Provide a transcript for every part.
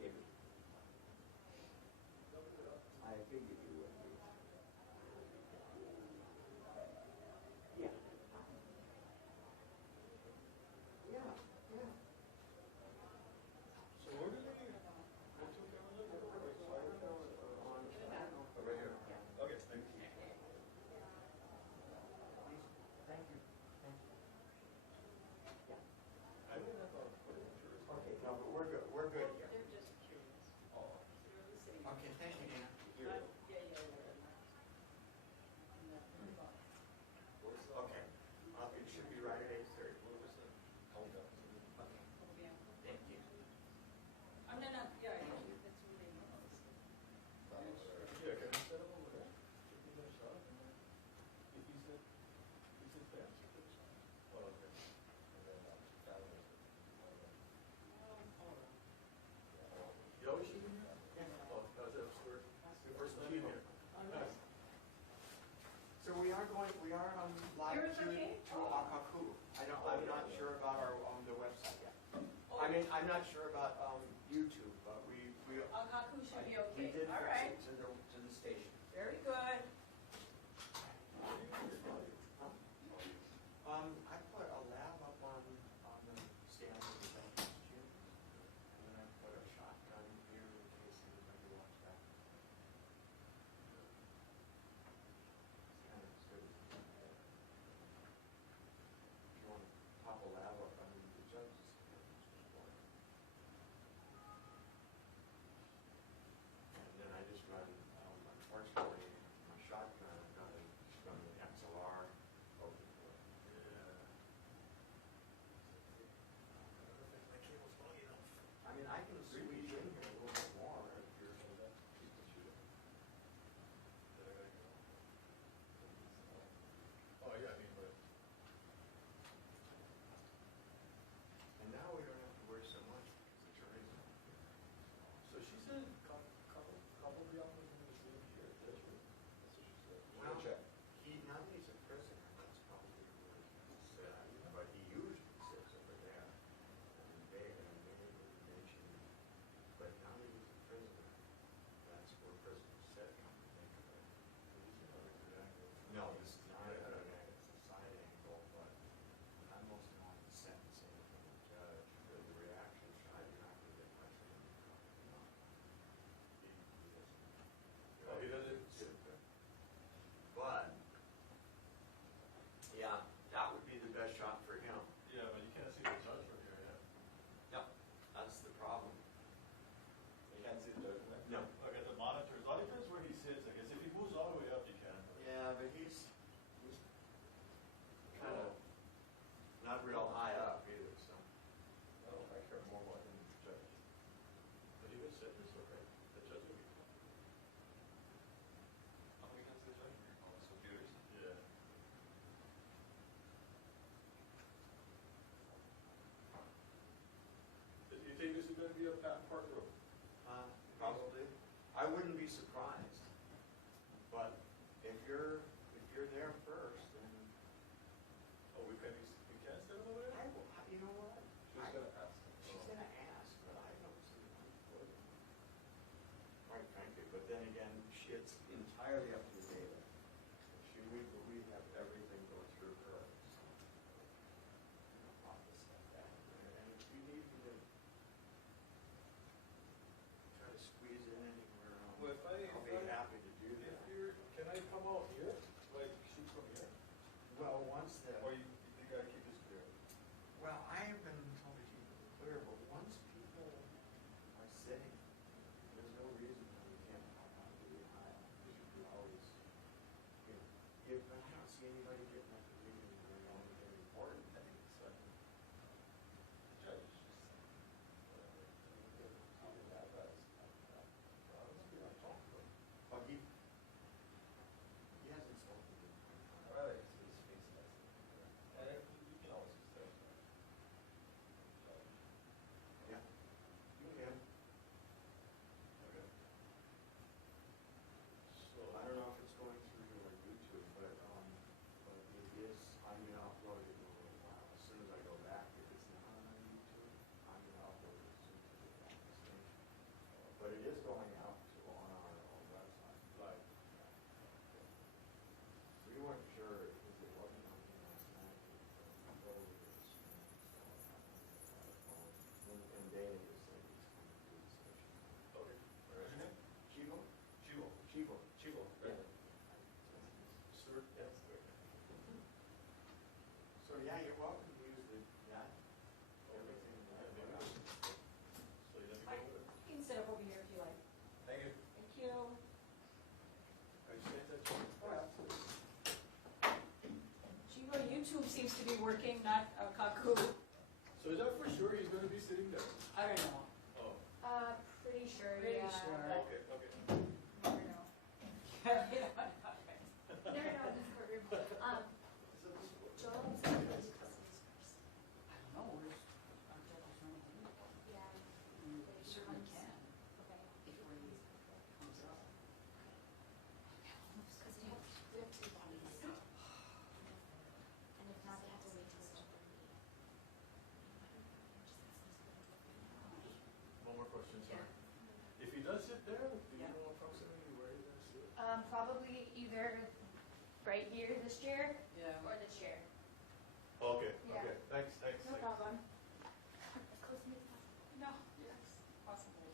Jimmy. I figured you would be. Yeah. Yeah, yeah. So where did we? Over here. Okay, thank you. Thank you. Thank you. Yeah. I didn't have a picture. Okay, no, but we're good. We're good here. They're just curious. Oh. They're the same. Okay, thank you, Dana. Yeah. Okay. It should be right at 8:30. What was that? Countdown. Okay. Thank you. I'm not, yeah, that's what they know. Yeah, can I set up over there? Should we get a shot? If he said there? Oh, okay. And then that was it. Yoshi? Oh, that was upstairs. Your first team here. So we are live Yours to okay? Akaku. I'm not sure about our the website yet. I mean, I'm not sure about YouTube, but we Akaku should be we okay. did All right. fix it to the station. Very good. I put a lab up on the stand of the bench gym, and then I put a shotgun here in case anybody wants that. It's kind of good. If you want to pop a lab up under the judge's and then I just run, unfortunately, my shotgun, I've got to run the XLR over the My cable's long enough. I mean, I can squeeze in here a little bit more if you're so that you can shoot it. There I go. Oh, yeah, I mean, but. And now we don't have to worry so much because the jury's not. So she said Capobianco was in the same here. That's what she said. Well, Check. now that he's a prisoner, that's probably what he said. But he usually sits over there and mention. But now that he's a prisoner, that's where prisoners sit. Come to think of it. No, this is not a good angle. It's a side angle, but I'm mostly on the sentencing from the judge. For the reaction shot, you're not going to get much of it. Oh, he doesn't. But, yeah, that would be the best shot for him. Yeah, but you can't see the judge from here yet. Yep, that's the problem. You can't see the judge from there? No. Okay, the monitors. All depends where he sits. I guess if he moves all the way up, you can. Yeah, but he's kind of not real high up either, so. No, I care more about him than the judge. But even sit, it's okay. The judge will be cool. Oh, we can see the judge on all those computers. Yeah. Do you think this is going to be a patent courtroom? Probably. I wouldn't be surprised. But if you're there first, then Oh, we can sit over there? you know what? She's going to ask. She's going to ask, but I don't see why you wouldn't. Quite frankly, but then again, it's entirely up to the data. We have everything go through her. So, office like that. And if you need me to try to squeeze in anywhere, Well, if I'll be happy to do that. Can I come out here? Like, shoot from here? Well, once the Or you got to keep this clear? well, I have been told to keep it clear, but once people are sitting, there's no reason why we can't hop out of the aisle because you can always, I don't see anybody getting up and leaving when they're anything important. I think it's the judge is just that fast. But he hasn't spoken to me. All right, so his face has going out to on our own website. Right. We weren't sure, because it wasn't on the last night, whether we were streaming, so and Dana just said he's going to do the session. Okay. What's your name? Chivo? Chivo. Chivo. Chivo. Yeah. Right. Stuart. Yes. So, yeah, you're welcome to use the, yeah, everything. So you let me I- go over it. You can sit up over here if you like. Thank you. Thank you. Can you stay in touch? Oh, absolutely. Chivo, YouTube seems to be working, not Kaku. So is that for sure he's going to be sitting there? I don't know. Oh. Pretty sure, Pretty yeah. sure. but Okay. Okay. Never know. Yeah, Never know in this courtroom. Joel, I don't know, where's our judges running in? yeah. You certainly can, Okay. before he comes up. Because we have two bodies. And if not, they have to wait till it's over. One more question, Yeah. sorry. If he does sit there, do you Yeah. know approximately where he's going to sit? Probably either right here, this chair, Yeah. or the chair. Okay. Yeah. Okay. Thanks. Thanks. No thanks. problem. As close to me as possible. No, yes, possible.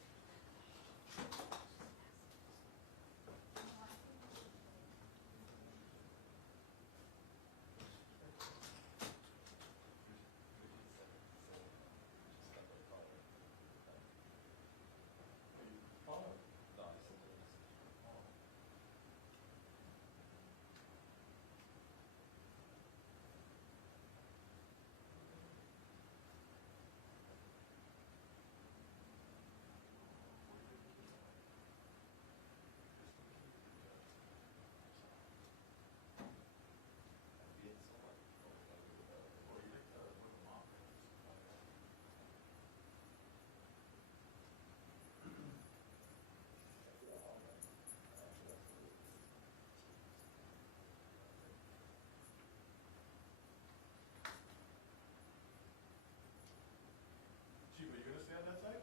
Chief, are you going to stay on that side?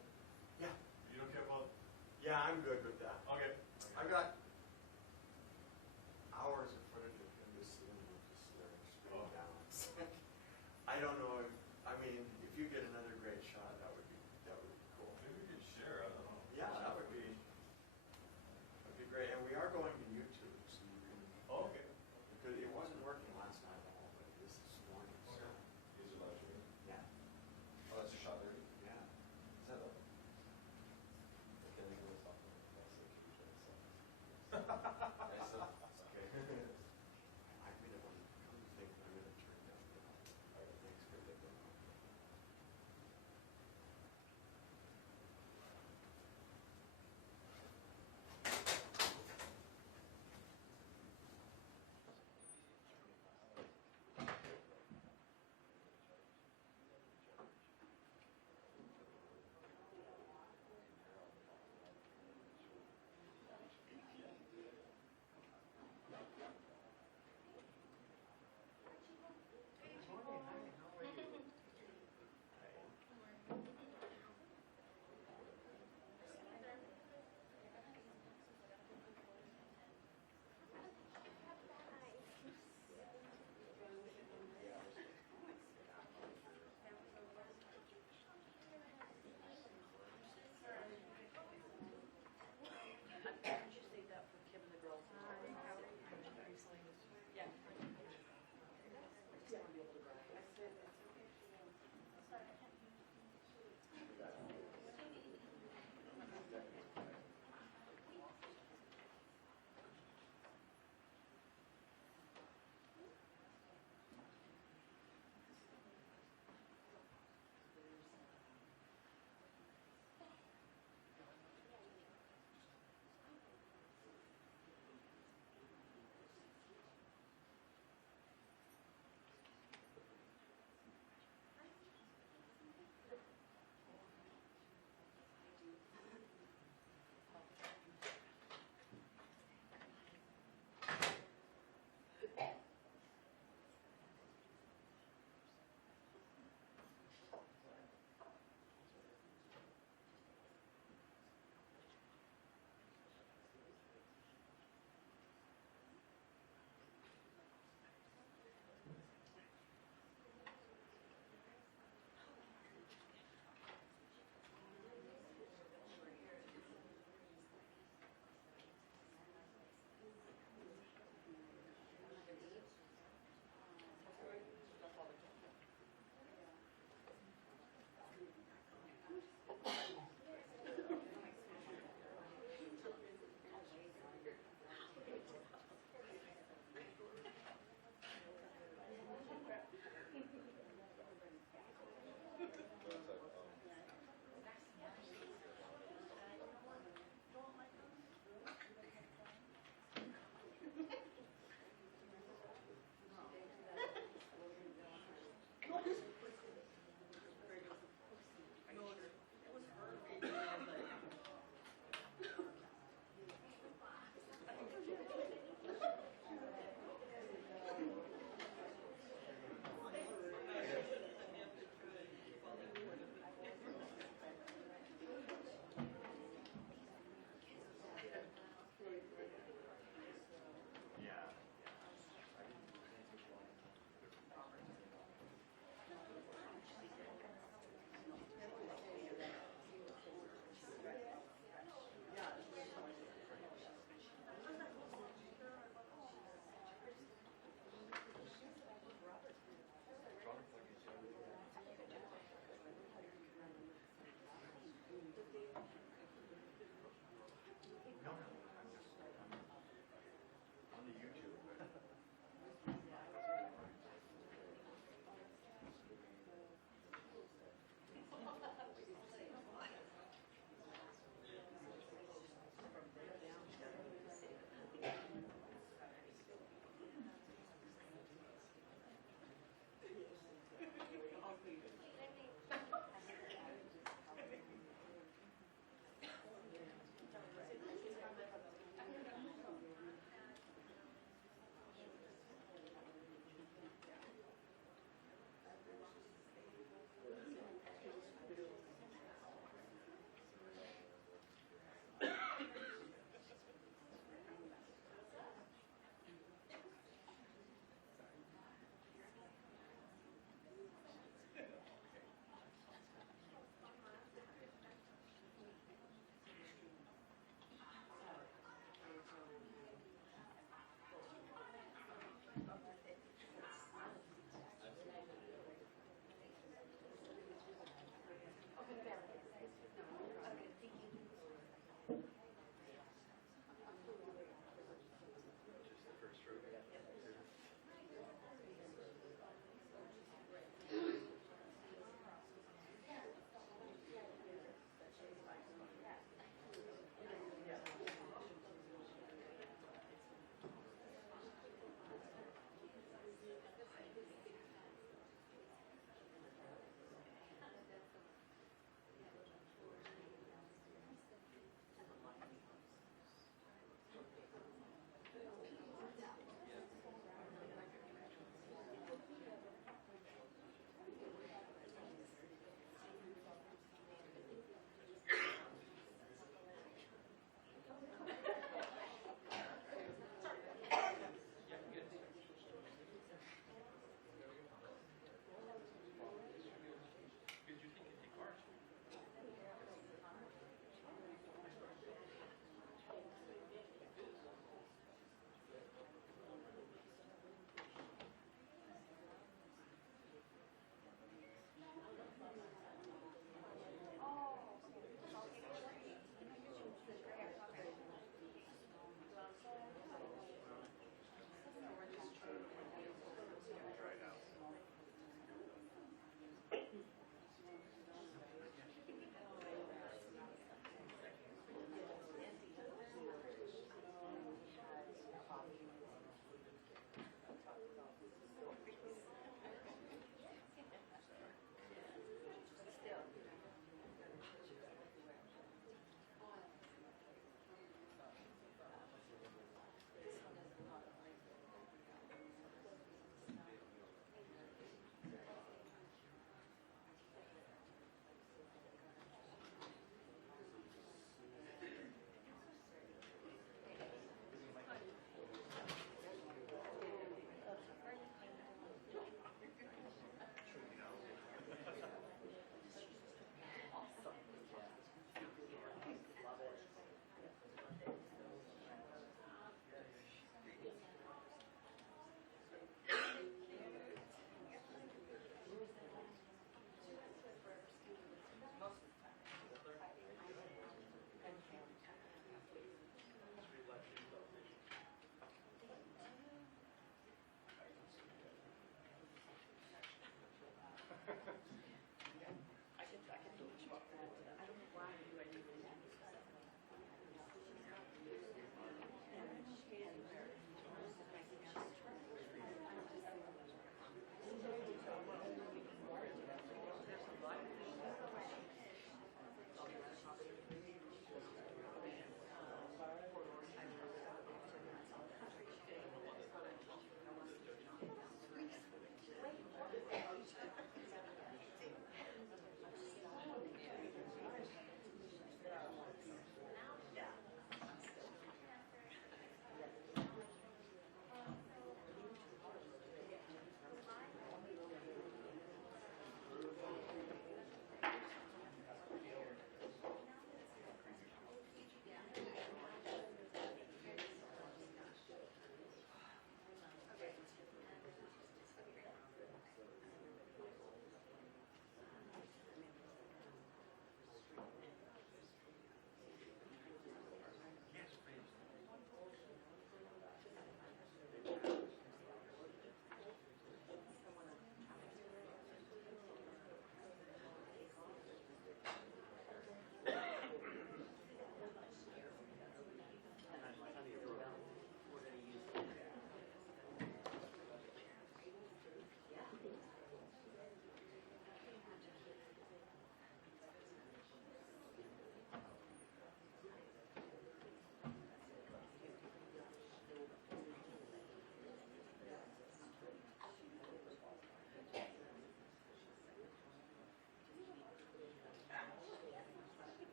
Yeah, You don't care about? yeah, I'm good with that. Okay. I got hours of footage of him just sitting there, just staring straight down. I don't know if, I mean, if you get another great shot, that would be cool. Maybe we could share. I don't know. Yeah, that'd be great. And we are going to YouTube, so you can, Oh, okay. because it wasn't working last night at all, but it is this morning, so, Okay. Is it live stream? yeah, Oh, that's a shot there. yeah. Is that a? Okay, we will talk about prosecution. Nice stuff. Okay. I'm gonna, come to think, I'm gonna turn that down. All right, thanks for that.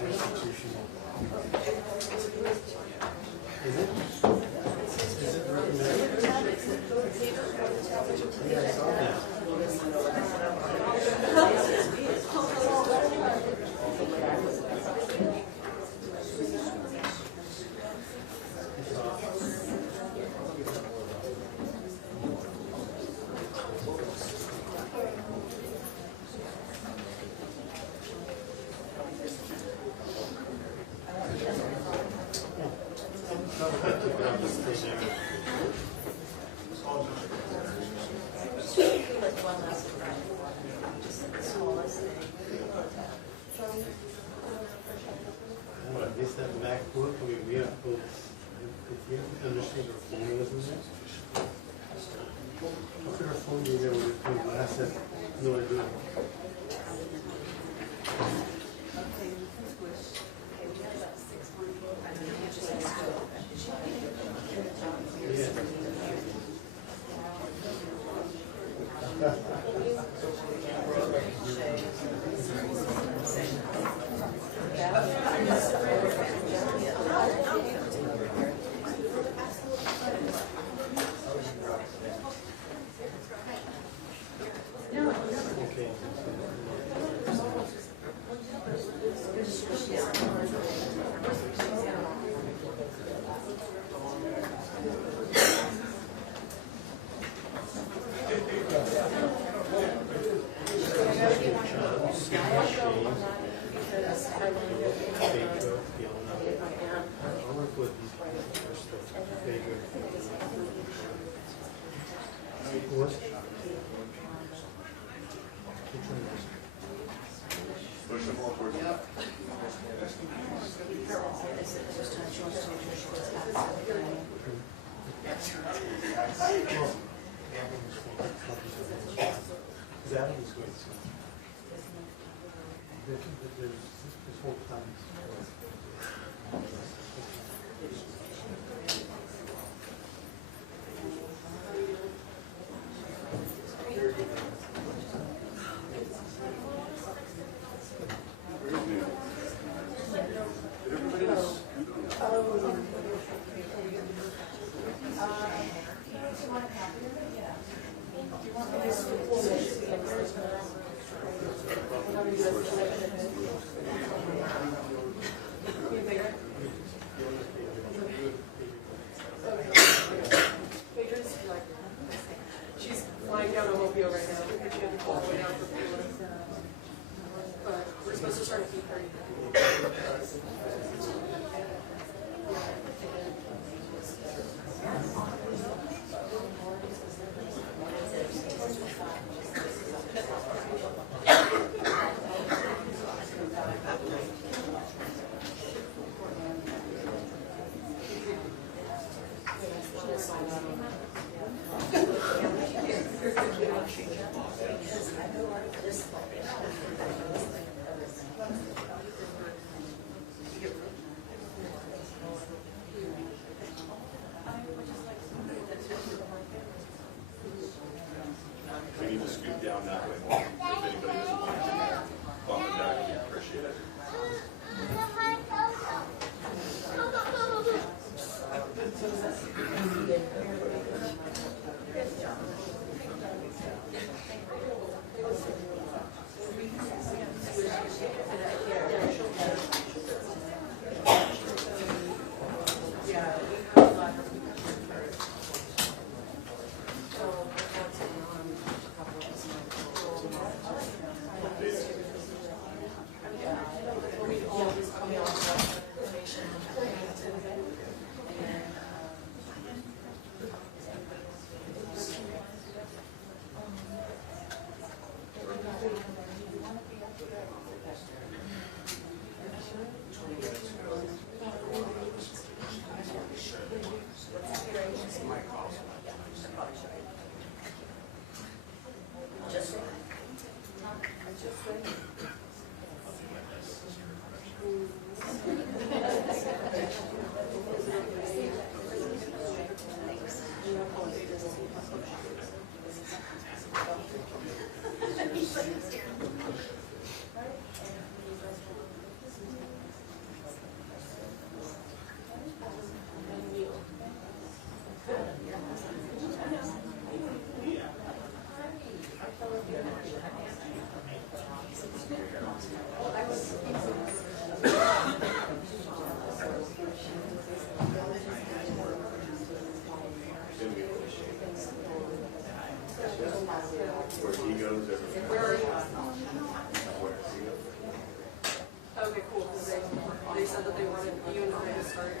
Restitution. Is it? Is it recommended? Yeah, I saw that. Is that MacBook, we have to, if you understand our formulas in there. What kind of phone do you get with your phone? I said, no, I do. She's flying down to Mobile right now. She had to fly way down for Florida. But we're supposed to start at 8:30. Where he goes, everything. Where are you? Where he goes. Okay, cool, because they said that they wanted you and I to start.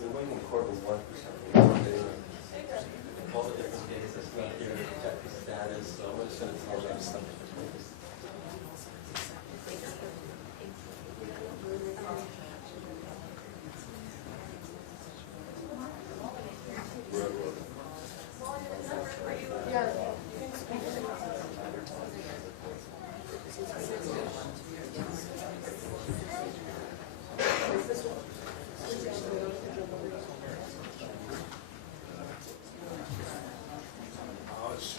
We're waiting in court with 1%. All the different cases, not here to check the status, so I'm just going to tell them something. Oh, it's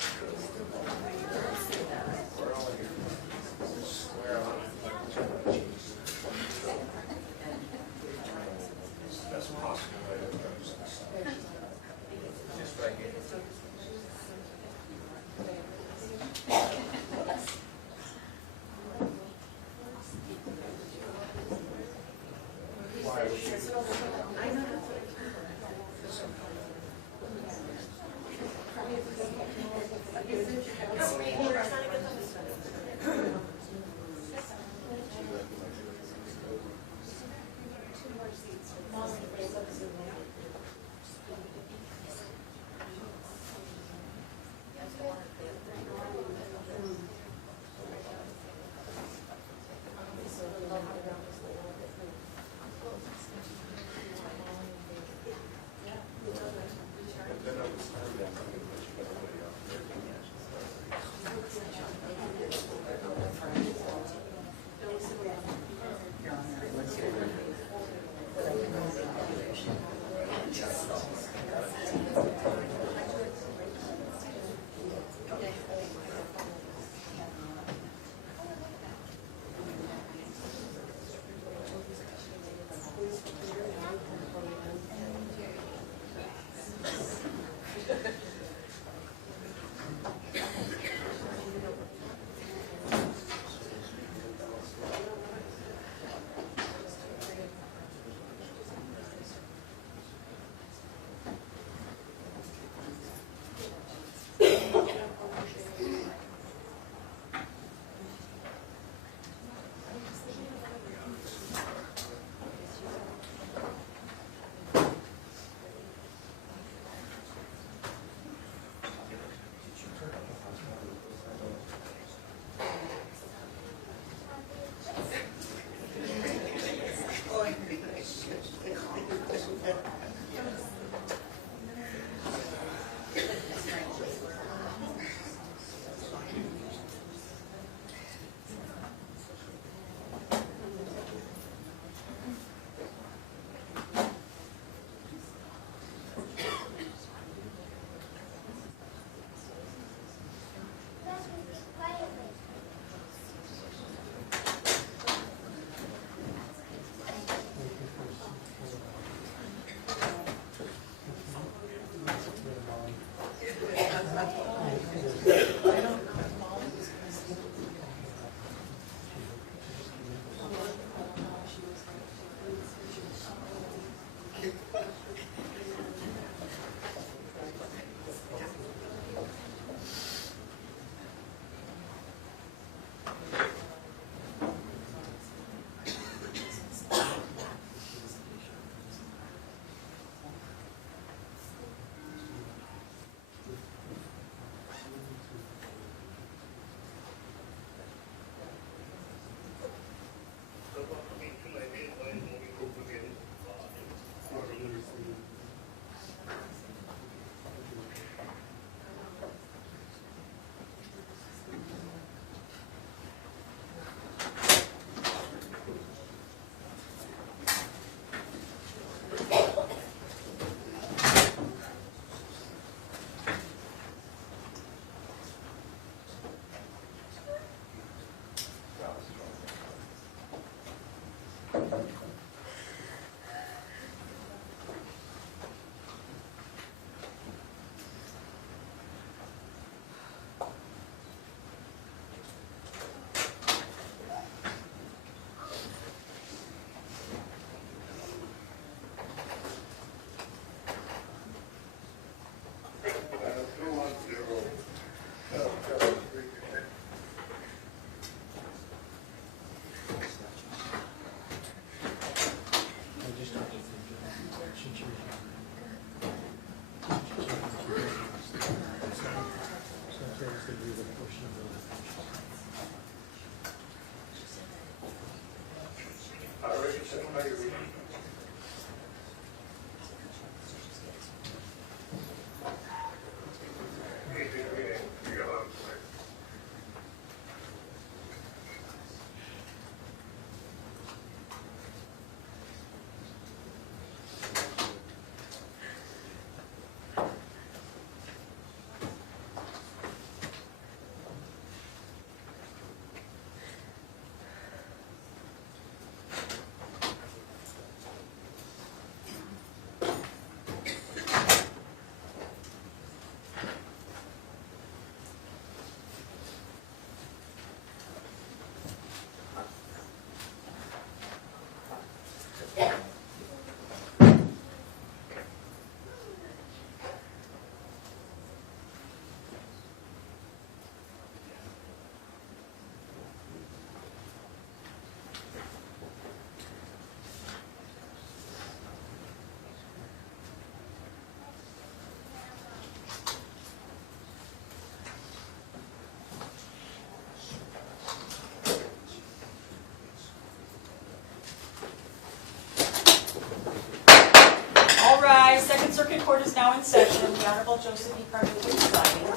Second Circuit Court is now in session. The Honorable Joseph E. Carter is presiding.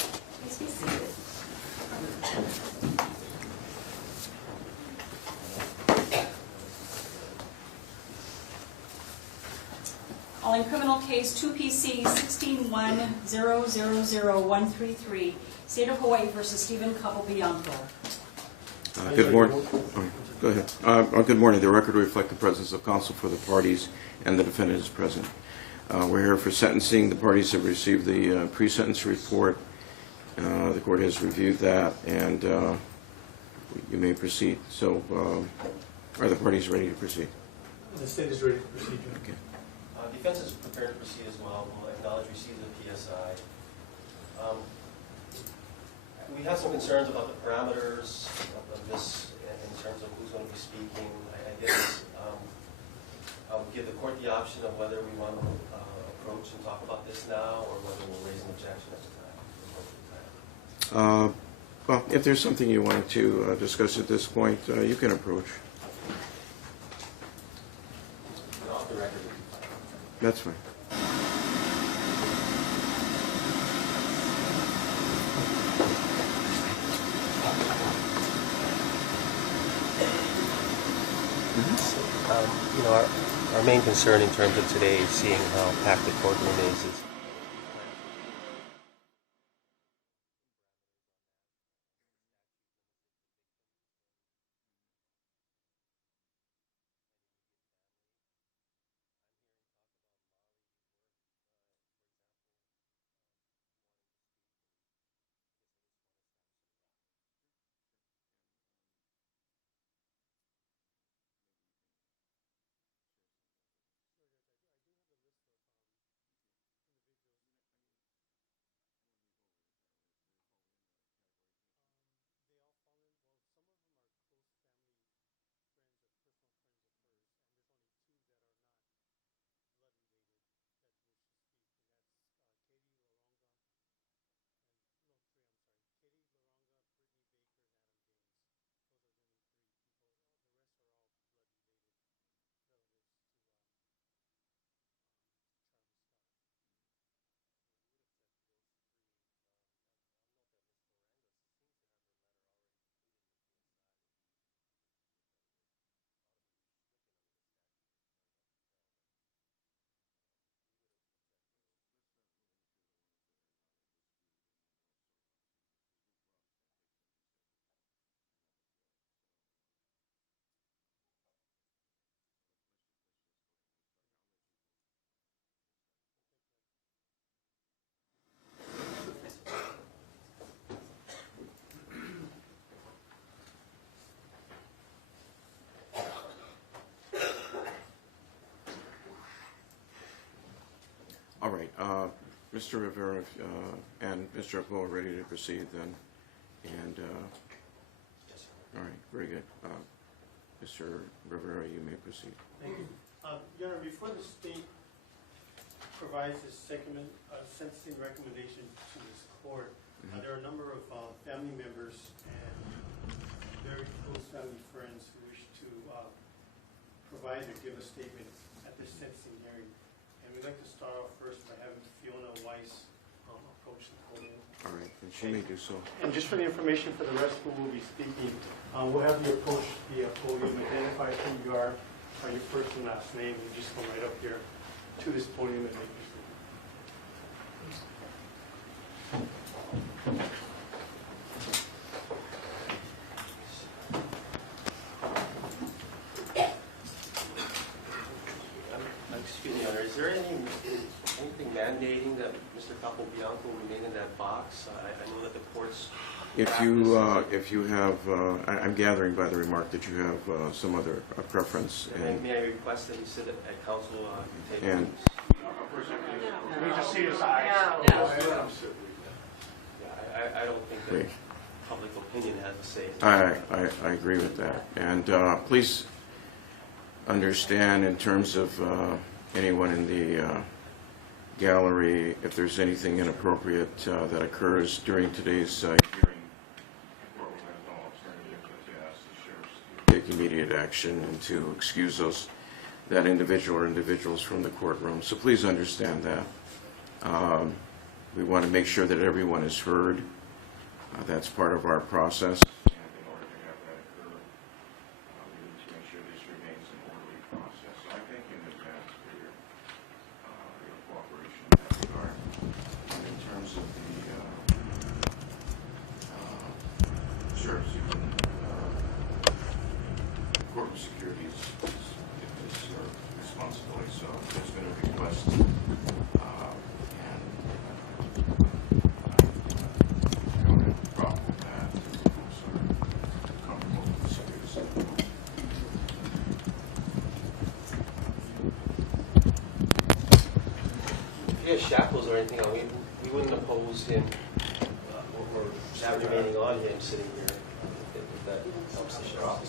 Please be seated. All in criminal case 2PC 1610000133, State of Hawaii versus Stephen Capobianco. Good morning. Go ahead. Good morning. The record will reflect the presence of counsel for the parties and the defendant is present. We're here for sentencing. The parties have received the pre-sentence report. The court has reviewed that, and you may proceed. So, are the parties ready to proceed? The state is ready to proceed. Okay. Defense is prepared to proceed as well. We'll acknowledge receipt of the PSI. We have some concerns about the parameters of this in terms of who's going to be speaking. I guess I would give the court the option of whether we want to approach and talk about this now or whether we'll raise an objection at the time. Well, if there's something you want to discuss at this point, you can approach. Off the record. That's fine. Our main concern in terms of today, seeing how packed the courtroom is All right, Mr. Rivera and Mr. Uplow are ready to proceed then. And, all right, very good. Mr. Rivera, you may proceed. Thank you. Your Honor, before the state provides a sentencing recommendation to this court, there are a number of family members and very close family friends who wish to provide or give a statement at this sentencing hearing. And we'd like to start off first by having Fiona Weiss approach the podium. All right, and she may do so. And just for the information for the rest who will be speaking, we'll have you approach the podium, identify who you are, your first and last name, and just come right up here to this podium and make your statement. Excuse me, Your Honor, is there anything mandating that Mr. Capobianco remain in that box? I know that the court's... If you have, I'm gathering by the remark that you have some other preference. And may I request that you sit at counsel table? And We just see his eyes. I don't think that public opinion has a say. I agree with that. And please understand, in terms of anyone in the gallery, if there's anything inappropriate that occurs during today's hearing, the court will have no alternative but to ask the sheriff to take immediate action and to excuse that individual or individuals from the courtroom. So please understand that. We want to make sure that everyone is heard. That's part of our process. And in order to have that occur, we need to make sure this remains an orderly process. So I thank you in advance for your cooperation in that regard. And in terms of the sheriff's courtroom security is your responsibility. So there's been a request. Shackles or anything, we wouldn't oppose him or that remaining on him sitting here if that helps the sheriff.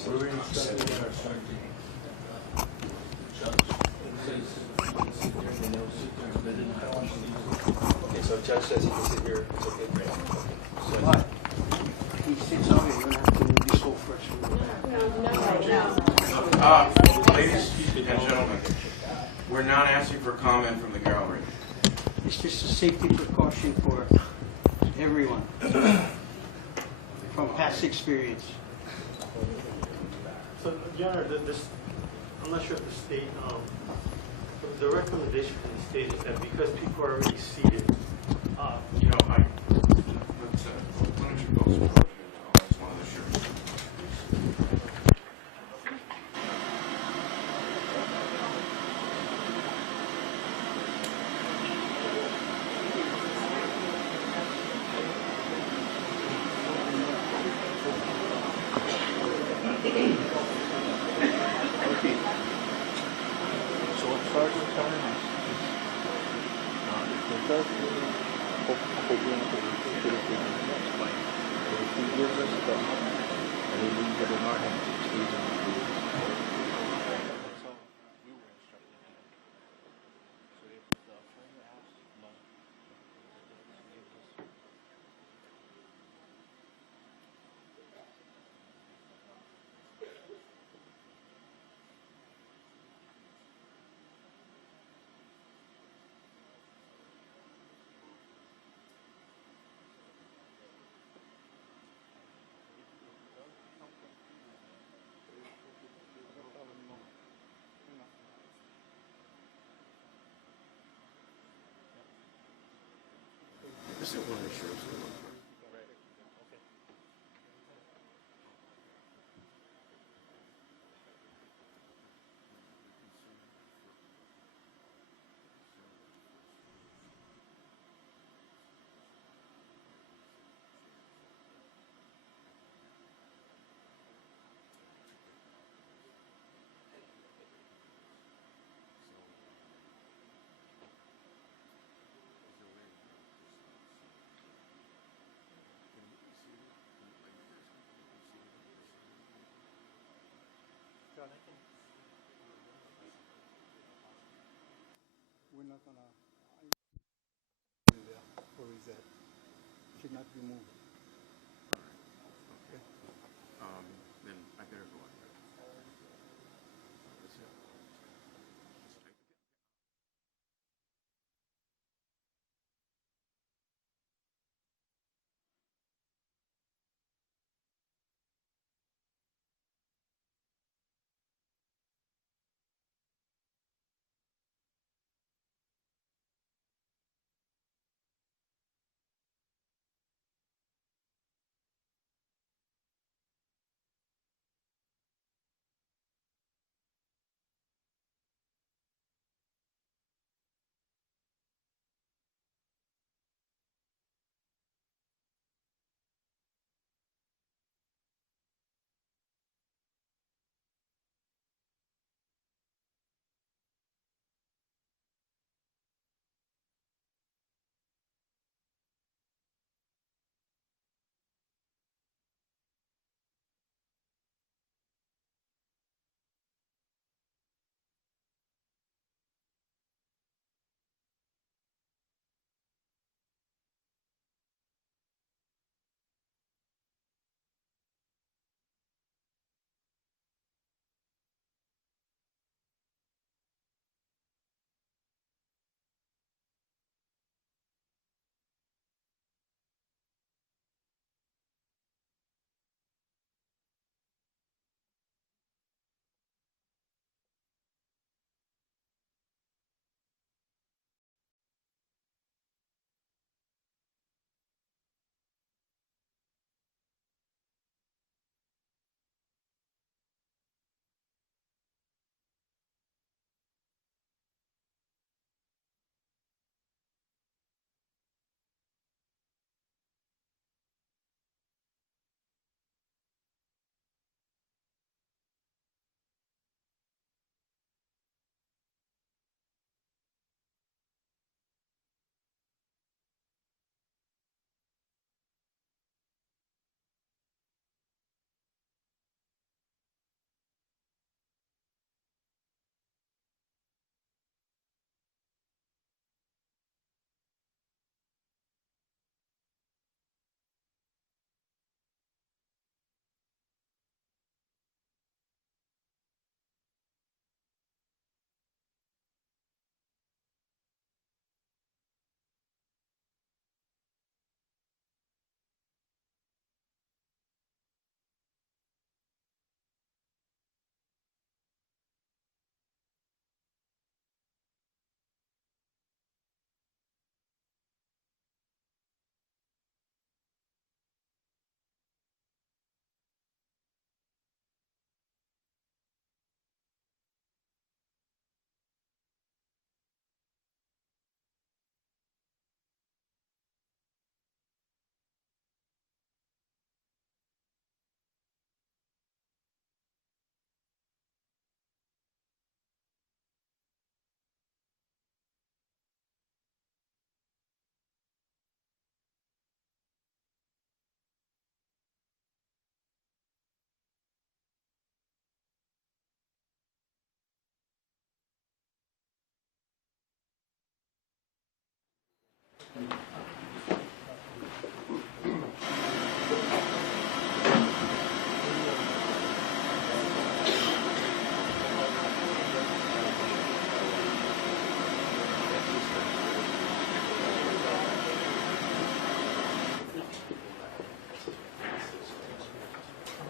Okay, so Judge says he can sit here. It's okay. What? He sits on it, you're going to have to move this whole first. Ladies and gentlemen, we're not asking for comment from the gallery. It's just a safety precaution for everyone from past experience. So, Your Honor, I'm not sure if the state, the recommendation from the state is that because people are already seated, why don't you go to that's one of the sheriff's. This is one of the sheriff's. not gonna. Where is that? Should not be moved. Okay. Then I better go on. That's it.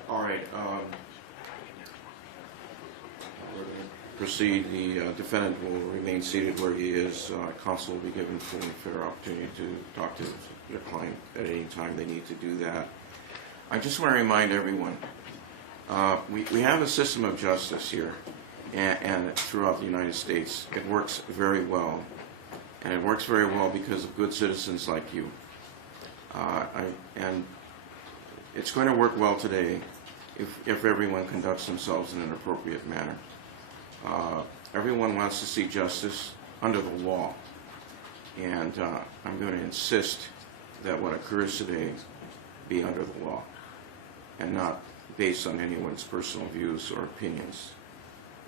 All right. We're going to proceed. The defendant will remain seated where he is. Counsel will be given full and fair opportunity to talk to their client at any time they need to do that. I just want to remind everyone, we have a system of justice here and throughout the United States. It works very well. And it works very well because of good citizens like you. And it's going to work well today if everyone conducts themselves in an appropriate manner. Everyone wants to see justice under the law. And I'm going to insist that what occurs today be under the law and not based on anyone's personal views or opinions,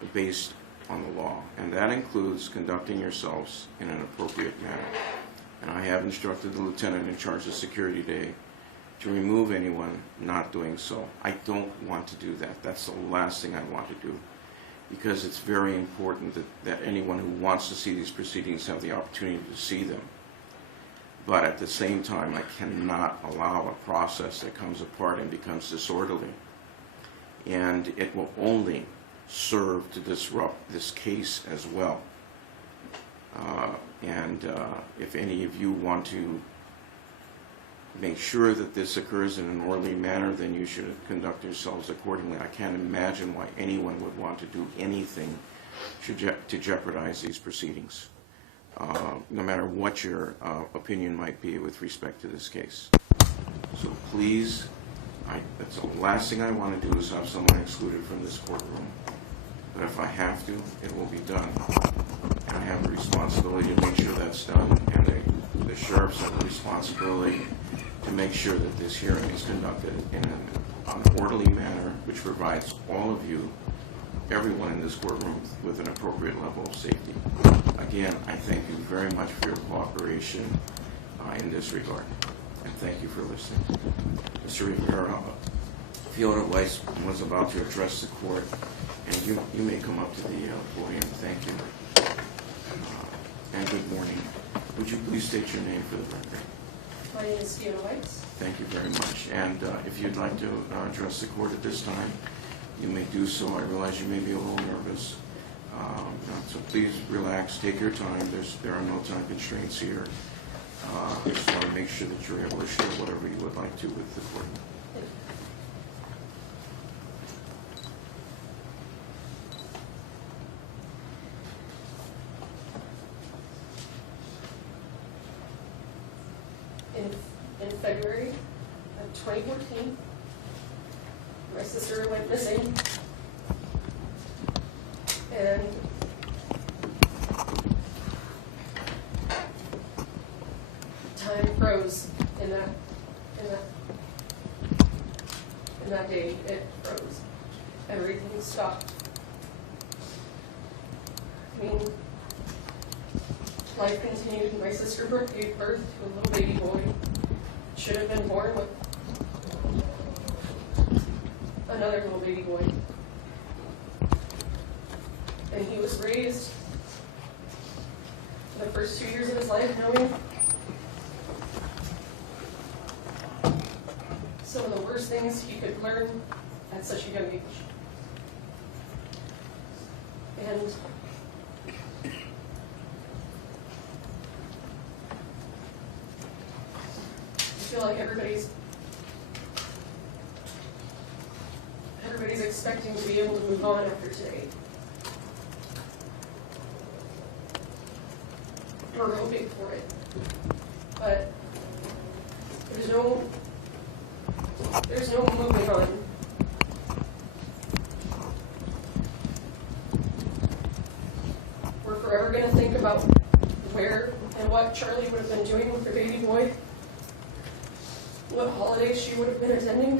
but based on the law, and that includes conducting yourselves in an appropriate manner. And I have instructed the lieutenant in charge of security today to remove anyone not doing so. I don't want to do that. That's the last thing I want to do, because it's very important that anyone who wants to see these proceedings have the opportunity to see them. But at the same time, I cannot allow a process that comes apart and becomes disorderly. And it will only serve to disrupt this case as well. If any of you want to make sure that this occurs in an orderly manner, then you should conduct yourselves accordingly. I can't imagine why anyone would want to do anything to jeopardize these proceedings, no matter what your opinion might be with respect to this case. So please, that's the last thing I want to do is have someone excluded from this courtroom. But if I have to, it will be done. I have the responsibility to make sure that's done, and the sheriffs have the responsibility to make sure that this hearing is conducted in an orderly manner, which provides all of you, everyone in this courtroom, with an appropriate level of safety. Again, I thank you very much for your cooperation in this regard, and thank you for listening. Mr. Rivera, Fiona Weiss was about to address the court, and you may come up to the podium. Thank you. And good morning. Would you please state your name for the record? My name is Fiona Weiss. Thank you very much. And if you'd like to address the court at this time, you may do so. I realize you may be a little nervous. So please relax, take your time. There are no time constraints here. I just want to make sure that you're able to share whatever you would like to with the court. In February of 2014, my sister went missing, and time froze in that day. It froze. Everything stopped. I mean, life continued. My sister gave birth to a little baby boy. Should have been born with another little baby boy. And he was raised for the first 2 years of his life knowing some of the worst things he could learn at such a young age. And I feel like everybody's expecting to be able to move on after today. We're hoping for it, but there's no moving on. We're forever going to think about where and what Charlie would have been doing with the baby boy, what holidays she would have been attending,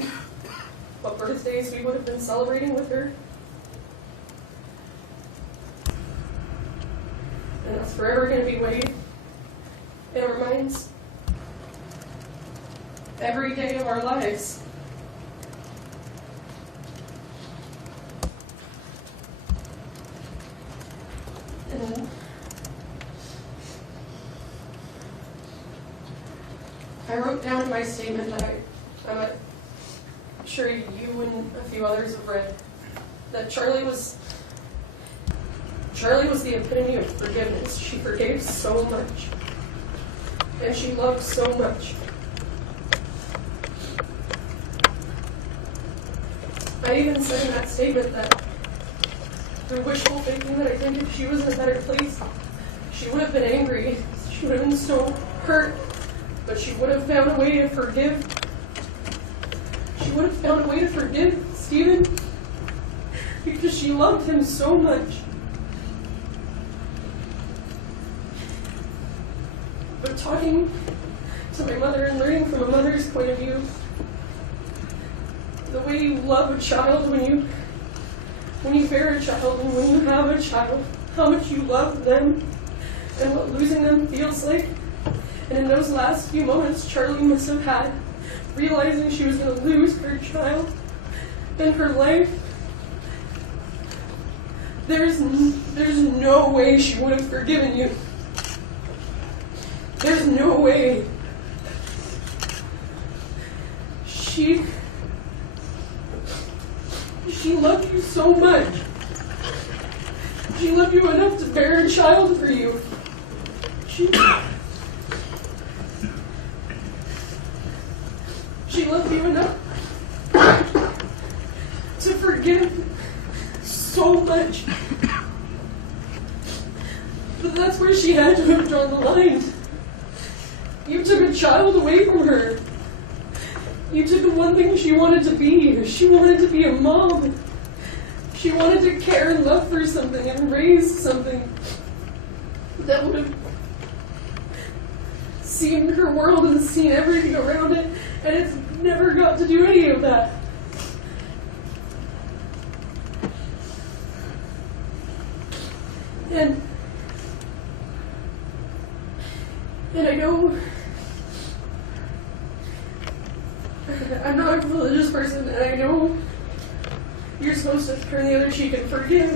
what birthdays we would have been celebrating with her. And that's forever going to be weighed in our minds every day of our lives. And I wrote down in my statement that I'm sure you and a few others have read, that Charlie was the epitome of forgiveness. She forgave so much, and she loved so much. I even said in that statement that through wishful thinking that I think if she was in a better place, she would have been angry, she would have been so hurt, but she would have found a way to forgive. She would have found a way to forgive Stephen because she loved him so much. But talking to my mother and learning from a mother's point of view, the way you love a child when when you bear a child and when you have a child, how much you love them and what losing them feels like. And in those last few moments Charlie must have had, realizing she was going to lose her child and her life, there's no way she would have forgiven you. There's no way. She loved you so much. She loved you enough to bear a child for you. She loved you enough to forgive so much. But that's where she had to have drawn the line. You took a child away from her. You took the one thing she wanted to be. She wanted to be a mom. She wanted to care and love for something and raise something that would have seen her world and seen everything around it, and it's never got to do any of that. And I know I'm not a religious person, and I know you're supposed to turn the other cheek and forgive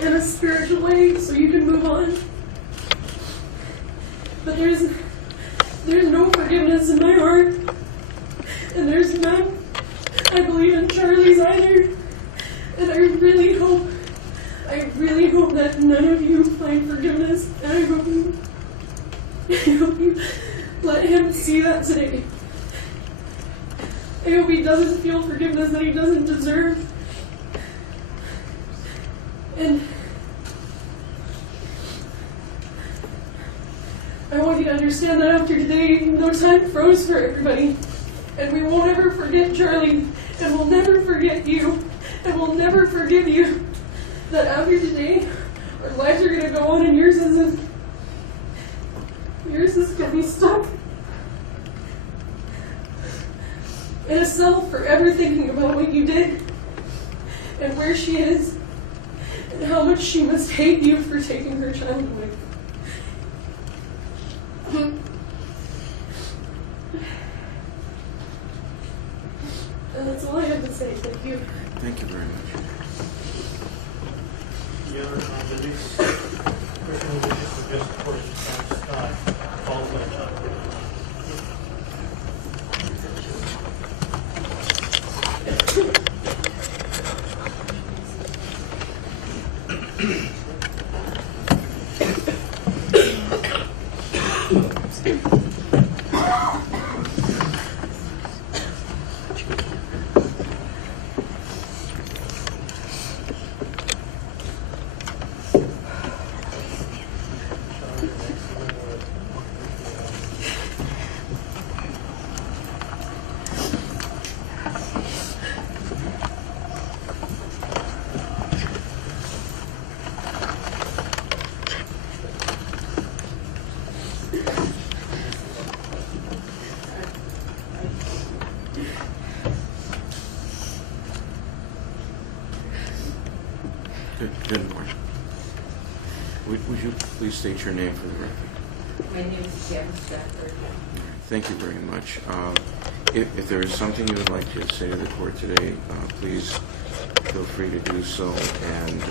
in a spiritual way so you can move on. But there's no forgiveness in my heart, and there's none, I believe, in Charlie's either. And I really hope that none of you find forgiveness, and I hope you let him see that today. I hope he doesn't feel forgiveness that he doesn't deserve. And I want you to understand that after today, no time froze for everybody. And we won't ever forget Charlie, and we'll never forget you, and we'll never forgive you. That after today, our lives are going to go on, and yours isn't. Yours is going to be stuck in a cell forever thinking about what you did, and where she is, and how much she must hate you for taking her child away. And that's all I have to say. Thank you. Thank you very much. Your Honor, the next question will be just addressed to court followed by John. Good morning. Would you please state your name for the record? My name is Jan Stratford. Thank you very much. If there is something you would like to say to the court today, please feel free to do so. And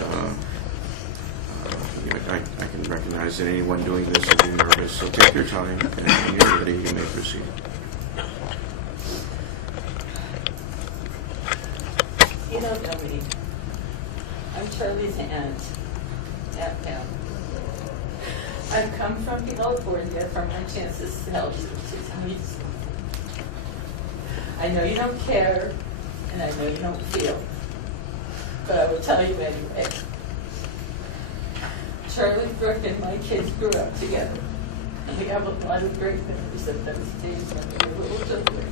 I can recognize that anyone doing this will be nervous, so take your time, and when you're ready, you may proceed. You don't know me. I'm Charlie's aunt, Aunt Pam. I've come from California for my chances to help you, to tell you something. I know you don't care, and I know you don't feel, but I will tell you anyway. Charlie, Brooke, and my kids grew up together, and we have a lot of great memories of those days when we were little children.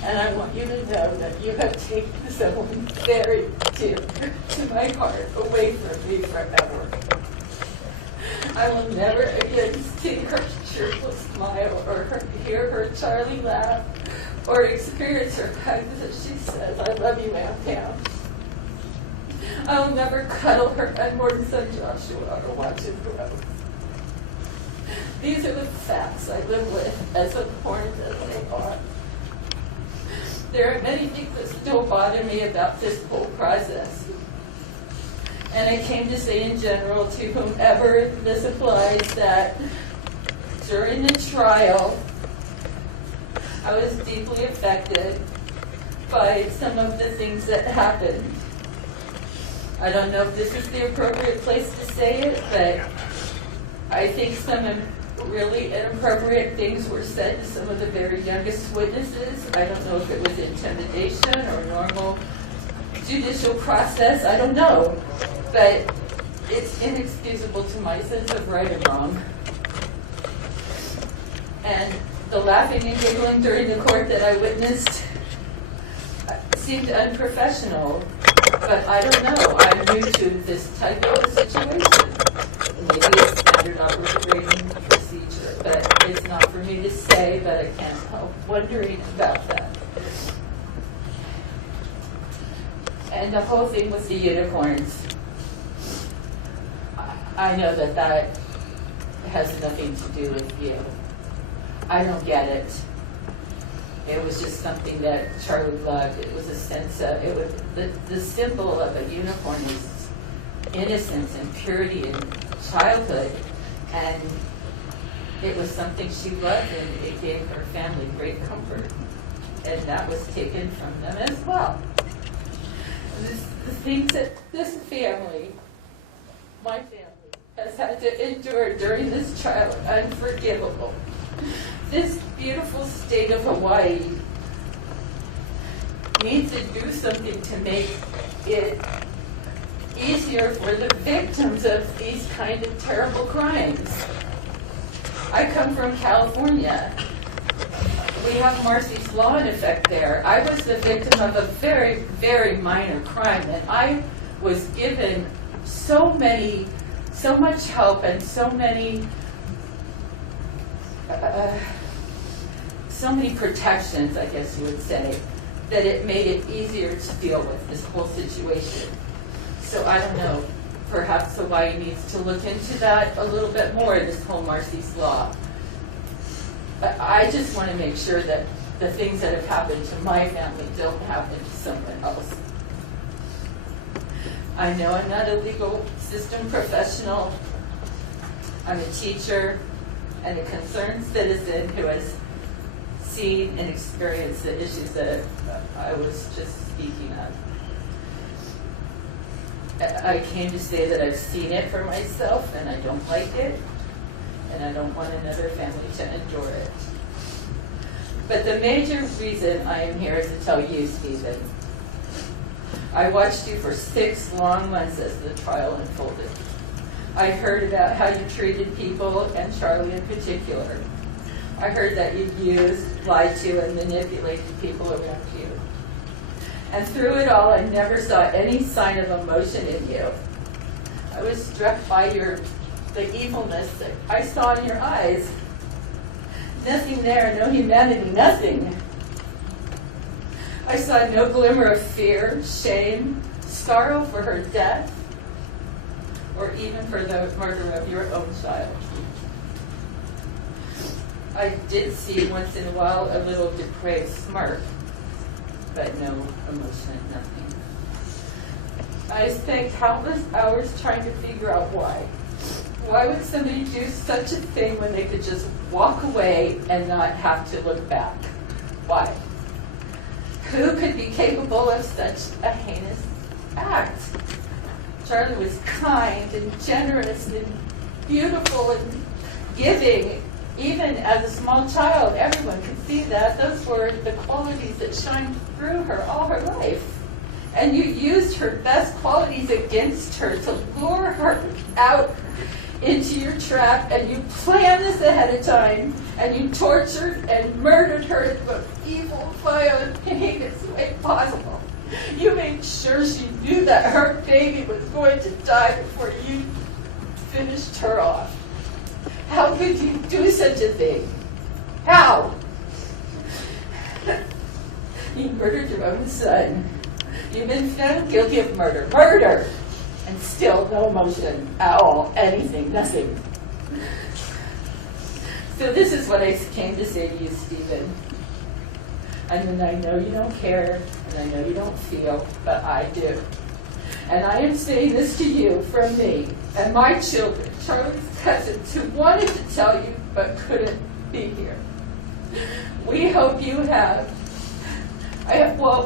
And I want you to know that you have taken someone very dear to my heart away from me forever. I will never again see her cheerful smile or hear her Charlie laugh or experience her kindness as she says, "I love you, Aunt Pam." I'll never cuddle her unborn son Joshua or watch him grow. These are the facts I live with, as abhorrent as they are. There are many things that still bother me about this whole process. And I came to say in general to whomever this applies that during the trial, I was deeply affected by some of the things that happened. I don't know if this is the appropriate place to say it, but I think some really inappropriate things were said to some of the very youngest witnesses. I don't know if it was intimidation or normal judicial process. I don't know. But it's inexcusable to my sense of right and wrong. And the laughing and giggling during the court that I witnessed seemed unprofessional. But I don't know. I'm new to this type of a situation. Maybe it's standard operating procedure, but it's not for me to say, but I can't help wondering about that. And the whole thing with the unicorns. I know that that has nothing to do with you. I don't get it. It was just something that Charlie loved. It was a sense of, it was the symbol of a unicorn is innocence and purity and childhood. And it was something she loved, and it gave her family great comfort. And that was taken from them as well. The things that this family, my family, has had to endure during this trial are unforgivable. This beautiful state of Hawaii needs to do something to make it easier for the victims of these kind of terrible crimes. I come from California. We have Marcy's Law in effect there. I was the victim of a very, very minor crime, and I was given so much help and so many protections, I guess you would say, that it made it easier to deal with this whole situation. So I don't know, perhaps Hawaii needs to look into that a little bit more, this whole Marcy's Law. But I just want to make sure that the things that have happened to my family don't happen to someone else. I know I'm not a legal system professional. I'm a teacher and a concerned citizen who has seen and experienced the issues that I was just speaking of. I came to say that I've seen it for myself and I don't like it, and I don't want another family to endure it. But the major reason I am here is to tell you, Stephen, I watched you for 6 long months as the trial unfolded. I heard about how you treated people, and Charlie in particular. I heard that you used, lied to, and manipulated people around you. And through it all, I never saw any sign of emotion in you. I was struck by the evilness that I saw in your eyes. Nothing there, no humanity, nothing. I saw no glimmer of fear, shame, sorrow for her death, or even for the murder of your own child. I did see once in a while a little depraved smirk, but no emotion, nothing. I spent countless hours trying to figure out why. Why would somebody do such a thing when they could just walk away and not have to look back? Why? Who could be capable of such a heinous act? Charlie was kind and generous and beautiful and giving. Even as a small child, everyone could see that. Those were the qualities that shined through her all her life. And you used her best qualities against her to lure her out into your trap, and you planned this ahead of time, and you tortured and murdered her in the most evil, violent, heinous way possible. You made sure she knew that her baby was going to die before you finished her off. How could you do such a thing? How? You murdered your own son. You've been found guilty of murder. Murder! And still no emotion at all. Anything. Nothing. So this is what I came to say to you, Stephen. And I know you don't care, and I know you don't feel, but I do. And I am saying this to you from me and my children, Charlie's cousins, who wanted to tell you but couldn't be here. We hope you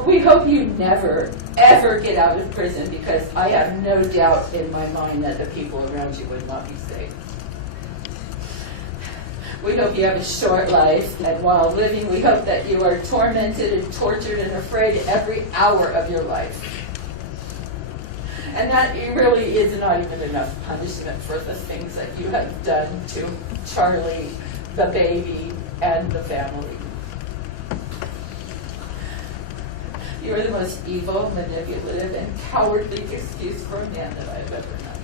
we hope you never, ever get out of prison, because I have no doubt in my mind that the people around you would not be safe. We hope you have a short life, and while living, we hope that you are tormented and tortured and afraid every hour of your life. And that really is not even enough punishment for the things that you have done to Charlie, the baby, and the family. You are the most evil, manipulative, and cowardly excuse for a man that I've ever known.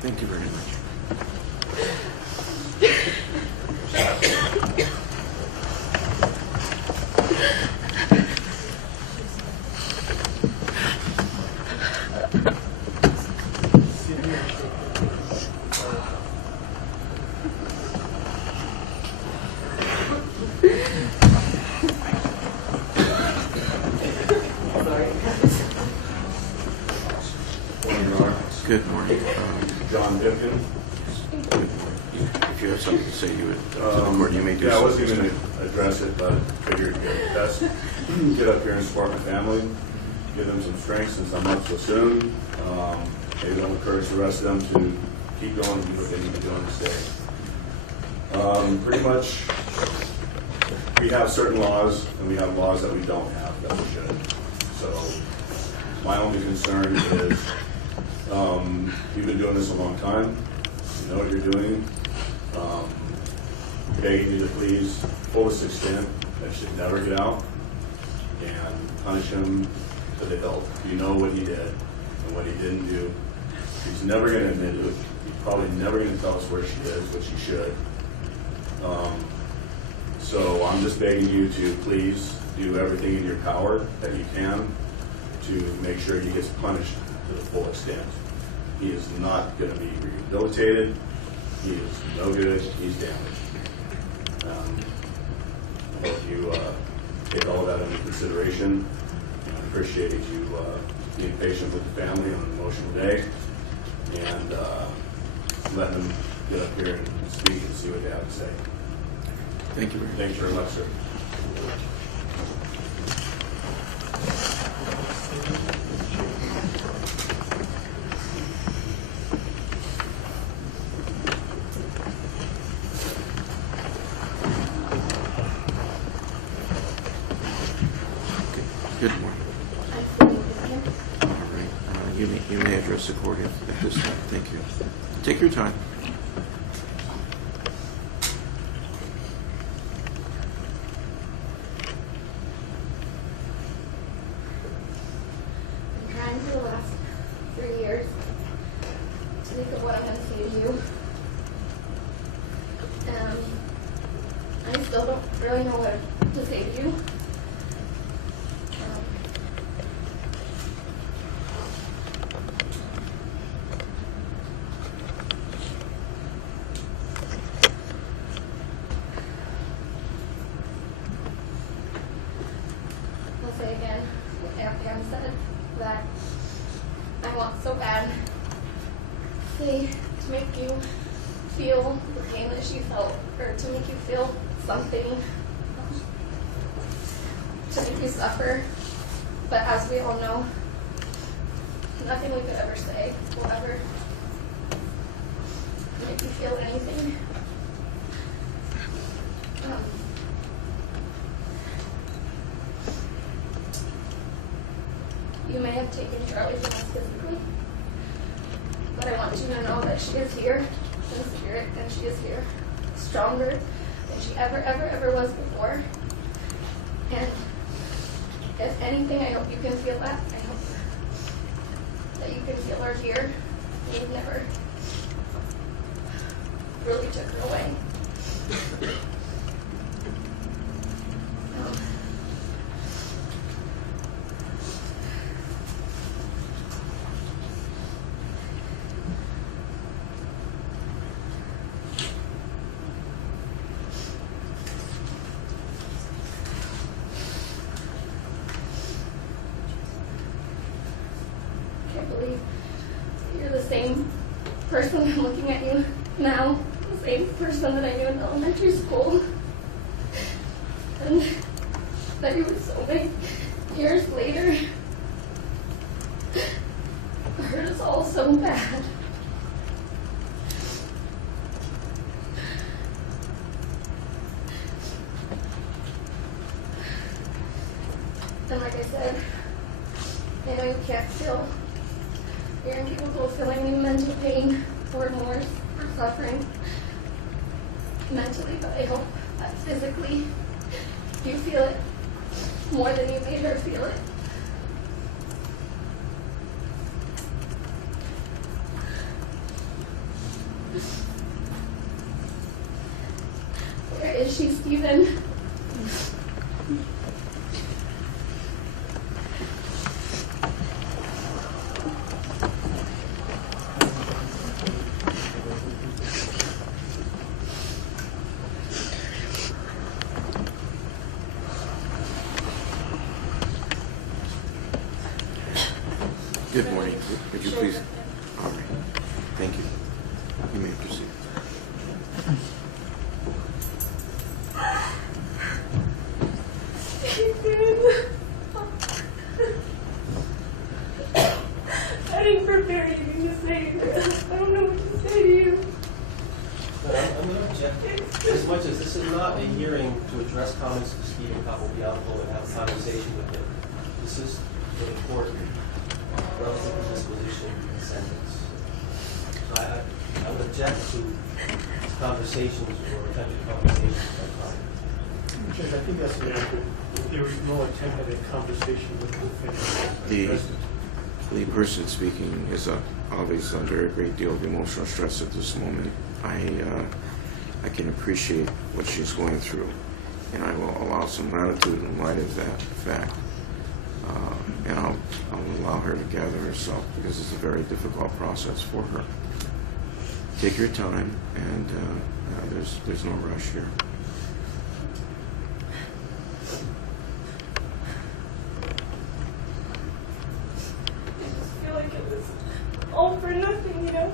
Thank you very much. Good morning. John Dipkin. If you have something to say, you would, to the court, you may do so. Yeah, I wasn't going to address it, but figured it'd be best get up here and support my family, give them some strength since I'm up so soon. Maybe that'll encourage the rest of them to keep going and do what they need to do on this day. Pretty much, we have certain laws, and we have laws that we don't have that we should. So, my only concern is, you've been doing this a long time. You know what you're doing. Begging you to please, fullest extent, that should never get out, and punish him to the hilt. You know what he did and what he didn't do. He's never going to admit it. He's probably never going to tell us where she is, which he should. So I'm just begging you to please do everything in your power that you can to make sure he gets punished to the full extent. He is not going to be rehabilitated. He is no good. He's damaged. I hope you take all of that into consideration. I appreciate you being patient with the family on an emotional day and letting them get up here and speak and see what they have to say. Thank you very much. Thank you very much, sir. Good morning. All right. You may address the court at this time. Thank you. Take your time. I'm trying for the last 3 years to think of what I'm going to say to you. I still don't really know what to say to you. I'll say again what Aunt Pam said, that I want so bad to make you feel the pain that she felt, or to make you feel something, to make you suffer. But as we all know, nothing we could ever say will ever make you feel anything. You may have taken Charlie from us physically, but I want you to know that she is here in spirit, and she is here stronger than she ever was before. And if anything, I hope you can feel that. I hope that you can feel her here. We never really took her away. I'm looking at you now, the same person that I knew in elementary school. And that you would so many years later hurt us all so bad. And like I said, I know you can't feel, you're incapable of feeling any mental pain or remorse or suffering mentally, but I hope that physically you feel it more than you made her feel it. Where is she, Stephen? Good morning. Would you please? All right. Thank you. You may proceed. I didn't prepare anything to say. I don't know what to say to you. But I'm going to object. As much as this is not a hearing to address comments of Stephen Capobianco and have a conversation with him, this is the court relative to disposition and sentence. So I would object to conversations or attempted conversations with my client. Judge, I think that's inaccurate. There was no attempt at a conversation with the defendant. The person speaking is obviously under a great deal of emotional stress at this moment. I can appreciate what she's going through, and I will allow some latitude in light of that fact. And I'll allow her to gather herself, because it's a very difficult process for her. Take your time, and there's no rush here. I feel like it was all for nothing, you know?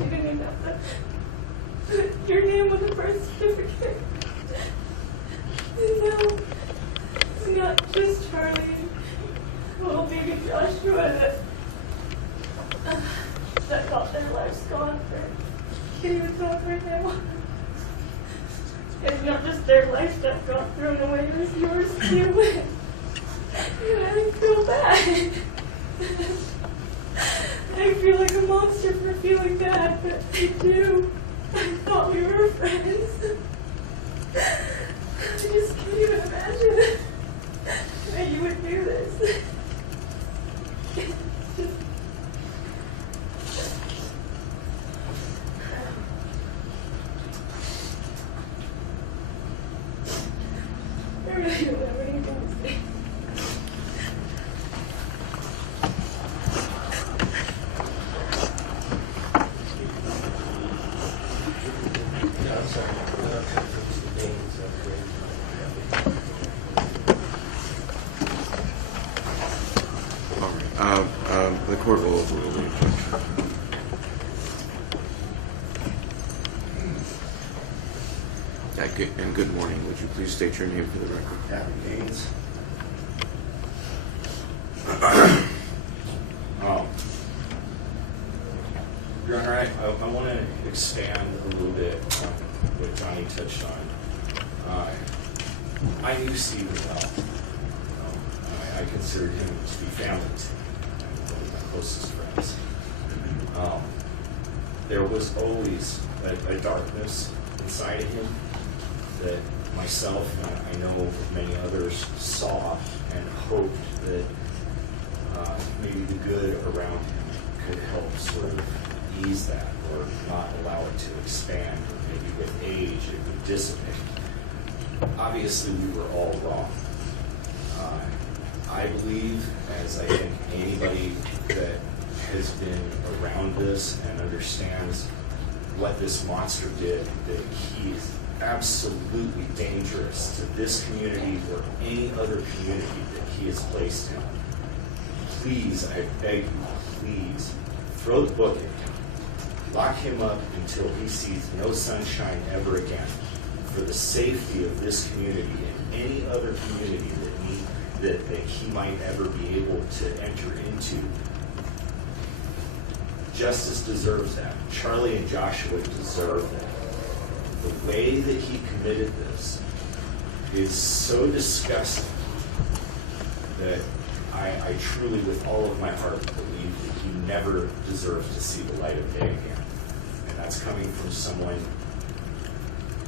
You didn't even have to put your name on the birth certificate. You know, it's not just Charlie, little baby Joshua that got their lives gone for, can't even talk right now. It's not just their life that got thrown away, it was yours too. And I feel bad. I feel like a monster for feeling bad, but I do. I thought we were friends. I just can't even imagine that you would do this. I really don't have anything to say. The court will overrule the objection. And good morning. Would you please state your name for the record? Gaines. Your Honor, I want to expand a little bit on what Johnny touched on. I knew Stephen well. I considered him to be family to me, one of my closest friends. There was always a darkness inside of him that myself and I know many others saw and hoped that maybe the good around him could help sort of ease that or not allow it to expand, or maybe with age it would dissipate. Obviously we were all wrong. I believe, as I think anybody that has been around this and understands what this monster did, that he is absolutely dangerous to this community or any other community that he is placed in. Please, I beg you, please, throw the book at him. Lock him up until he sees no sunshine ever again, for the safety of this community and any other community that he might ever be able to enter into. Justice deserves that. Charlie and Joshua deserve that. The way that he committed this is so disgusting that I truly, with all of my heart, believe that he never deserved to see the light of day again. And that's coming from someone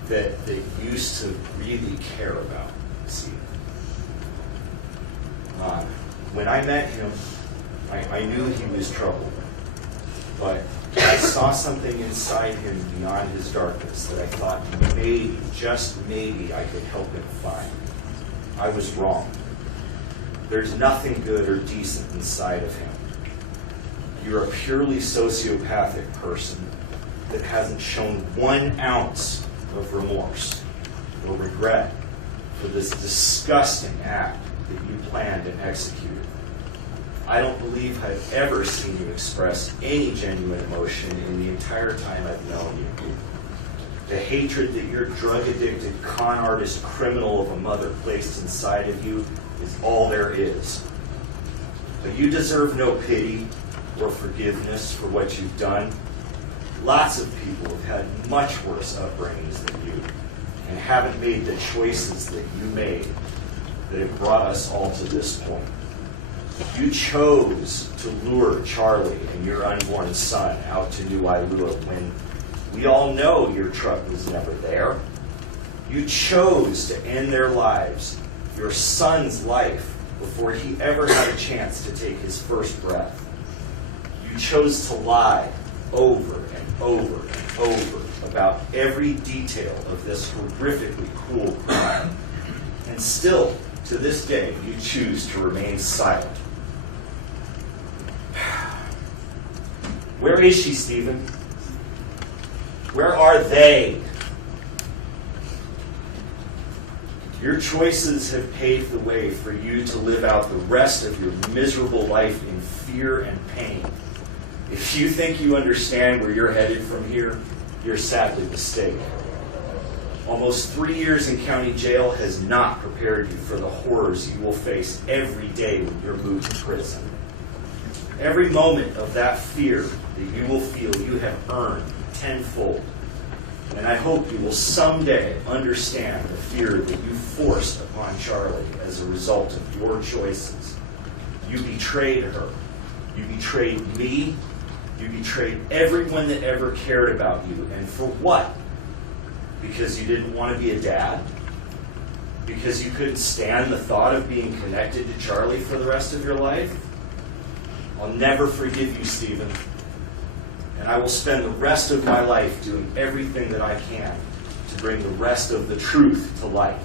that used to really care about Stephen. When I met him, I knew he was troubled, but I saw something inside him beyond his darkness that I thought maybe, just maybe, I could help him find. I was wrong. There's nothing good or decent inside of him. You're a purely sociopathic person that hasn't shown 1 ounce of remorse or regret for this disgusting act that you planned and executed. I don't believe I've ever seen you express any genuine emotion in the entire time I've known you. The hatred that your drug-addicted, con artist criminal of a mother placed inside of you is all there is. But you deserve no pity or forgiveness for what you've done. Lots of people have had much worse upbringings than you and haven't made the choices that you made that have brought us all to this point. You chose to lure Charlie and your unborn son out to New Wailua when we all know your truck was never there. You chose to end their lives, your son's life, before he ever had a chance to take his first breath. You chose to lie over and over and over about every detail of this horrifically cruel crime. And still, to this day, you choose to remain silent. Where is she, Stephen? Where are they? Your choices have paved the way for you to live out the rest of your miserable life in fear and pain. If you think you understand where you're headed from here, you're sadly mistaken. Almost 3 years in county jail has not prepared you for the horrors you will face every day when you're moved to prison. Every moment of that fear that you will feel you have earned tenfold. And I hope you will someday understand the fear that you forced upon Charlie as a result of your choices. You betrayed her. You betrayed me. You betrayed everyone that ever cared about you. And for what? Because you didn't want to be a dad? Because you couldn't stand the thought of being connected to Charlie for the rest of your life? I'll never forgive you, Stephen. And I will spend the rest of my life doing everything that I can to bring the rest of the truth to light.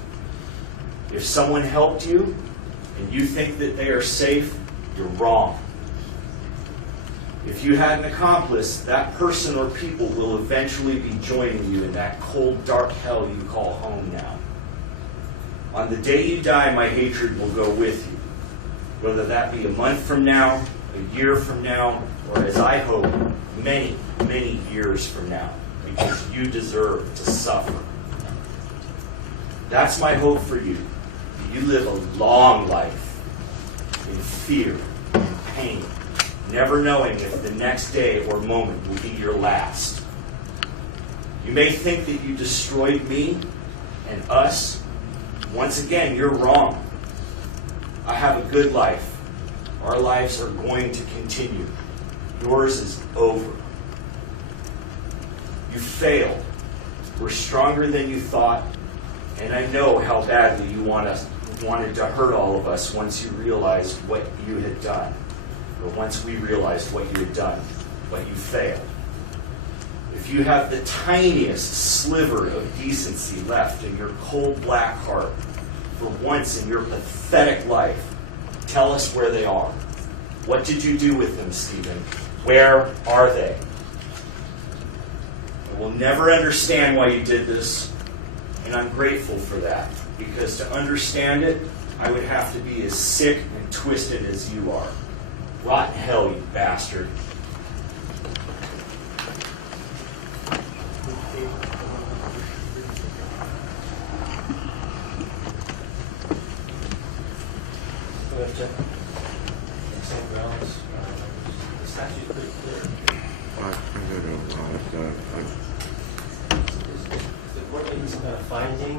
If someone helped you and you think that they are safe, you're wrong. If you had an accomplice, that person or people will eventually be joining you in that cold, dark hell you call home now. On the day you die, my hatred will go with you, whether that be a month from now, a year from now, or as I hope, many, many years from now, because you deserve to suffer. That's my hope for you. You live a long life in fear and pain, never knowing if the next day or moment will be your last. You may think that you destroyed me and us. Once again, you're wrong. I have a good life. Our lives are going to continue. Yours is over. You failed. We're stronger than you thought, and I know how badly you wanted to hurt all of us once you realized what you had done, or once we realized what you had done, but you failed. If you have the tiniest sliver of decency left in your cold black heart, for once in your pathetic life, tell us where they are. What did you do with them, Stephen? Where are they? I will never understand why you did this, and I'm grateful for that, because to understand it, I would have to be as sick and twisted as you are. Rot in hell, you bastard. state the one that we previously Go ahead, Jeff. Same grounds. The statute's pretty clear. I don't know. Is the court making some kind of finding?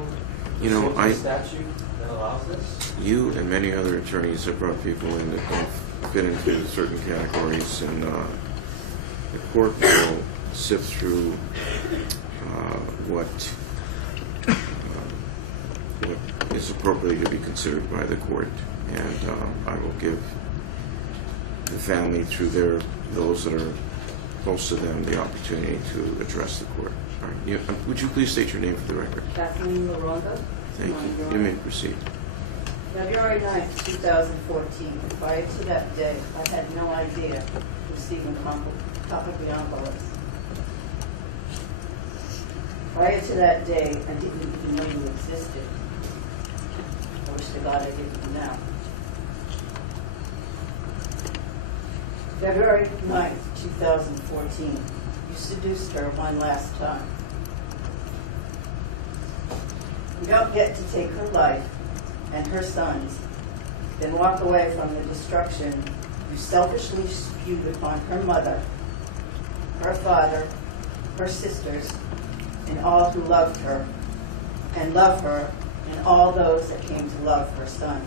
You know, pursuant to the statute that allows this? You and many other attorneys have brought people in that don't fit into certain categories, and the court will sift through what is appropriately to be considered by the court, and I will give the family, through those that are close to them, the opportunity to address the court. All right. Would you please state your name for the record? Kathleen LaRonda. Thank you. You may proceed. February 9th, 2014. Prior to that day, I had no idea who Stephen Capobianco was. Prior to that day, I didn't even know you existed. I wish to God I didn't now. February 9th, 2014. You seduced her one last time. You don't get to take her life and her son's, then walk away from the destruction you selfishly spewed upon her mother, her father, her sisters, and all who loved her, and love her, and all those that came to love her son.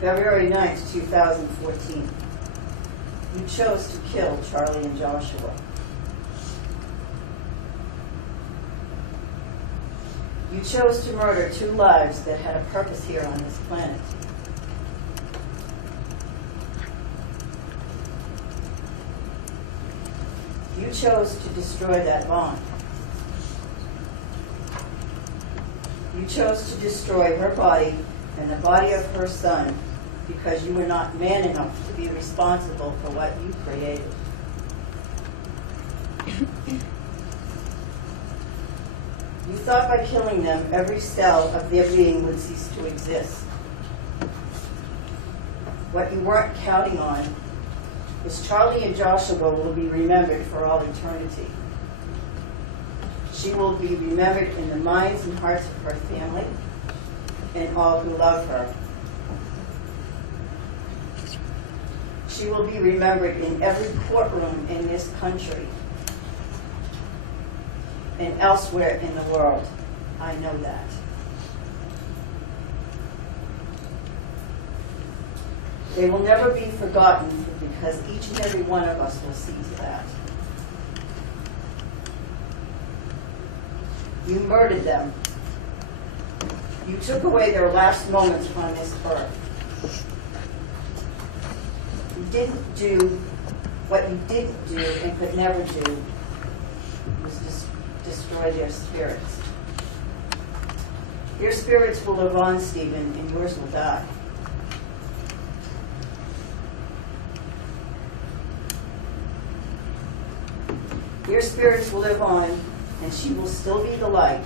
February 9th, 2014. You chose to kill Charlie and Joshua. You chose to murder two lives that had a purpose here on this planet. You chose to destroy that bond. You chose to destroy her body and the body of her son because you were not man enough to be responsible for what you created. You thought by killing them, every cell of their being would cease to exist. What you weren't counting on was Charlie and Joshua will be remembered for all eternity. She will be remembered in the minds and hearts of her family and all who love her. She will be remembered in every courtroom in this country and elsewhere in the world. I know that. They will never be forgotten because each and every one of us will see to that. You murdered them. You took away their last moments on this earth. You didn't do what you didn't do and could never do was destroy their spirits. Your spirits will live on, Stephen, and yours will die. Your spirits will live on, and she will still be the light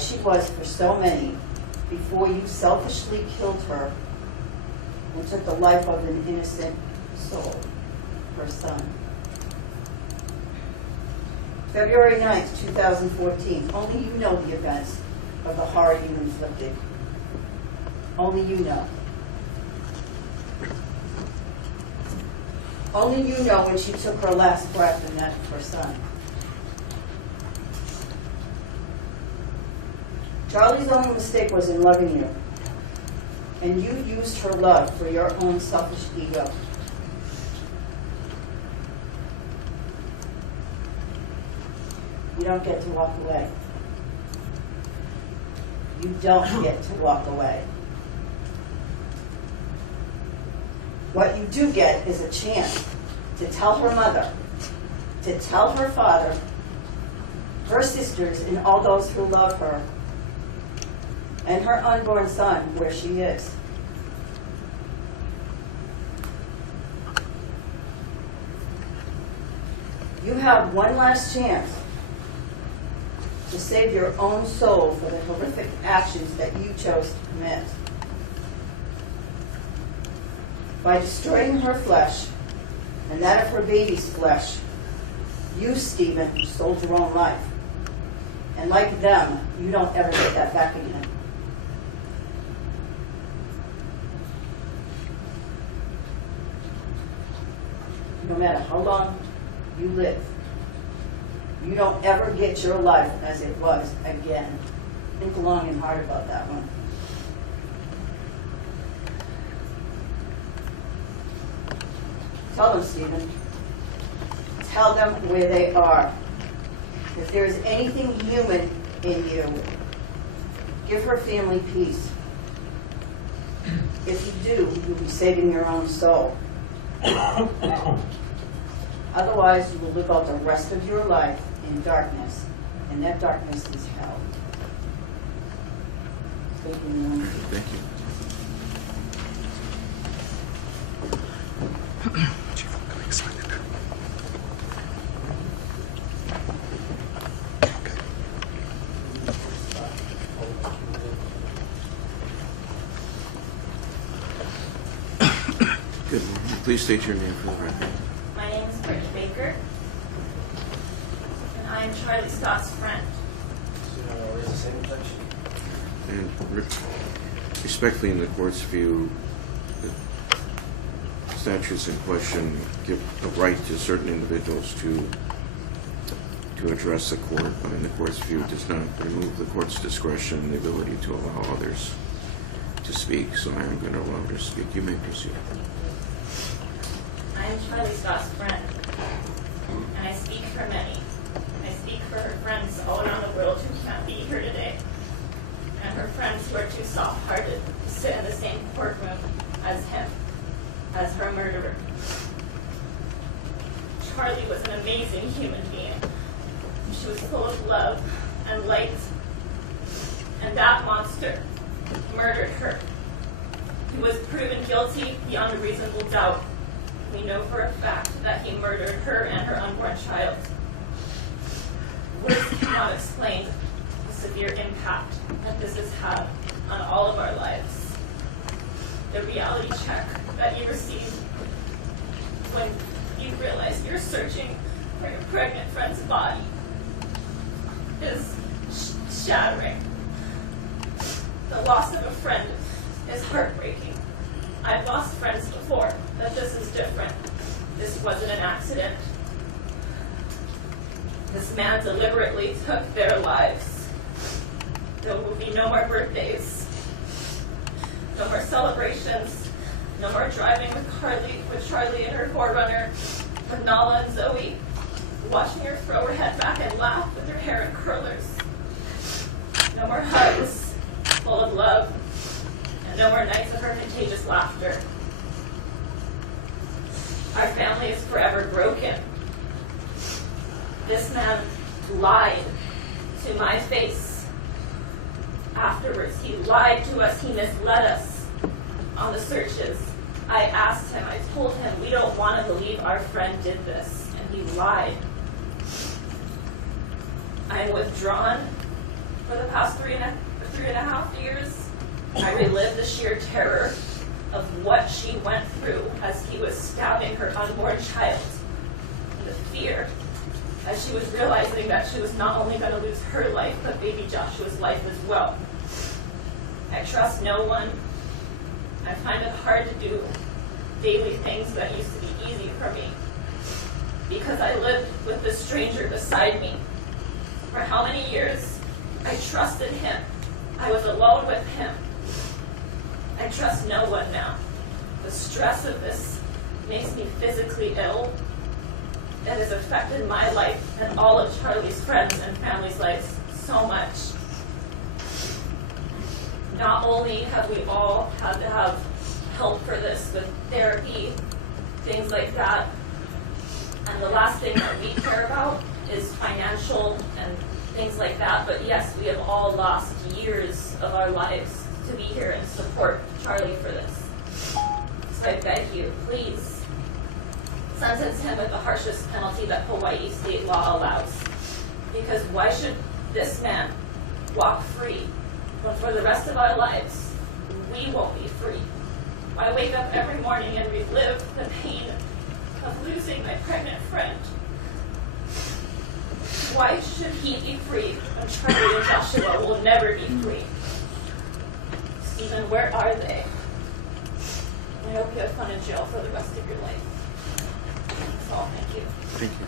she was for so many before you selfishly killed her and took the life of an innocent soul, her son. February 9th, 2014. Only you know the events of the horror you inflicted. Only you know. Only you know when she took her last breath and that of her son. Charlie's only mistake was in loving you, and you used her love for your own selfish ego. You don't get to walk away. You don't get to walk away. What you do get is a chance to tell her mother, to tell her father, her sisters, and all those who love her, and her unborn son where she is. You have one last chance to save your own soul for the horrific actions that you chose to commit. By destroying her flesh and that of her baby's flesh. You, Stephen, stole your own life. And like them, you don't ever get that back again. No matter how long you live, you don't ever get your life as it was again. Think long and hard about that one. Tell them, Stephen. Tell them where they are. If there is anything human in you, give her family peace. If you do, you'll be saving your own soul. Otherwise, you will live out the rest of your life in darkness, and that darkness is hell. Thank you, Naomi. Thank you. Good morning. Please state your name for the record. My name is Brittany Baker, and I am Charlie Scott's friend. Is the same objection? And respectfully, in the court's view, the statutes in question give a right to certain individuals to address the court, but in the court's view does not remove the court's discretion and the ability to allow others to speak. So I am going to allow her to speak. You may proceed. I am Charlie Scott's friend, and I speak for many. I speak for her friends all around the world who can't be here today, and her friends who are too soft-hearted to sit in the same courtroom as him, as her murderer. Charlie was an amazing human being. She was full of love and light, and that monster murdered her. He was proven guilty beyond a reasonable doubt. We know for a fact that he murdered her and her unborn child. Words cannot explain the severe impact that this has had on all of our lives. The reality check that you receive when you realize you're searching for your pregnant friend's body is shattering. The loss of a friend is heartbreaking. I've lost friends before, but this is different. This wasn't an accident. This man deliberately took their lives. There will be no more birthdays, no more celebrations, no more driving with Charlie and her forerunner, with Nala and Zoe, watching her throw her head back and laugh with her hair in curlers. No more hugs full of love, and no more nights of her contagious laughter. Our family is forever broken. This man lied to my face. Afterwards, he lied to us, he misled us on the searches. I asked him, I told him, we don't want to believe our friend did this, and he lied. I'm withdrawn for the past three and a half years. I relived the sheer terror of what she went through as he was stabbing her unborn child. And the fear as she was realizing that she was not only going to lose her life, but baby Joshua's life as well. I trust no one. I find it hard to do daily things that used to be easy for me. Because I lived with this stranger beside me. For how many years? I trusted him. I was alone with him. I trust no one now. The stress of this makes me physically ill. It has affected my life and all of Charlie's friends and family's lives so much. Not only have we all had to have help for this with therapy, things like that, and the last thing that we care about is financial and things like that, but yes, we have all lost years of our lives to be here and support Charlie for this. So I beg you, please, sentence him with the harshest penalty that Hawaii state law allows. Because why should this man walk free when for the rest of our lives we won't be free? Why wake up every morning and relive the pain of losing my pregnant friend. Why should he be free when Charlie and Joshua will never be free? Stephen, where are they? I hope you have fun in jail for the rest of your life. That's all. Thank you. Thank you.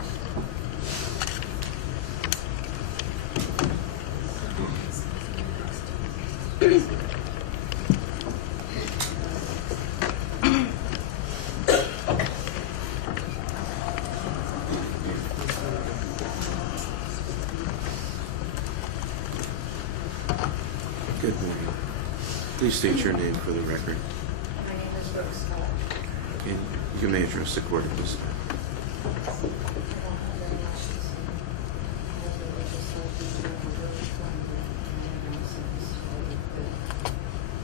Good morning. Please state your name for the record. My name is Rose Scott. And you may address the court at this time.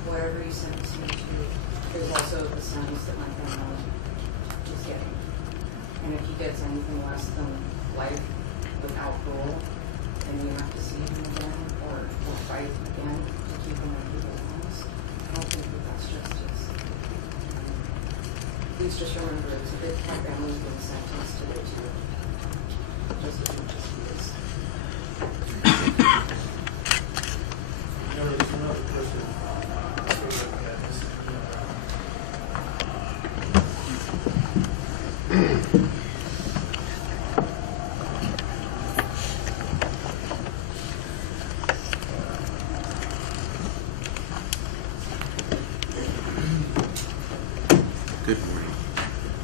Whatever you sentence me to, there's also the sentence that my family is getting. And if he gets anything less than life without parole, then we have to see him again or fight again to keep him in people's homes. I don't think that that's justice. Please just remember, it's a bit my family's been sentenced to it too. Just as much as he is. There's another person. Good morning.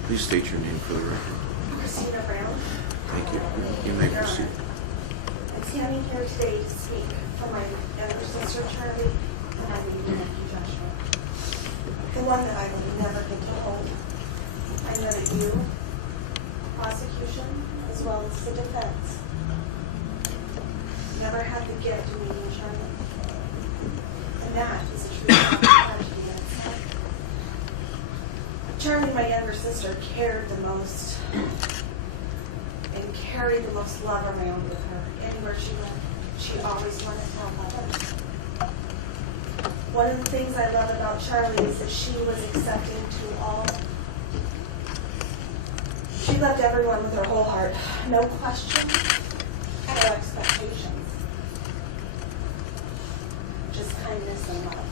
Please state your name for the record. Christina Brown. Thank you. You may proceed. I'm standing here today to speak for my younger sister Charlie and my baby nephew Joshua. The one that I will never get to hold. I know that you, prosecution, as well as the defense, never had to get to meeting Charlie. And that is a true tragedy in itself. Charlie, my younger sister, cared the most and carried the most love around with her. Anywhere she went, she always wanted to help others. One of the things I love about Charlie is that she was accepting to all. She loved everyone with her whole heart. No questions, no expectations. Just kindness and love.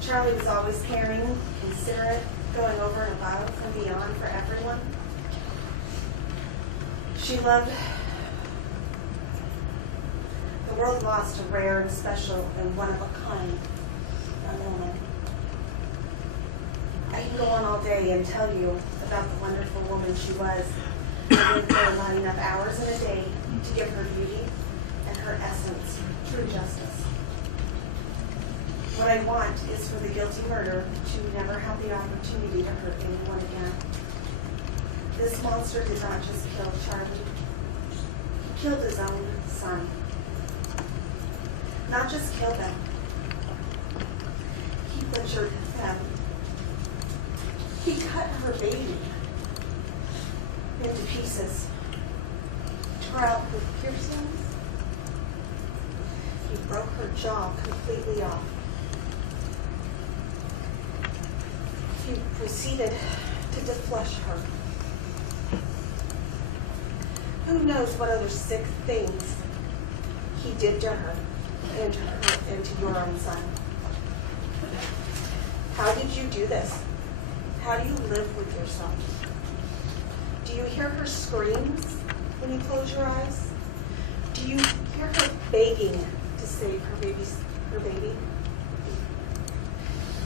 Charlie was always caring, considerate, going over and above and beyond for everyone. She loved. The world lost a rare and special and one-of-a-kind young woman. I can go on all day and tell you about the wonderful woman she was, living there not enough hours in a day to give her beauty and her essence true justice. What I want is for the guilty murderer to never have the opportunity to hurt anyone again. This monster did not just kill Charlie. He killed his own son. Not just killed them. He butchered them. He cut her baby into pieces. Tore out her piercings. He broke her jaw completely off. He proceeded to deflesh her. Who knows what other sick things he did to her and to your own son. How did you do this? How do you live with yourself? Do you hear her screams when you close your eyes? Do you hear her begging to save her baby?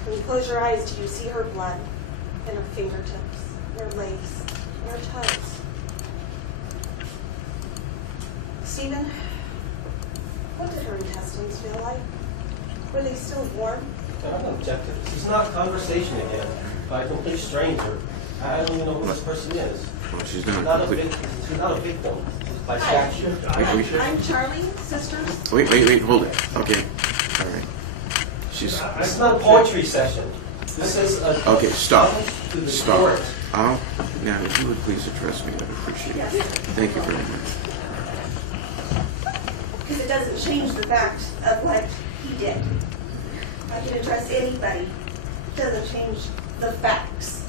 When you close your eyes, do you see her blood in her fingertips, in her legs, in her toes? Stephen, what did her intestines feel like? Were they still warm? I'm not objective. This is not conversation again by a complete stranger. I don't even know who this person is. Well, she's She's not not a complete. victim. She's not a victim by Hi. statute. I'm Charlie, sisters. Wait, hold it. Okay. All right. This is not a poetry session. This is a Okay, stop. to the Stop. court. Now, if you would please address me, I'd appreciate it. Thank you very much. Because it doesn't change the fact of what he did. I can address anybody. It doesn't change the facts.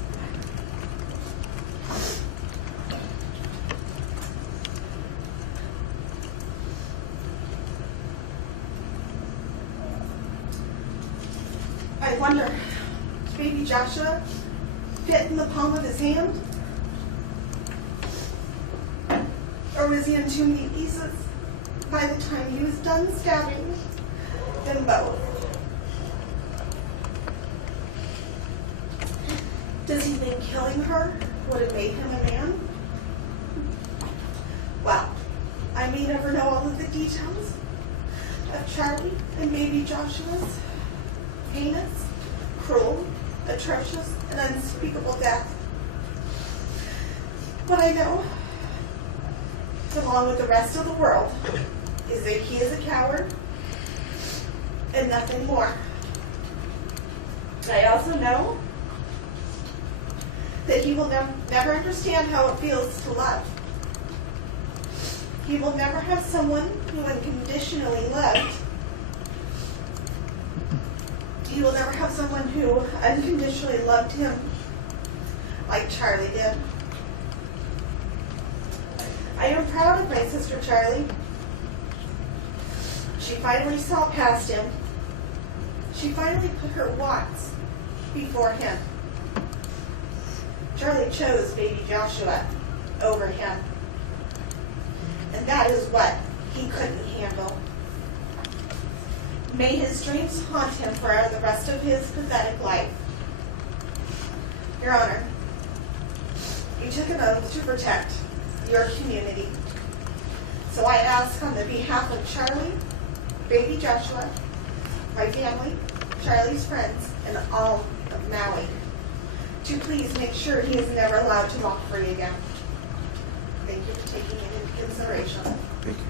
wonder, did baby Joshua fit in the palm of his hand? Or was he in too many pieces by the time he was done stabbing them both? Does he think killing her would have made him a man? Well, I may never know all of the details of Charlie and baby Joshua's heinous, cruel, atrocious, and unspeakable death. What I know, along with the rest of the world, is that he is a coward and nothing more. I also know that he will never understand how it feels to love. He will never have someone who unconditionally loved. He will never have someone who unconditionally loved him like Charlie did. I am proud of my sister Charlie. She finally saw past him. She finally put her wants before him. Charlie chose baby Joshua over him. And that is what he couldn't handle. May his dreams haunt him for the rest of his pathetic life. Your Honor, you took an oath to protect your community. So I ask on the behalf of Charlie, baby Joshua, my family, Charlie's friends, and all of Maui, to please make sure he is never allowed to walk free again. Thank you for taking it into consideration. Thank you.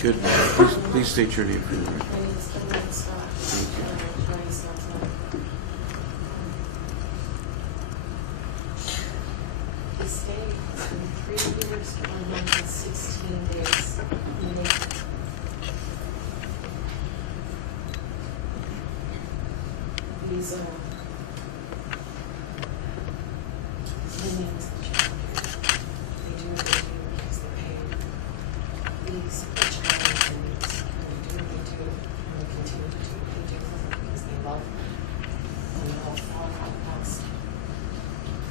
Good. Please state your name for the record. My name is Kimberly Scott. Attorney Scott's mother. He stayed for 3 years, 1 month and 16 days. He's his name is the child. They do what they do because they're paid. These are child attorneys, and they do what they do, and they continue to do what they do because they love them. And they all fall out past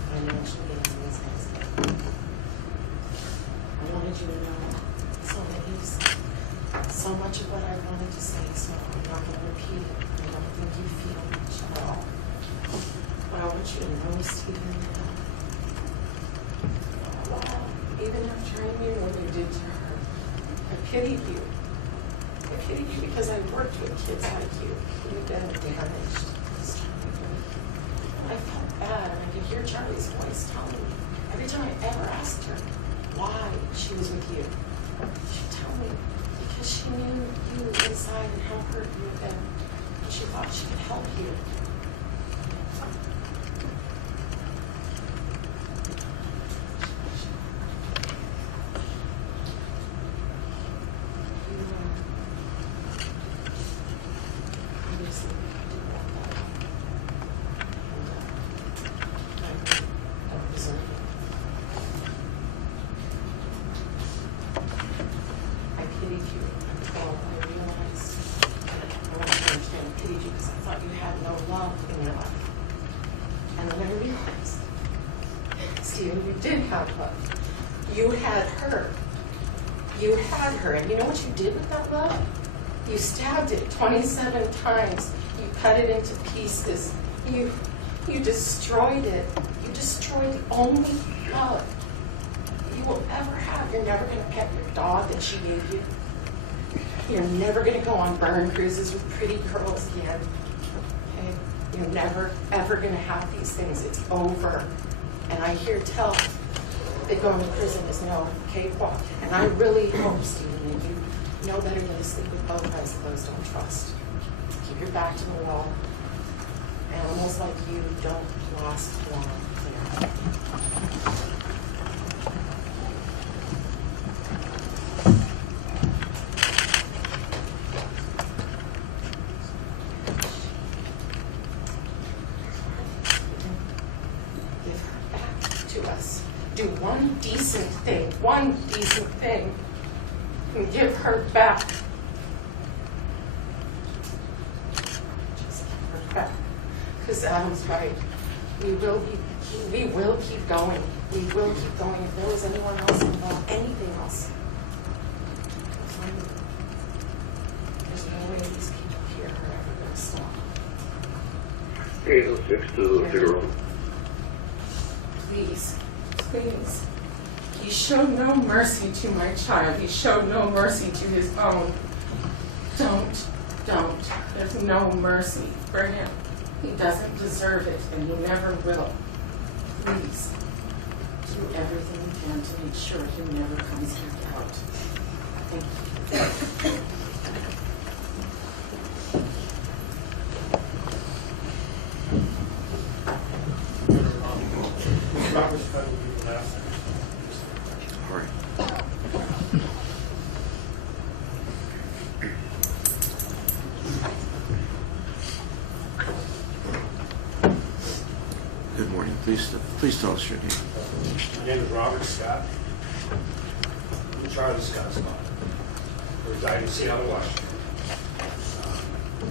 financially and business. I wanted you to know so that he's so much of what I wanted to say, so I'm not going to repeat it. I don't think you feel much at all. But I want you to know, Stephen, even after I knew what you did to her, I pitied you. I pitied you because I worked with kids like you who've been damaged. I felt bad, and I could hear Charlie's voice telling me every time I ever asked her why she was with you, she'd tell me because she knew you inside and how hurt you had been, and she thought she could help you. And you know what you did with that love? You stabbed it 27 times. You cut it into pieces. You destroyed it. You destroyed the only love you will ever have. You're never going to pet your dog that she gave you. You're never going to go on burn cruises with pretty girls again. Okay? You're never, ever going to have these things. It's over. And I hear tell that going to prison is no cakewalk. And I really hope, Stephen, that you know better than to sleep with both eyes closed. Don't trust. Keep your back to the wall. Animals like you don't last long there. Give her back. decent thing and give her back. Just give her back. Because Adam's right. We will keep going. We will keep going. If there was anyone else involved, anything else, there's no way these people here are ever going to stop. 806 to the decorum. Please, please. He showed no mercy to my child. He showed no mercy to his own. Don't. There's no mercy for him. He doesn't deserve it, and he never will. Please, do everything you can to make sure he never comes back out. Thank you. All right. Good morning. Please tell us your name. My name is Robert Scott. I'm Charlie Scott's father. I reside in Seattle, Washington.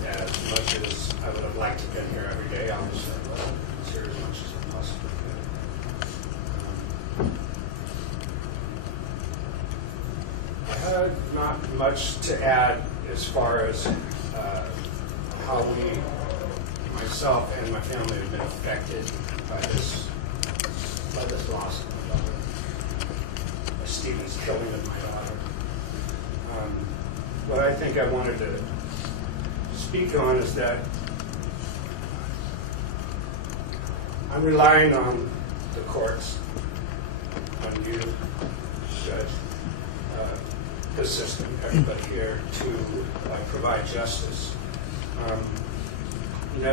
As much as I would have liked to have been here every day, obviously I was here as much as I possibly could. I had not much to add as far as how myself and my family have been affected by this loss of my daughter, by Stephen's killing of my daughter. What I think I wanted to speak on is that I'm relying on the courts, on you, Judge, the system, everybody here to provide justice.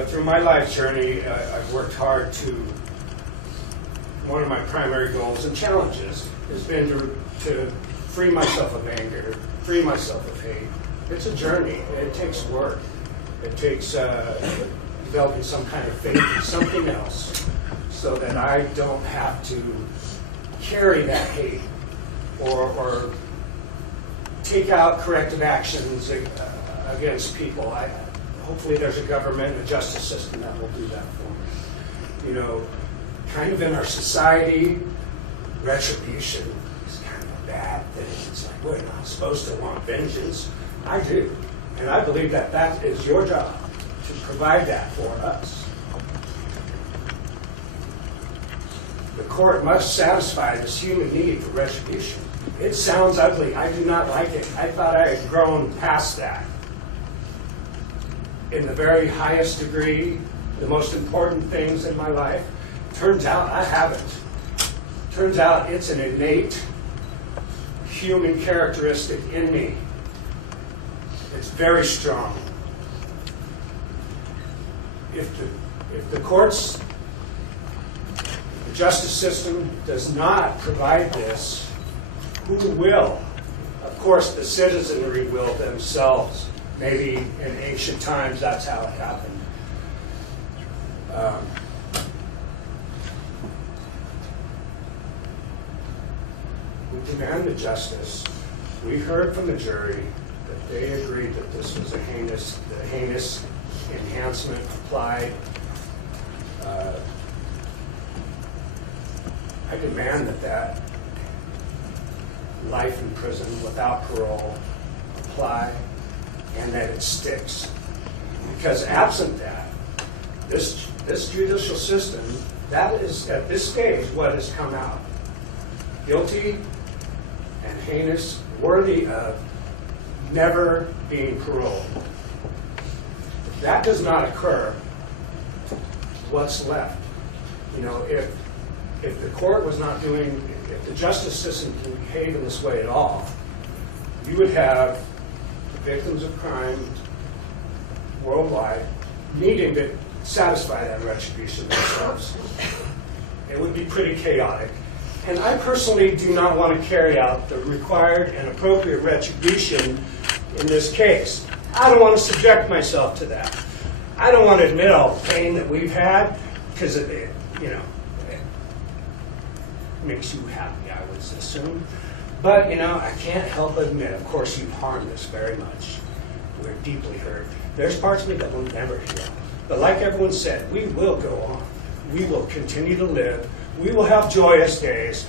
Through my life journey, I've worked hard to, one of my primary goals and challenges has been to free myself of anger, free myself of hate. It's a journey. It takes work. It takes developing some kind of faith in something else so that I don't have to carry that hate or take out corrective actions against people. Hopefully there's a government and a justice system that will do that for me. Kind of in our society, retribution is kind of a bad thing. It's like, we're not supposed to want vengeance. I do. And I believe that that is your job, to provide that for us. The court must satisfy this human need for retribution. It sounds ugly. I do not like it. I thought I had grown past that. In the very highest degree, the most important things in my life, turns out I haven't. Turns out it's an innate human characteristic in me. It's very strong. If the courts, the justice system does not provide this, who will? Of course, the citizenry will themselves. Maybe in ancient times, that's how it happened. We demand the justice. We heard from the jury that they agreed that this was a heinous enhancement applied. I demand that life in prison without parole apply, and that it sticks. Because absent that, this judicial system, that is at this stage what has come out. Guilty and heinous, worthy of never being paroled. If that does not occur, what's left? If the court was not doing, if the justice system didn't behave in this way at all, you would have victims of crime worldwide needing to satisfy that retribution themselves. It would be pretty chaotic. And I personally do not want to carry out the required and appropriate retribution in this case. I don't want to subject myself to that. I don't want to admit all the pain that we've had, because it makes you happy, I would assumed. But, you know, I can't help but admit, of course, you've harmed us very much. We're deeply hurt. There's parts of me that will never heal. But like everyone said, we will go on. We will continue to live. We will have joyous days.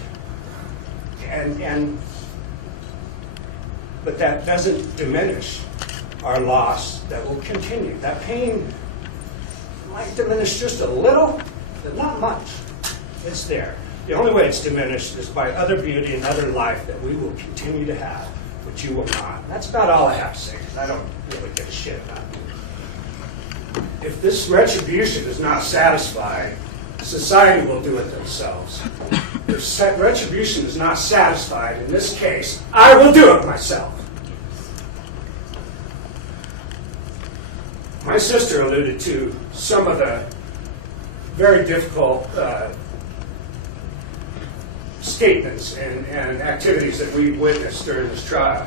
But that doesn't diminish our loss that will continue. That pain might diminish just a little, but not much. It's there. The only way it's diminished is by other beauty and other life that we will continue to have, but you will not. That's about all I have to say, because I don't really give a shit about it. If this retribution is not satisfied, society will do it themselves. If retribution is not satisfied in this case, I will do it myself. My sister alluded to some of the very difficult statements and activities that we witnessed during this trial.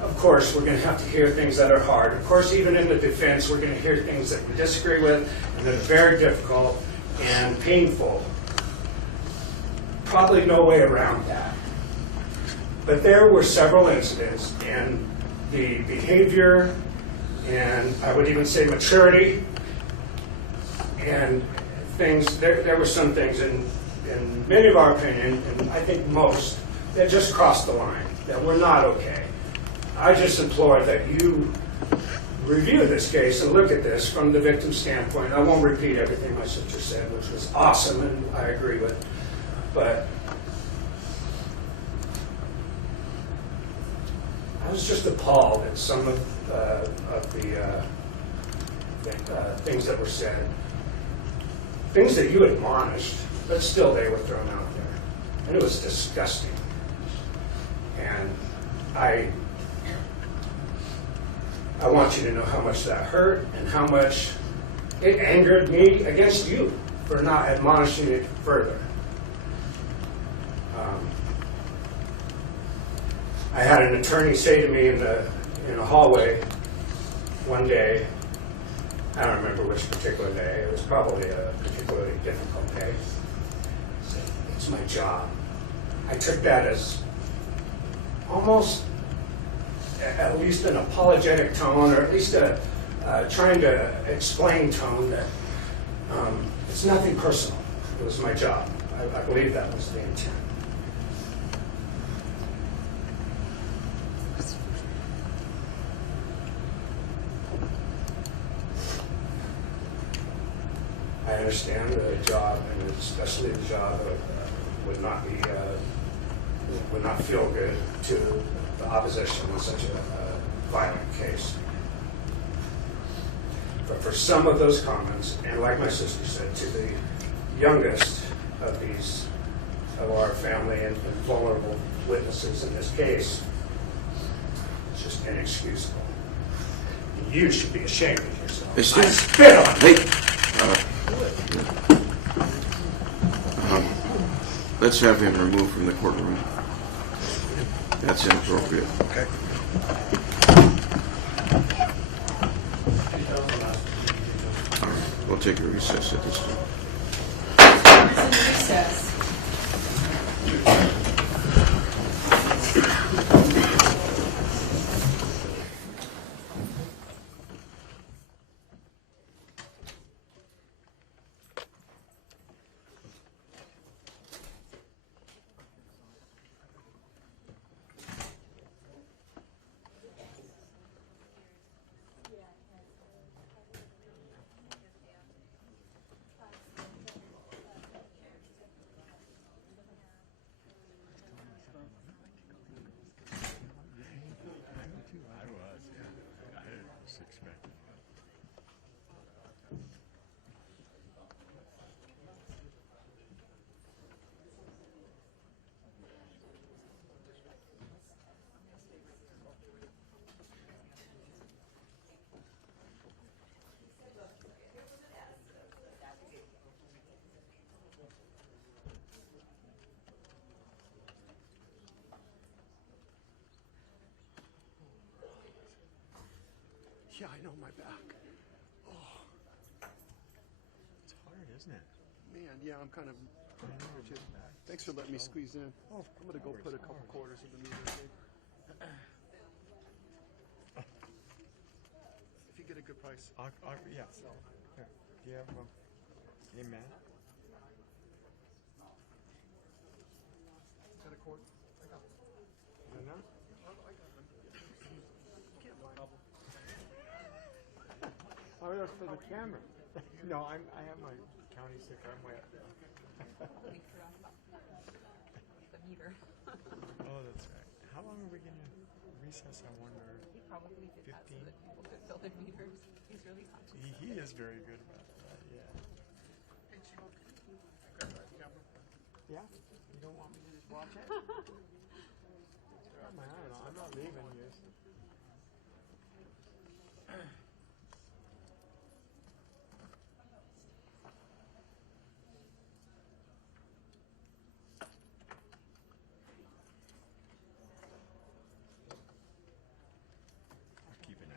Of course, we're going to have to hear things that are hard. Of course, even in the defense, we're going to hear things that we disagree with and that are very difficult and painful. Probably no way around that. But there were several incidents, and the behavior, and I would even say maturity, and things, there were some things in many of our opinion, and I think most, that just crossed the line, that were not okay. I just implore that you review this case and look at this from the victim's standpoint. I won't repeat everything my sister said, which was awesome and I agree with, but I was just appalled at some of the things that were said. Things that you admonished, but still they were thrown out there. And it was disgusting. And I want you to know how much that hurt and how much it angered me against you for not admonishing it further. I had an attorney say to me in a hallway one day, I don't remember which particular day, it was probably a particularly difficult day. He said, "It's my job." I took that as almost at least an apologetic tone, or at least a trying to explain tone that it's nothing personal. It was my job. I believe that was the intent. I understand the job, and especially the job would not feel good to the opposition in such a violent case. But for some of those comments, and like my sister said, to the youngest of our family and vulnerable witnesses in this case, it's just inexcusable. You should be ashamed of yourself. I spit on you. Let's have him removed from the courtroom. That's inappropriate. Okay. All right, we'll take a recess at this time. Recess. Yeah, I know, my back. Oh. It's hard, isn't it? Man, yeah, I'm kind of Thanks for letting me squeeze in. I'm gonna go put a couple quarters in the meter. If you get a good price. Yeah. Here. Do you have amen? Got a cord? I got it. I know. Oh, that's for the camera. No, I have my county sticker. I'm way up there. The meter. Oh, that's right. How long are we going to recess, I wonder? He probably did 15? that so that people could fill their meters. He's really conscious. He is very good about that, yeah. Hey, Chico, can you grab that camera? Yeah? You don't want me to just watch it? I don't know. I'm not leaving you. I'll keep an eye.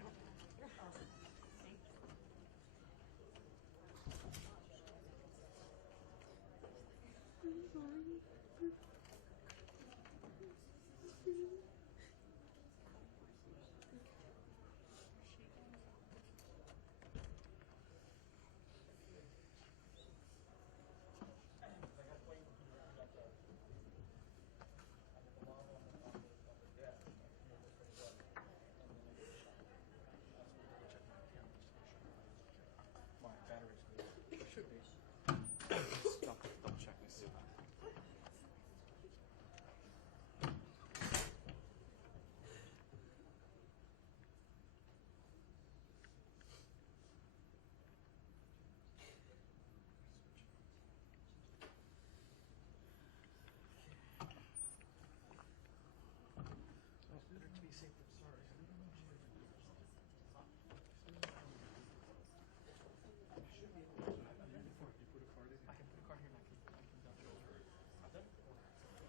My battery's good. It should be. Double check this. Better to be safe than sorry. Should be able to. You put a card in. I can put a card here and I can dump it over. Double A's. Stand by.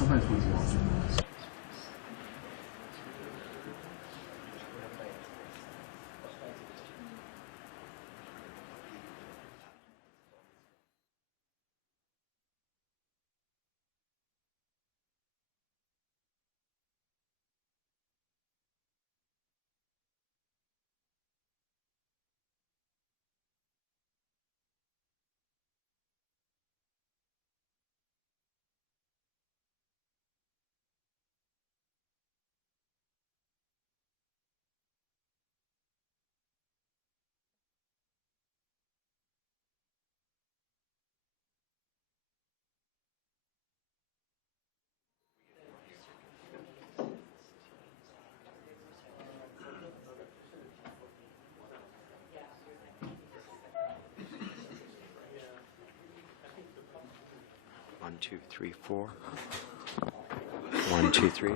sometimes when he's walking. 1, 2, 3, 4. 1, 2, 3.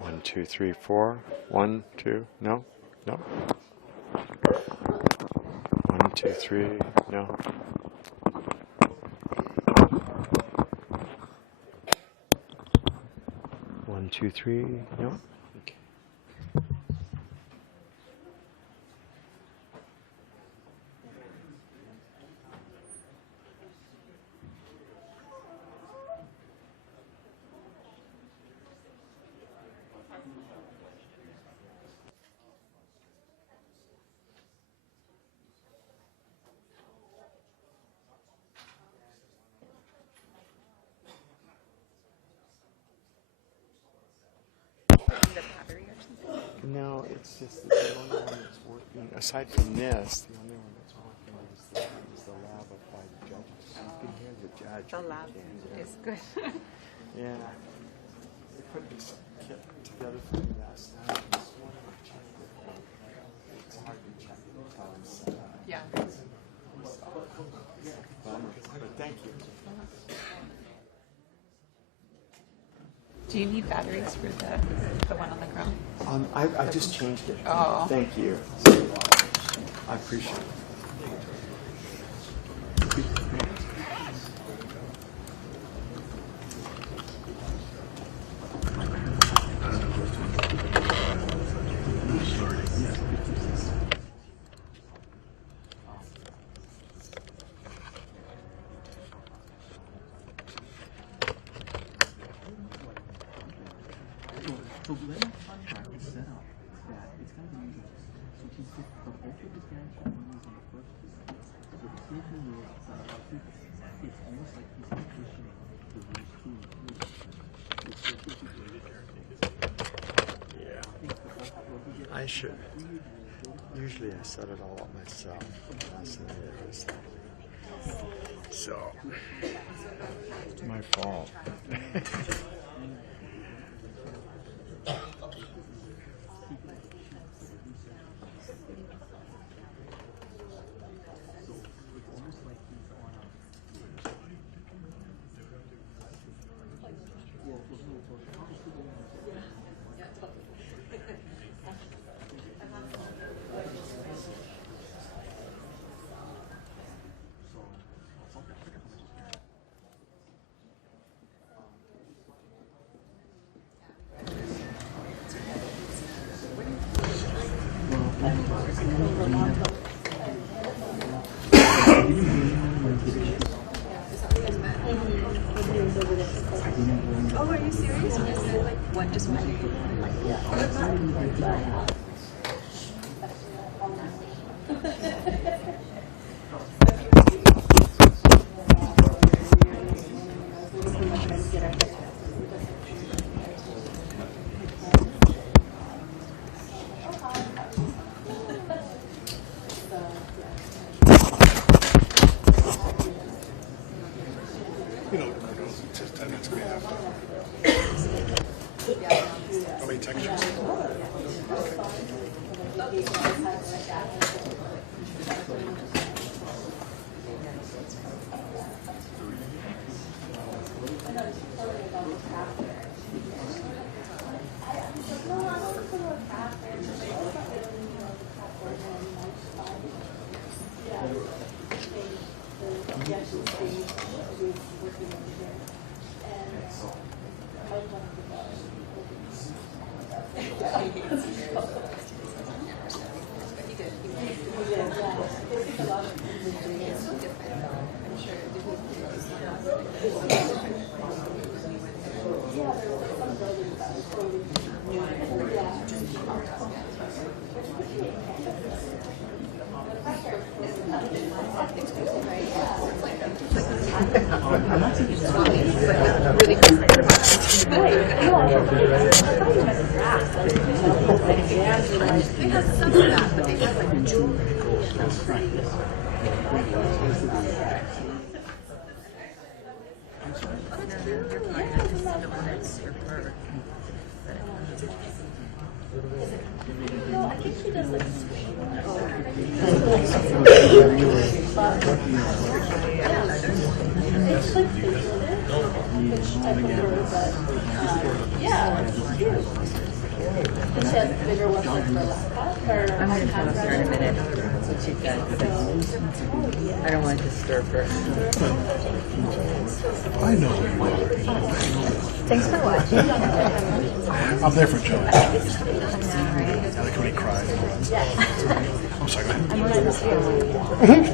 One, two, three, 4. 1, 2, no, no. 1, 2, 3, no. 1, 2, 3, no. Okay. No, it's just the only one that's working. Aside from this, the only one that's working is the lab up by the judges. You can hear the judge. The lab is good. Yeah. They put this kit together for me last night. This morning I checked it. It's hard to check it until it's Yeah. But thank you. Do you need batteries for the one on the ground? I just changed it. Oh. Thank you. I appreciate it. So when the contract is set up, that it's got to be used. So she's just the ultra substantial money is in the first place. So the same thing is, it's almost like he's conditioning the rules to include. Yeah. I should. Usually I set it all up myself. Last night it was. So, it's my fault. Oh, are you serious? Or is it like one just one? You know, it's just 10 minutes we have. How many textures? I'm going to come up here in a minute. That's what she said. I don't want to disturb her. I know. Thanks for watching. I'm there for Joe. I like when he cries and runs. I'm sorry, go ahead.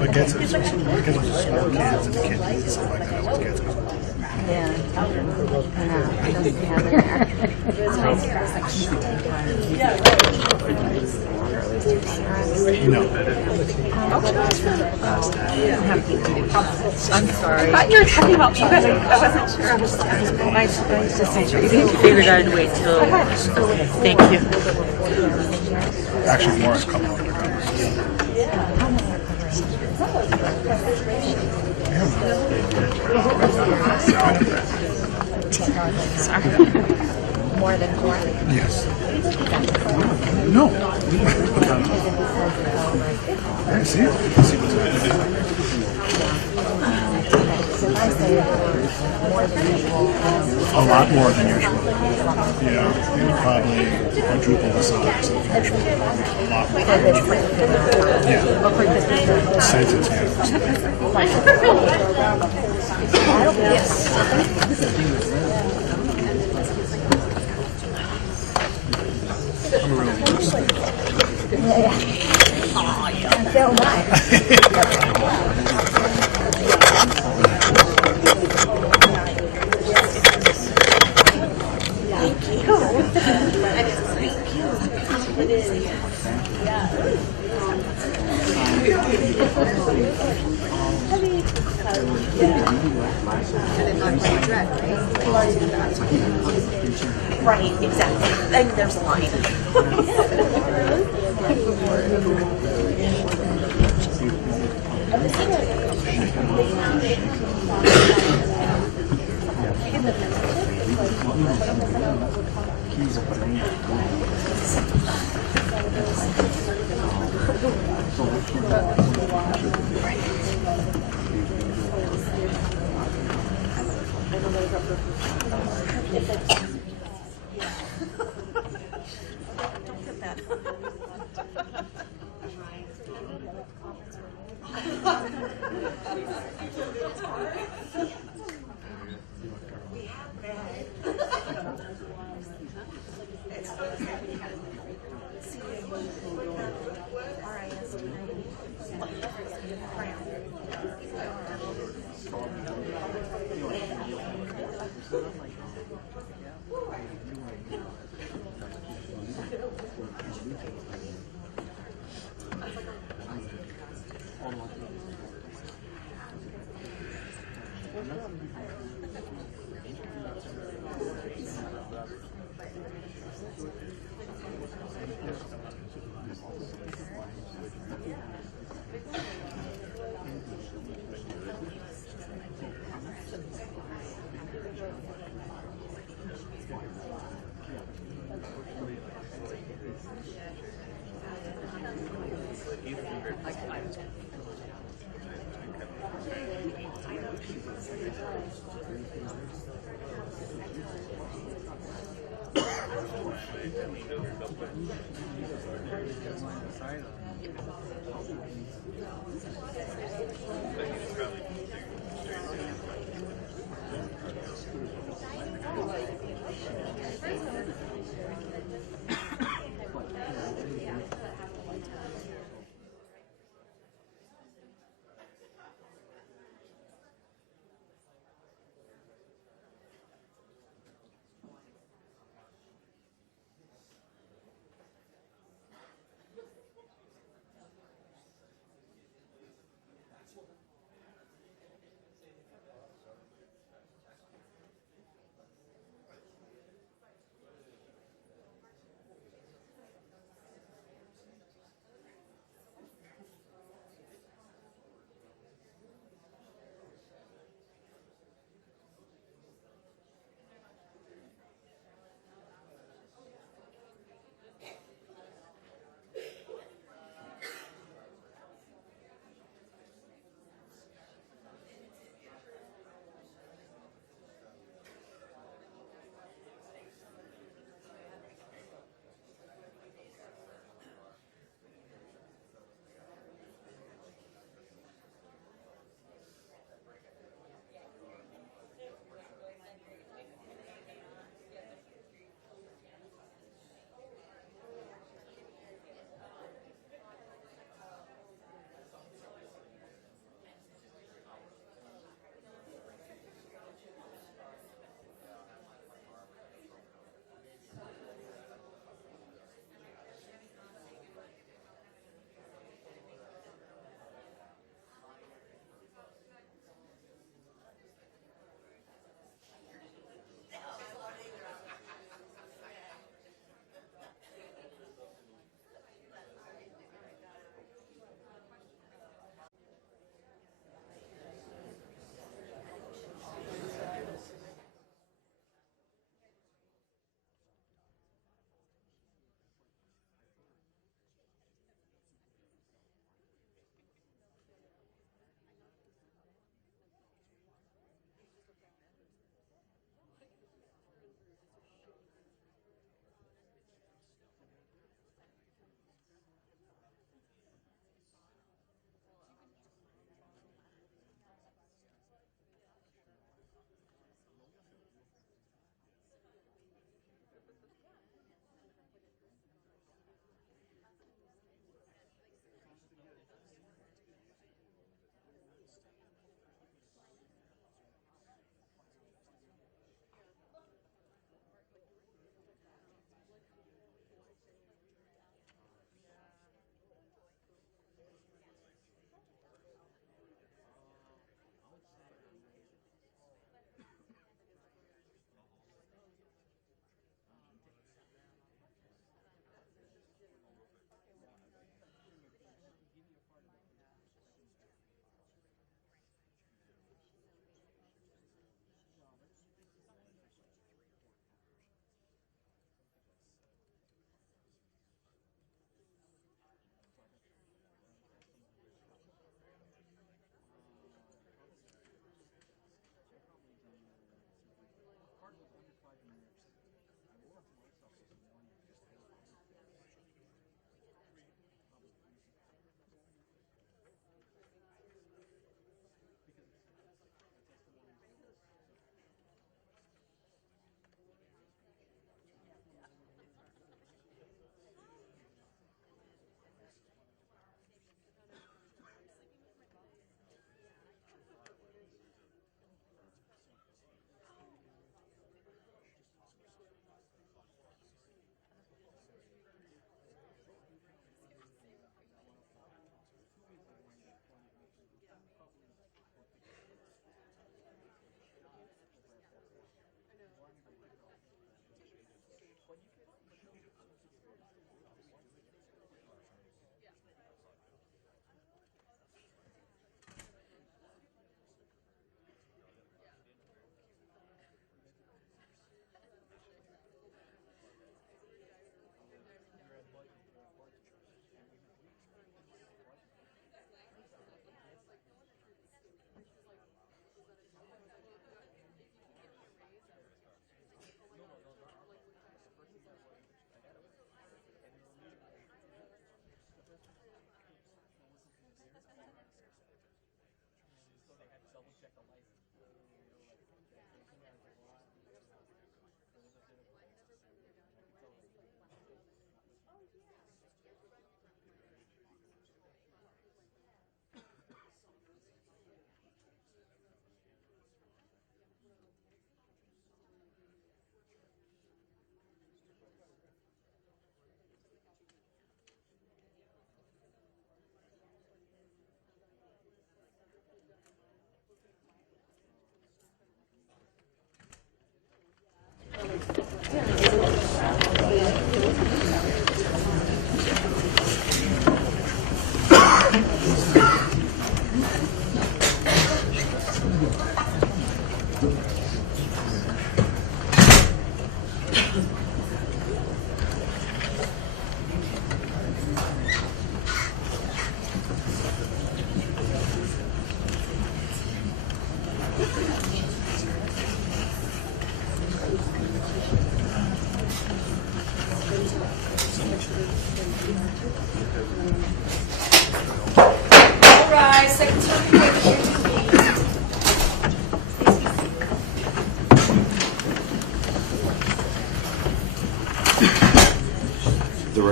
What gets it is because of the small kids and the kids and stuff like that. What gets it. Yeah. I don't see how they're there. No. I'm sorry. I thought you were talking about me, but I wasn't sure. I was just not sure. You figured I'd wait till. Thank you. Actually, more is coming. Sorry. More than four? Yes. No. I see it. See what's a lot more than usual. Yeah, it would probably quadruple the size of usual. A lot more. Yeah. Sentence, yeah. Yes. I'm really interested. Yeah. So am I. Thank you. It is. Yeah. Right, exactly. I mean, there's a line.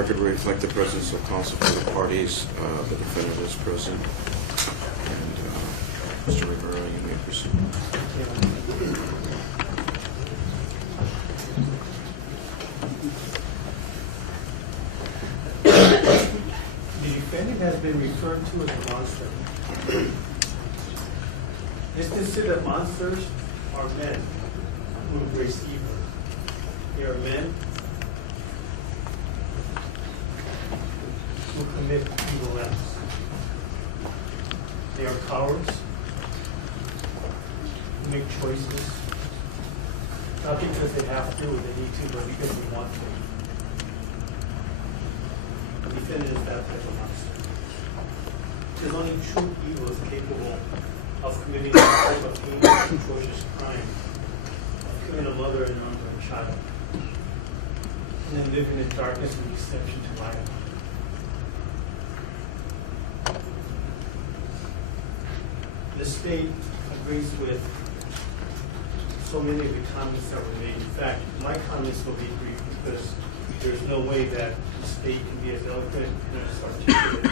record will reflect the presence of counsel for the parties. The defendant is present. And Mr. Rivera, you may proceed. The defendant has been referred to as a monster. It's considered that monsters are men who embrace evil. They are men who commit evil acts. They are cowards who make choices, not because they have to or they need to, but because they want to. The defendant is that type of monster. Because only true evil is capable of committing the type of heinous, atrocious crime, of killing a mother and an unborn child, and then living in darkness and deception to life. The state agrees with so many of the comments that were made. In fact, my comments will be brief because there's no way that the state can be as eloquent and as articulate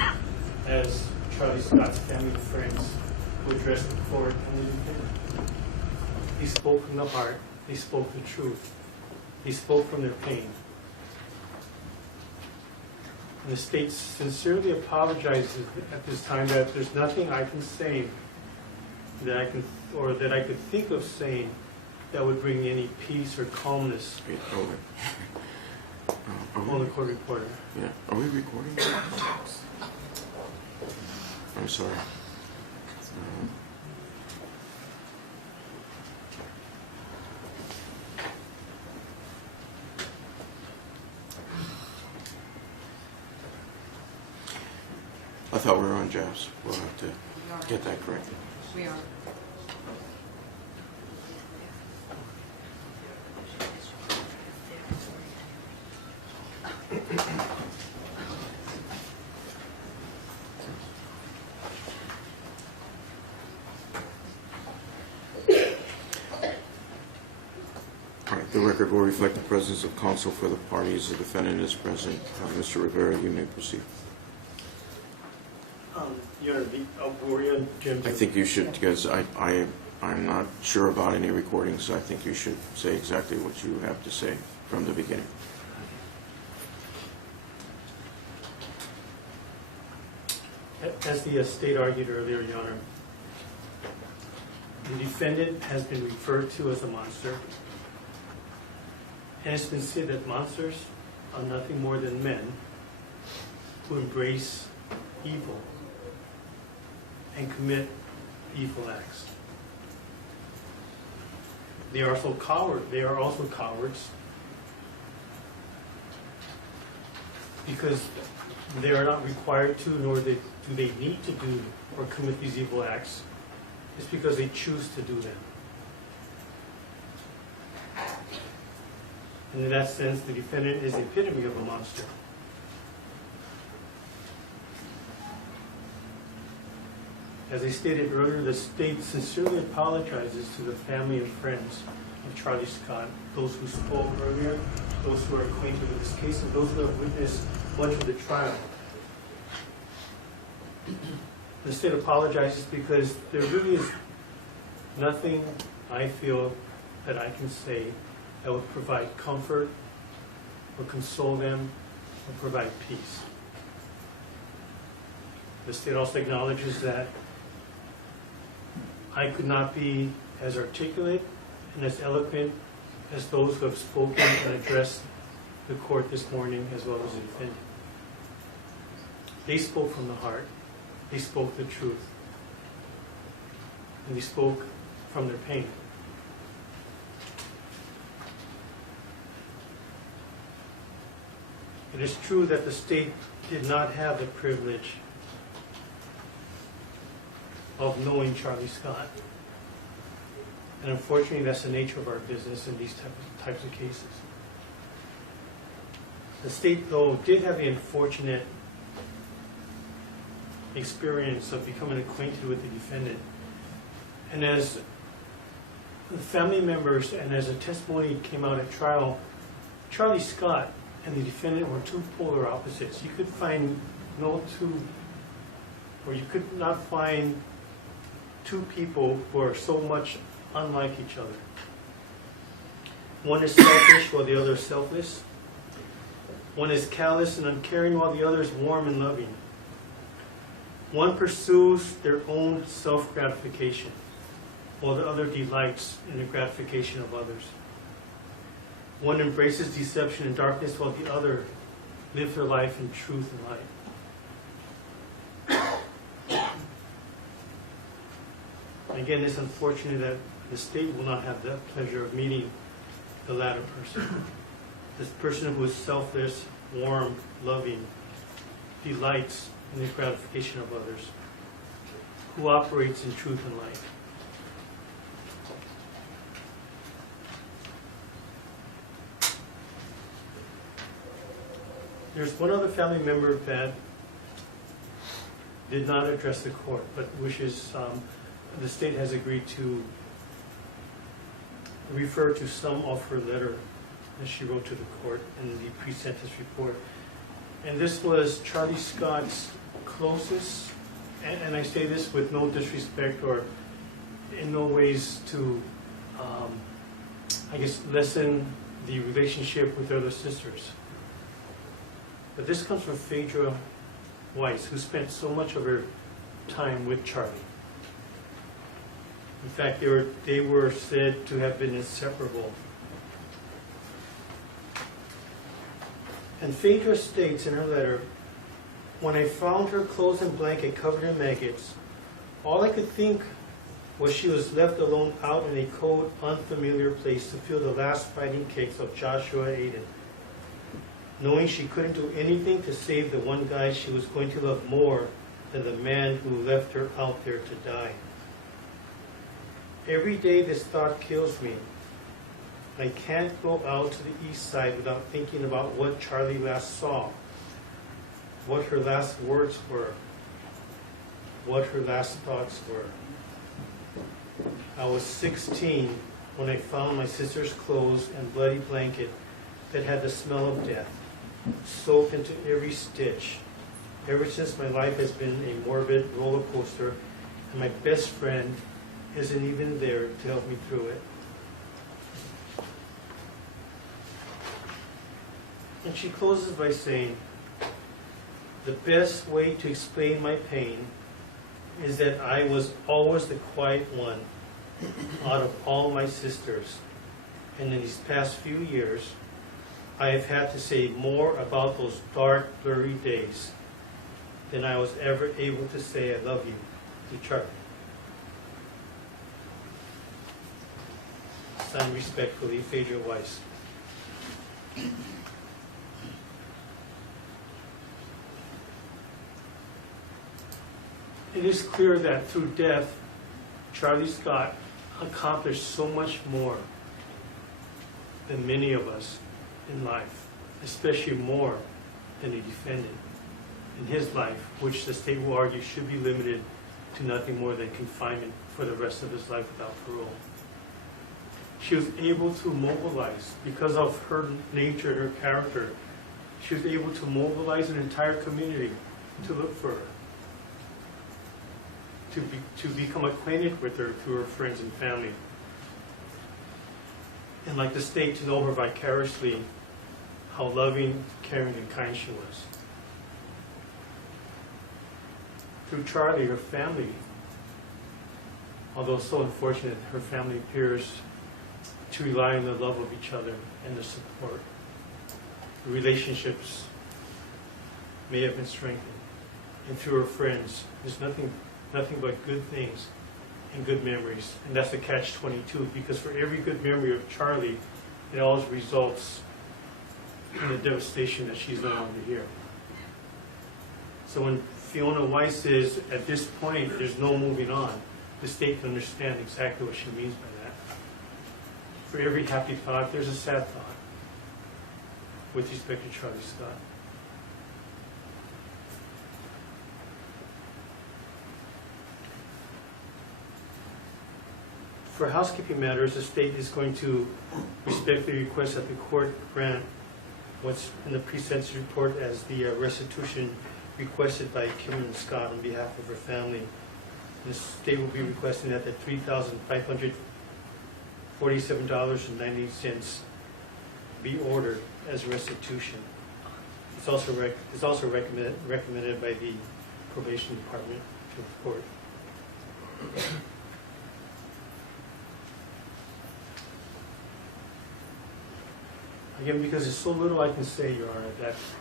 as Charlie Scott's family and friends who addressed the court and the defendant. He spoke from the heart. They spoke the truth. They spoke from their pain. And the state sincerely apologizes at this time that there's nothing I can say that I can, or that I could think of saying that would bring any peace or calmness on the court reporter. Yeah. Are we recording? I'm sorry. I thought we were on jazz. We'll have to get that corrected. We are. The record will reflect the presence of counsel for the parties. The defendant is present. Mr. Rivera, you may proceed. I think you should, because I'm not sure about any recordings, so I think you should say exactly what you have to say from the beginning. As the state argued earlier, Your Honor, the defendant has been referred to as a monster. And it's been said that monsters are nothing more than men who embrace evil and commit evil acts. They are also cowards because they are not required to, nor do they need to do or commit these evil acts. It's because they choose to do them. And in that sense, the defendant is the epitome of a monster. As I stated earlier, the state sincerely apologizes to the family and friends of Charlie Scott, those who spoke earlier, those who are acquainted with this case, and those who have witnessed much of the trial. The state apologizes because there really is nothing I feel that I can say that would provide comfort or console them or provide peace. The state also acknowledges that I could not be as articulate and as eloquent as those who have spoken and addressed the court this morning, as well as the defendant. They spoke from the heart. They spoke the truth. And they spoke from their pain. It is true that the state did not have the privilege of knowing Charlie Scott. And unfortunately, that's the nature of our business in these types of cases. The state, though, did have the unfortunate experience of becoming acquainted with the defendant. And as the family members and as a testimony came out at trial, Charlie Scott and the defendant were two polar opposites. You could find no two, or you could not find two people who are so much unlike each other. One is selfish while the other is selfless. One is callous and uncaring while the other is warm and loving. One pursues their own self-gratification while the other delights in the gratification of others. One embraces deception and darkness while the other lives their life in truth and light. Again, it's unfortunate that the state will not have the pleasure of meeting the latter person. This person who is selfless, warm, loving, delights in the gratification of others, who operates in truth and light. There's one other family member that did not address the court, but wishes, the state has agreed to refer to some of her letter that she wrote to the court in the pre-sentence report. And this was Charlie Scott's closest, and I say this with no disrespect or in no ways to, I guess, lessen the relationship with their other sisters. But this comes from Phaedra Weiss, who spent so much of her time with Charlie. In fact, they were said to have been inseparable. And Phaedra states in her letter, "When I found her clothes and blanket covered in maggots, all I could think was she was left alone out in a cold, unfamiliar place to feel the last fighting kicks of Joshua Aiden, knowing she couldn't do anything to save the one guy she was going to love more than the man who left her out there to die. Every day this thought kills me. I can't go out to the east side without thinking about what Charlie last saw, what her last words were, what her last thoughts were. I was 16 when I found my sister's clothes and bloody blanket that had the smell of death, soaked into every stitch. Ever since, my life has been a morbid roller coaster, and my best friend isn't even there to help me through it." And she closes by saying, "The best way to explain my pain is that I was always the quiet one out of all my sisters, and in these past few years, I have had to say more about those dark, blurry days than I was ever able to say I love you to Charlie." Signed respectfully, Phaedra Weiss. It is clear that through death, Charlie Scott accomplished so much more than many of us in life, especially more than the defendant in his life, which the state will argue should be limited to nothing more than confinement for the rest of his life without parole. She was able to mobilize, because of her nature and her character, she was able to mobilize an entire community to look for her, to become acquainted with her through her friends and family. And like the state, to know her vicariously, how loving, caring, and kind she was. Through Charlie, her family, although so unfortunate, her family appears to rely on the love of each other and the support. The relationships may have been strengthened. And through her friends, there's nothing but good things and good memories. And that's a catch-22, because for every good memory of Charlie, it always results in the devastation that she's no longer here. So when Fiona Weiss says, at this point, there's no moving on, the state can understand exactly what she means by that. For every happy thought, there's a sad thought with respect to Charlie Scott. For housekeeping matters, the state is going to respectfully request that the court grant what's in the pre-sentence report as the restitution requested by Kim and Scott on behalf of her family. The state will be requesting that the $3,547.98 be ordered as restitution. It's also recommended by the probation department to the court. Again, because there's so little I can say, Your Honor,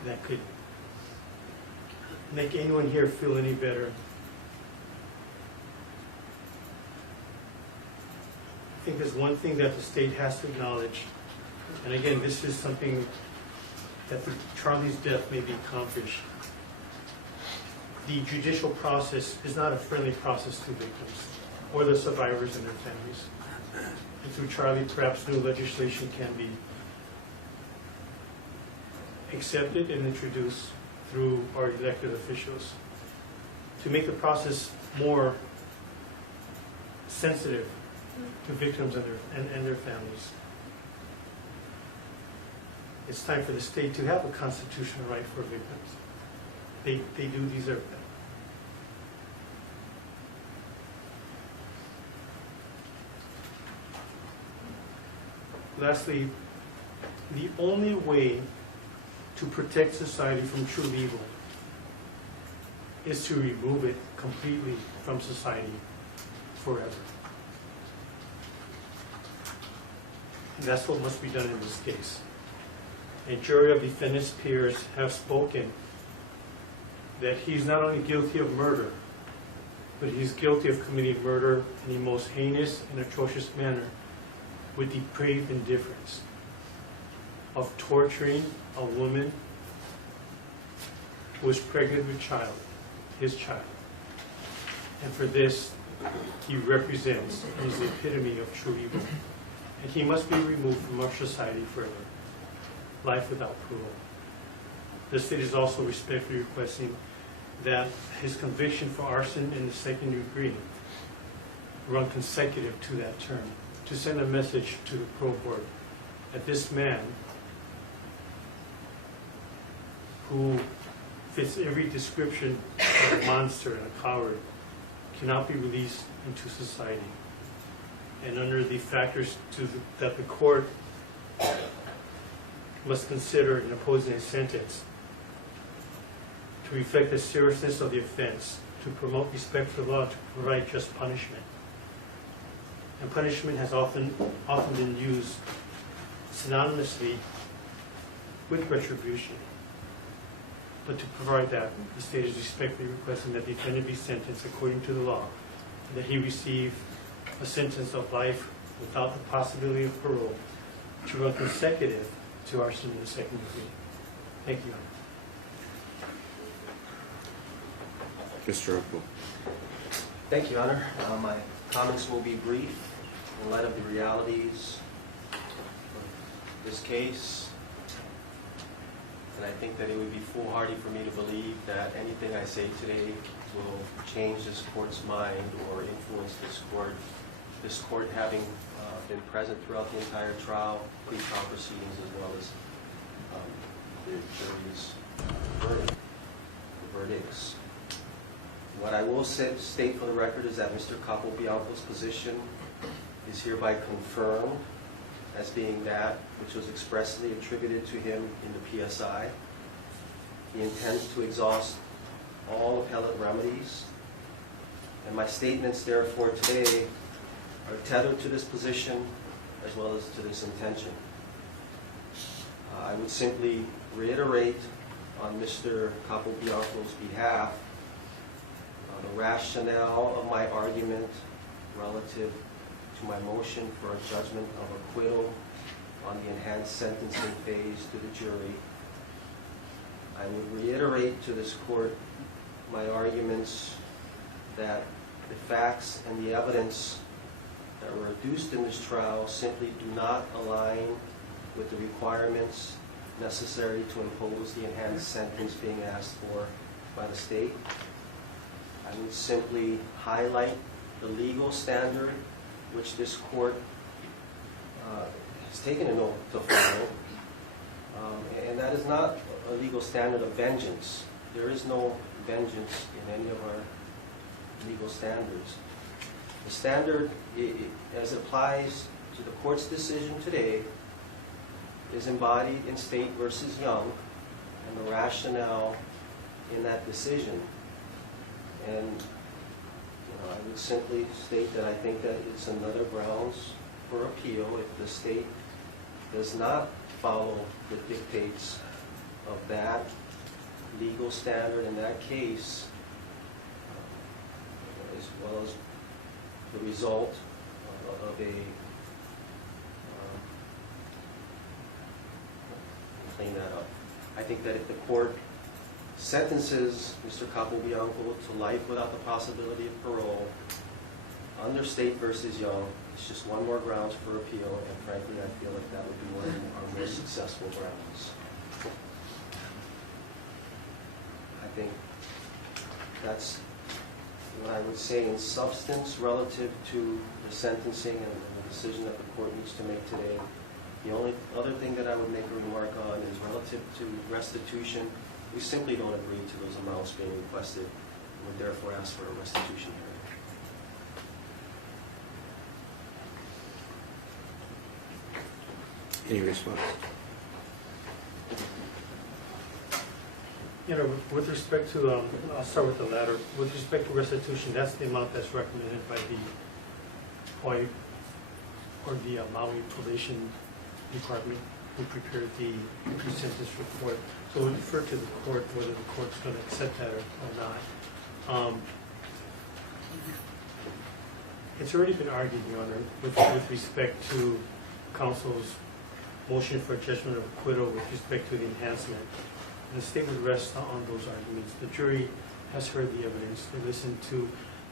that could make anyone here feel any better. I think there's one thing that the state has to acknowledge, and again, this is something that through Charlie's death may be accomplished. The judicial process is not a friendly process to victims or the survivors and their families. And through Charlie, perhaps new legislation can be accepted and introduced through our elected officials to make the process more sensitive to victims and their families. It's time for the state to have a constitutional right for victims. They do deserve that. Lastly, the only way to protect society from true evil is to remove it completely from society forever. And that's what must be done in this case. A jury of defendant's peers have spoken that he's not only guilty of murder, but he's guilty of committing murder in the most heinous and atrocious manner with depraved indifference, of torturing a woman who was pregnant with child, his child. And for this, he represents and is the epitome of true evil. And he must be removed from our society forever. Life without parole. The state is also respectfully requesting that his conviction for arson in the second degree run consecutive to that term, to send a message to the parole board that this man, who fits every description of a monster and a coward, cannot be released into society. And under the factors that the court must consider in imposing a sentence, to reflect the seriousness of the offense, to promote respect for the law, to provide just punishment. And punishment has often been used synonymously with retribution. But to provide that, the state is respectfully requesting that the defendant be sentenced according to the law, and that he receive a sentence of life without the possibility of parole to run consecutive to arson in the second degree. Thank you. Mr. Upwell. Thank you, Your Honor. My comments will be brief in light of the realities of this case. And I think that it would be foolhardy for me to believe that anything I say today will change this court's mind or influence this court. This court having been present throughout the entire trial, pre-trial proceedings, as well as the jury's verdicts. What I will state for the record is that Mr. Capobianco's position is hereby confirmed as being that which was expressly attributed to him in the PSI. He intends to exhaust all appellate remedies, and my statements therefore today are tethered to this position as well as to this intention. I would simply reiterate on Mr. Capobianco's behalf the rationale of my argument relative to my motion for a judgment of acquittal on the enhanced sentencing phase to the jury. I would reiterate to this court my arguments that the facts and the evidence that were adduced in this trial simply do not align with the requirements necessary to impose the enhanced sentence being asked for by the state. I would simply highlight the legal standard which this court has taken an oath to follow And that is not a legal standard of vengeance. There is no vengeance in any of our legal standards. The standard, as it applies to the court's decision today, is embodied in State versus Young and the rationale in that decision. And I would simply state that I think that it's another grounds for appeal if the state does not follow the dictates of that legal standard in that case, as well as the result of a clean that up. I think that if the court sentences Mr. Capobianco to life without the possibility of parole under State versus Young, it's just one more grounds for appeal, and frankly, I feel like that would be one of our most successful grounds. I think that's what I would say in substance relative to the sentencing and the decision that the court needs to make today. The only other thing that I would make a remark on is relative to restitution. We simply don't agree to those amounts being requested and would therefore ask for a restitution hearing. Any response? With respect to, I'll start with the latter. With respect to restitution, that's the amount that's recommended by the Hawaii or the Maui Probation Department who prepared the pre-sentence report. So we'll defer to the court whether the court's going to accept that or not. It's already been argued, Your Honor, with respect to counsel's motion for judgment of acquittal with respect to the enhancement. The state would rest on those arguments. The jury has heard the evidence.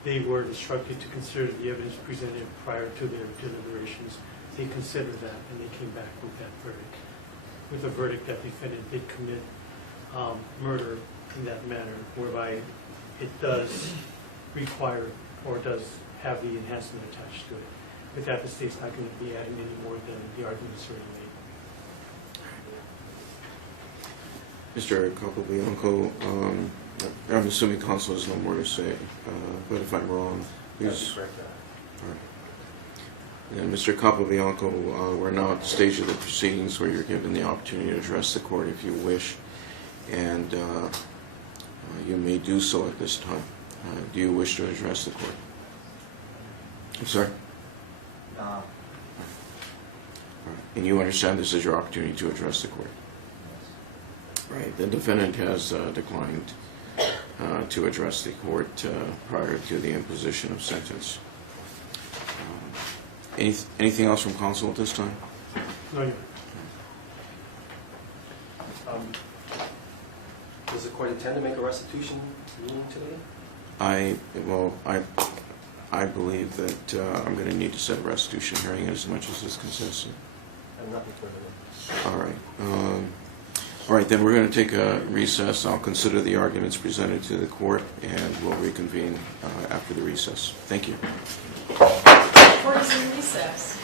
They were instructed to consider the evidence presented prior to their deliberations. They considered that and they came back with that verdict, with a verdict that the defendant did commit murder in that manner, whereby it does require or does have the enhancement attached to it. With that, the state's not going to be adding any more than the arguments already made. Mr. Capobianco, I'm assuming counsel has no more to say, but if I'm wrong, please. All right. And Mr. Capobianco, we're now at the stage of the proceedings where you're given the opportunity to address the court if you wish, and you may do so at this time. Do you wish to address the court? I'm sorry? No. All right. And you understand this is your opportunity to address the court? Right. The defendant has declined to address the court prior to the imposition of sentence. Anything else from counsel at this time? No. Does the court intend to make a restitution ruling today? I believe that I'm going to need to set a restitution hearing as much as is consistent. I'm nothing further. All right. All right, then we're going to take a recess. I'll consider the arguments presented to the court, and we'll reconvene after the recess. Thank you. Court is in recess.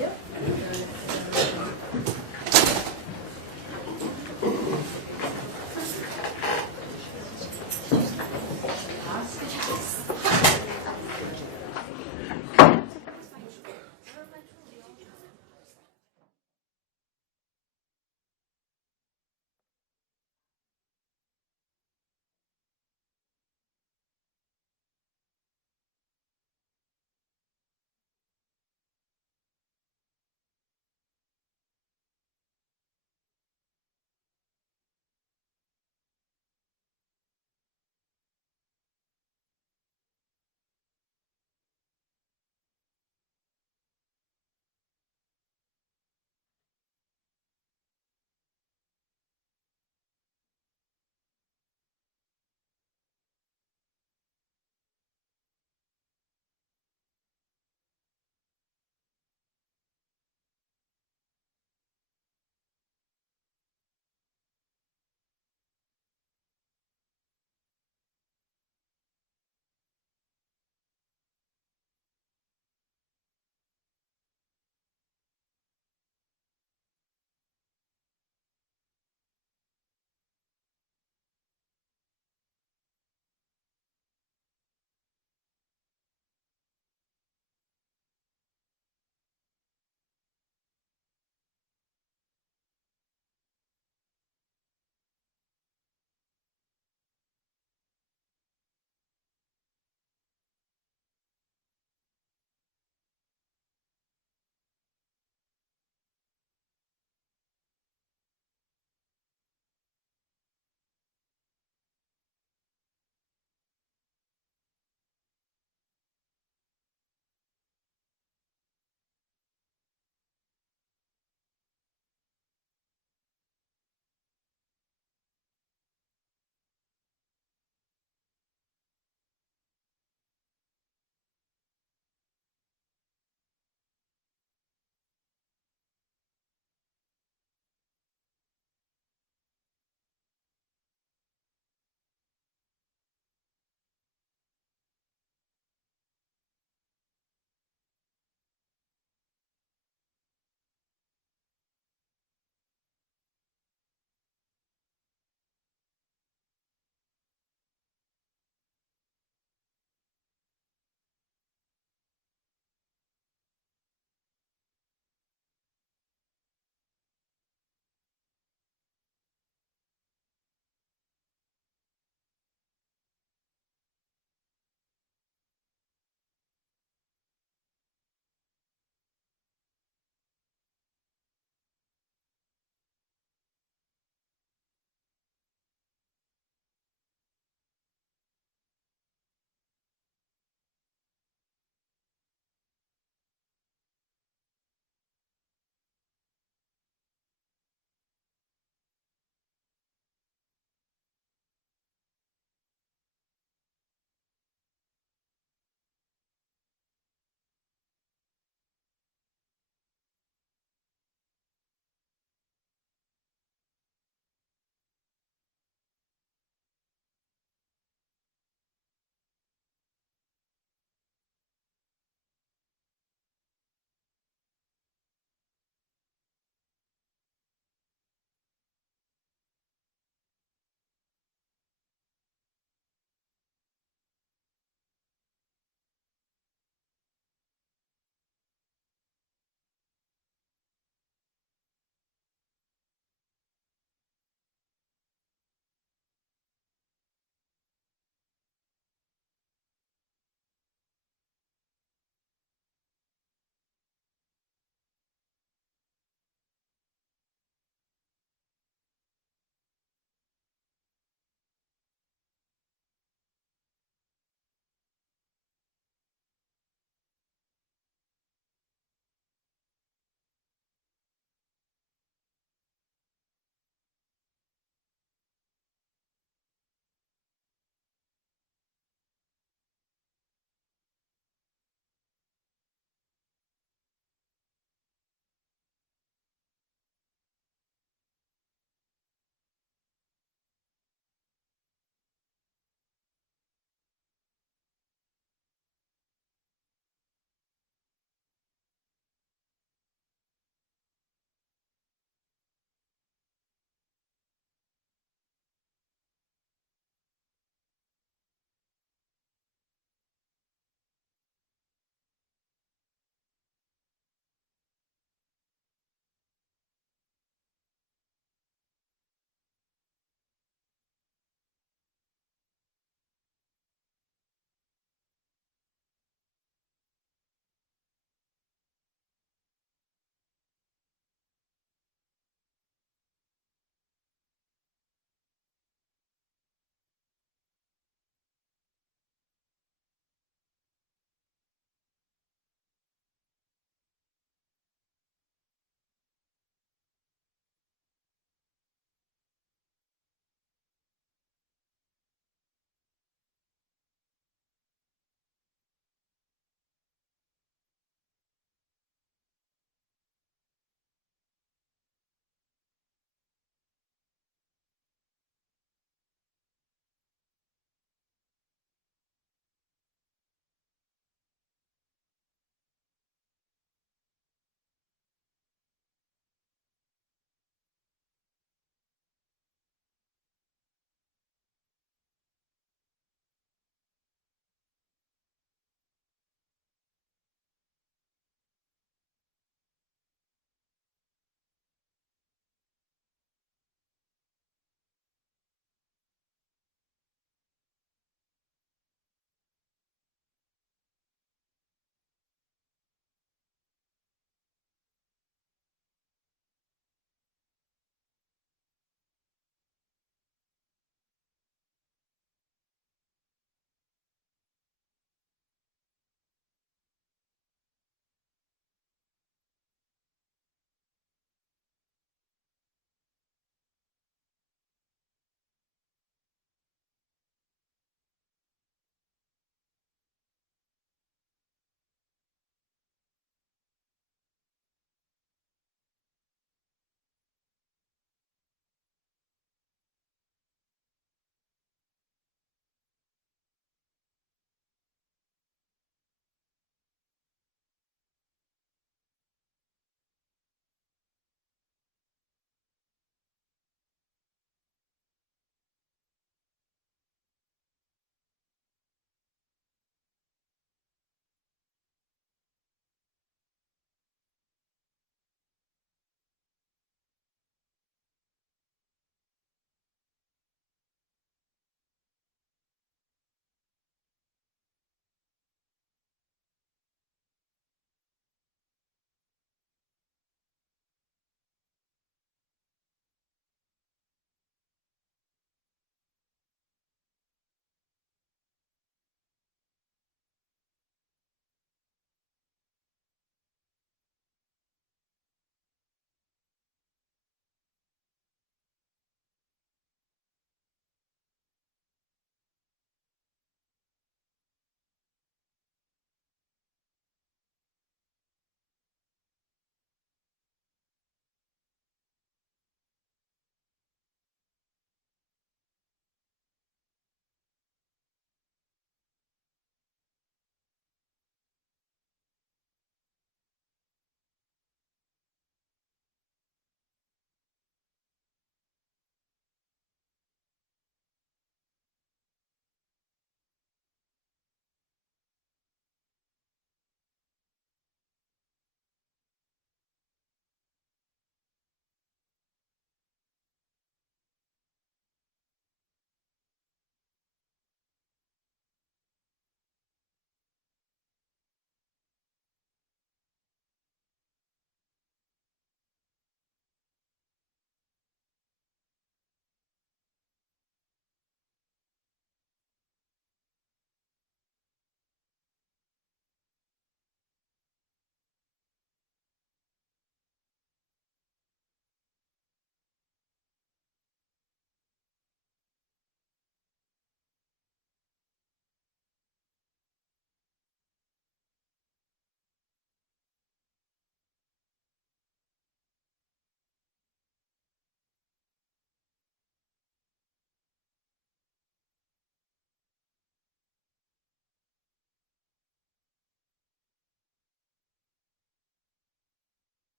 Yep.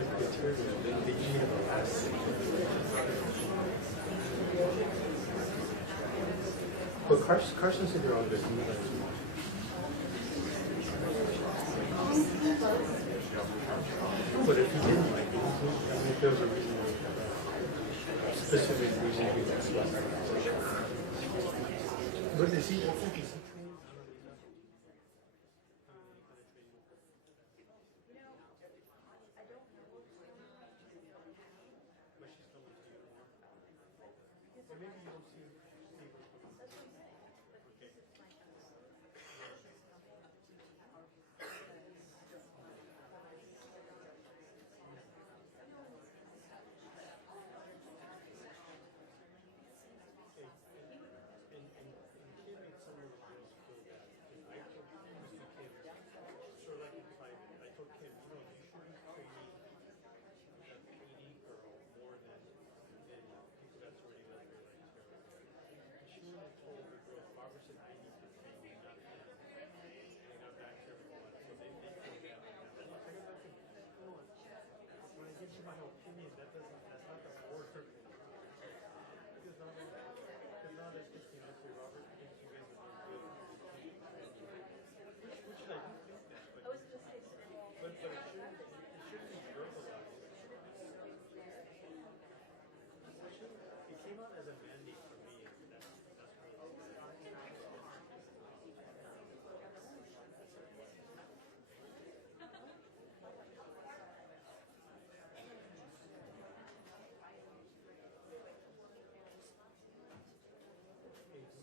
like the beginning of the last scene. But Carson said you're all good. But if he didn't like it, I mean, if there was a reason why he had a specific reason he was but is he trained? Maybe you don't see my opinion, that's not the order. Because now that's 15 minutes here, Robert. I think you guys are doing good. Which should I do think that? But it shouldn't be verbalized. It came out as a mandate for me.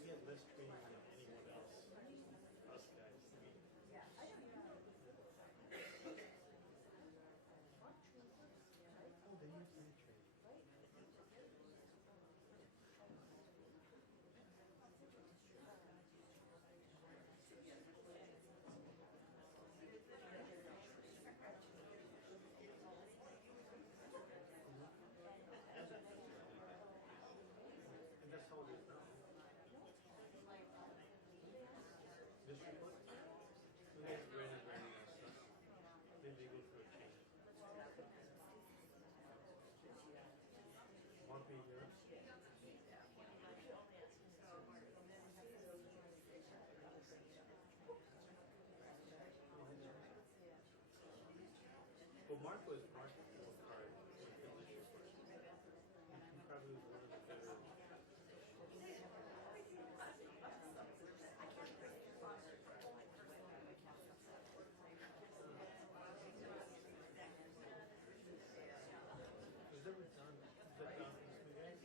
That's less training than anyone else. Us guys. Oh, they use free training. And that's how it is now. District court? Who has granted stuff? Then they go through a chain. One pay yours? Well, Mark was hard with the district court. He probably was one of the better. Is that done? Is that done this weekend?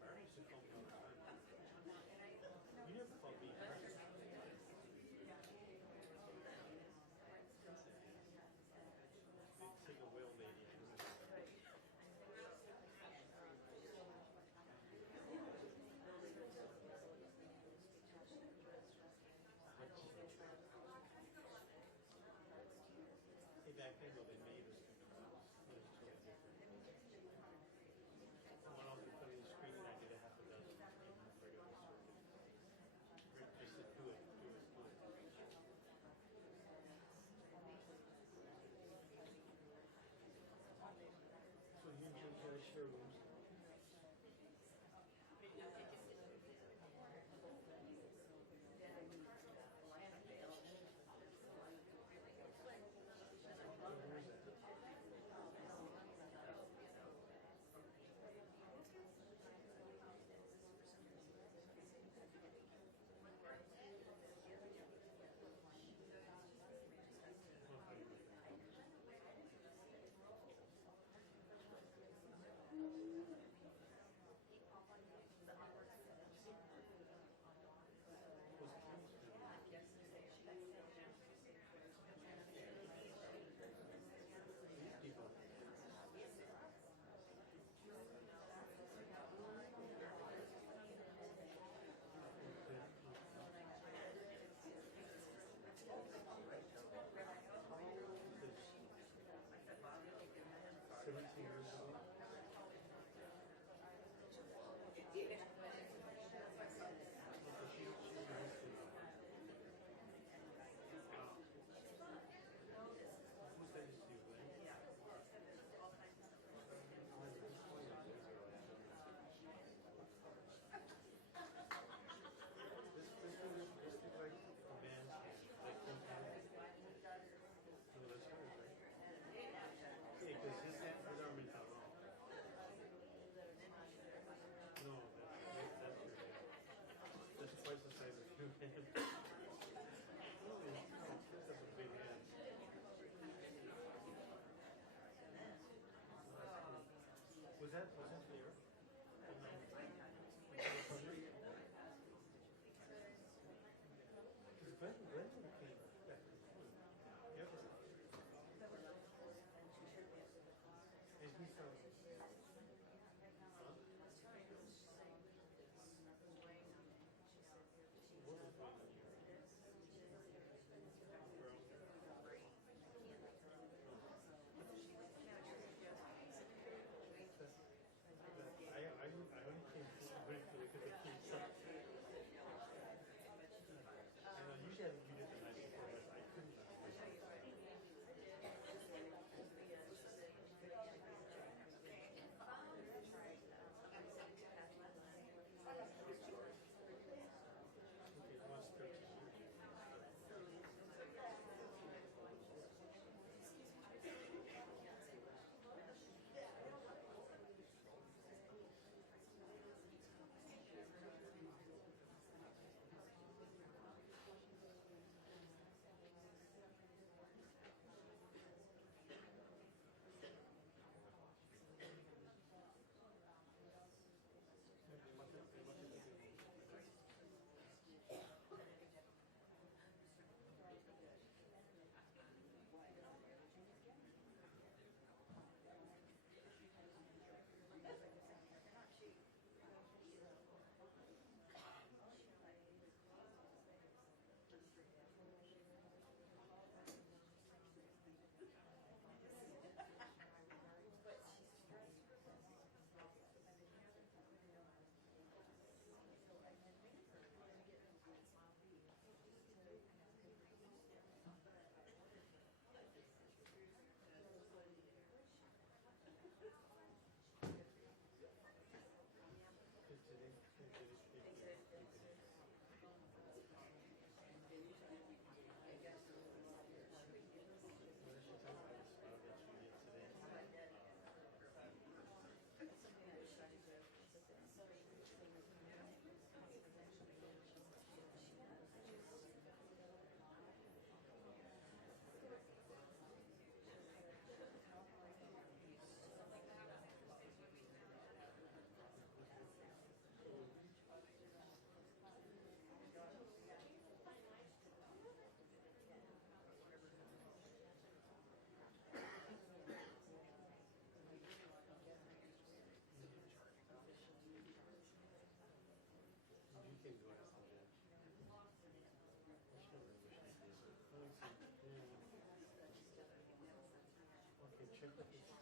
Fire used to call me all the time. You never called me. They take a whale lady. Hey, back then, though, they made us do the rules. It was totally different. When I was putting the screen, I did a half a dozen. Regular circuit. Rick just said, do it. So you and Jim Kelly share rooms? that clear? Because Glenn came back. Yep. And he found I only came briefly because it came short. And I usually have viewed it the night before, but I couldn't. Okay, it was 13. Okay, check with the sister.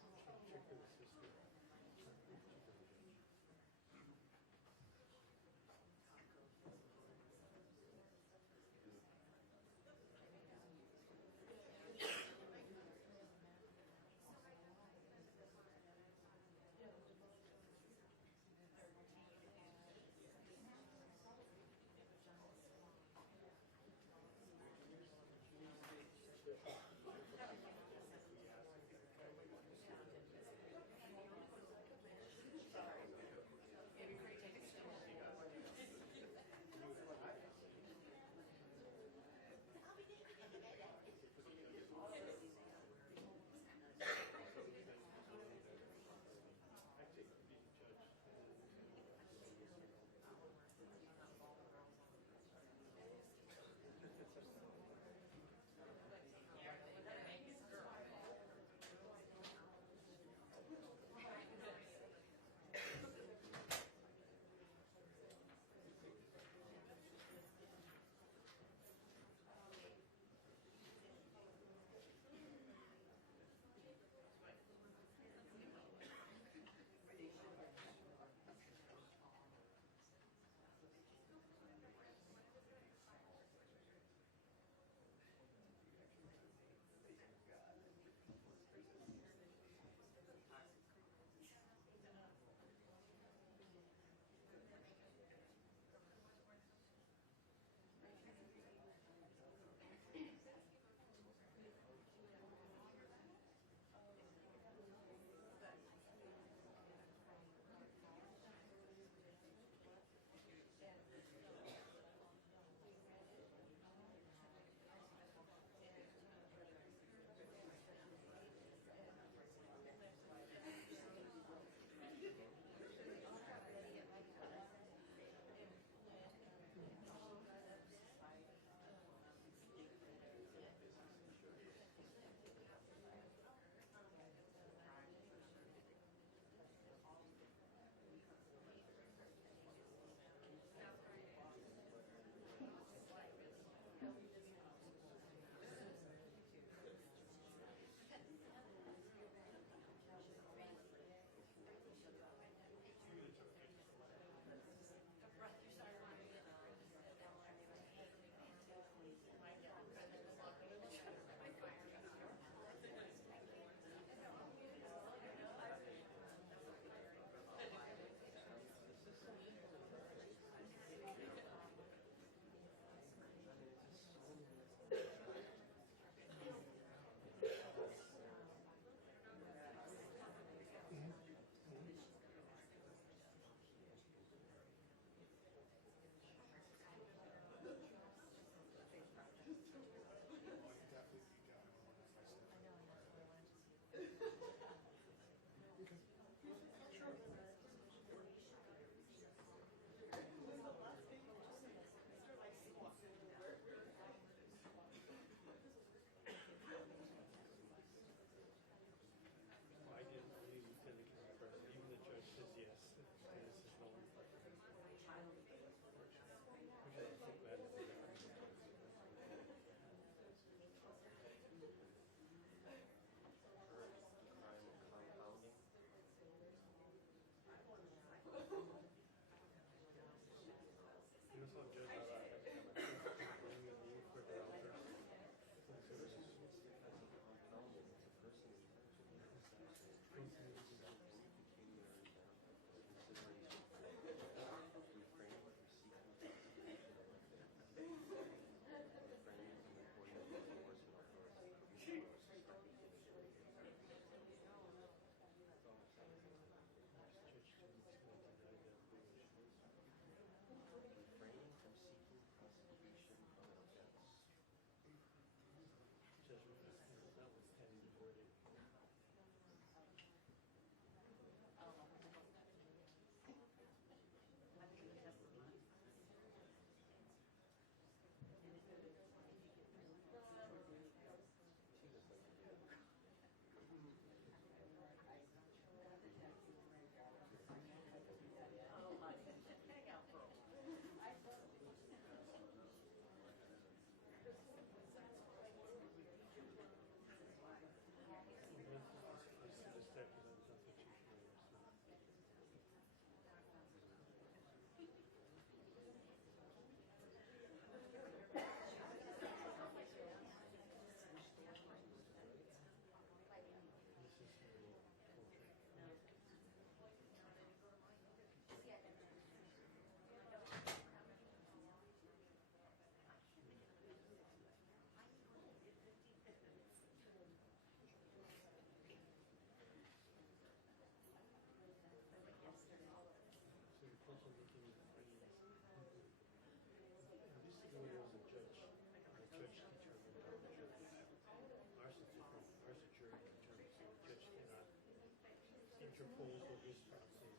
interpose what his trial says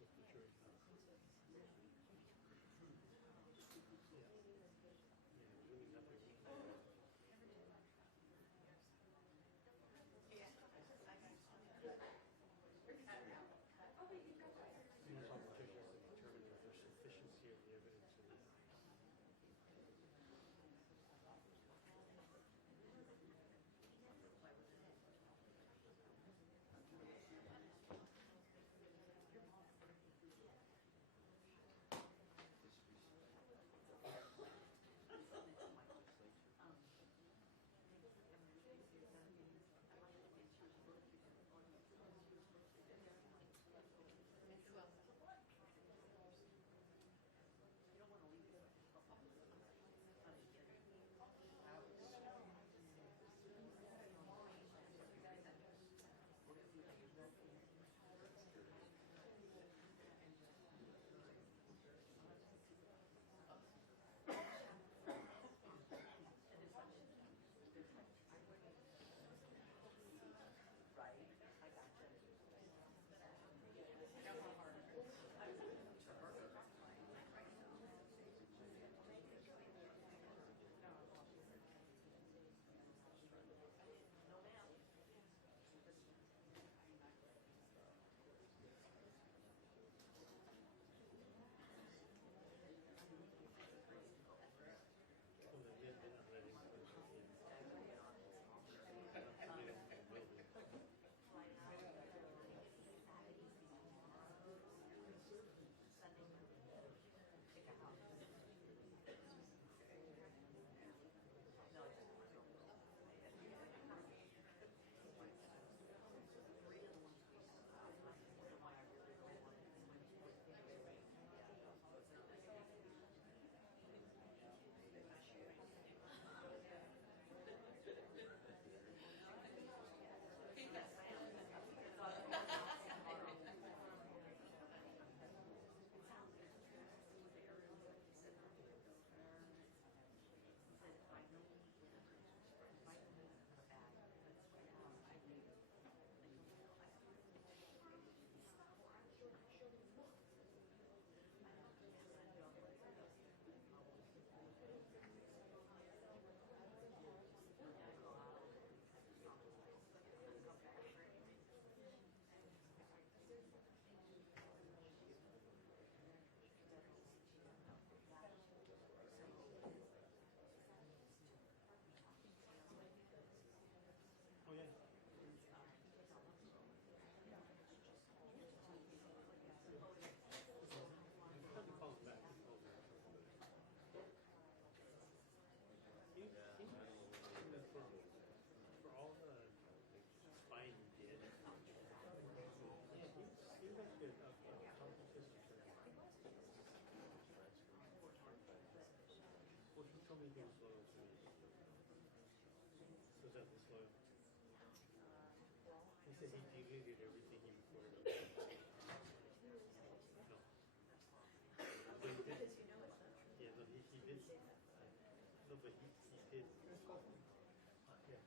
with the jury. Really nothing. These are petitions to determine if there's sufficiency of the evidence in this. Oh, yeah. Probably call him back. For all the spying he did, he was actually a competition. Well, he told me he was loyal to me. So that was loyal. He said he deleted everything he recorded. No. But he did. Yeah, no, he did. No, but he did. Yeah.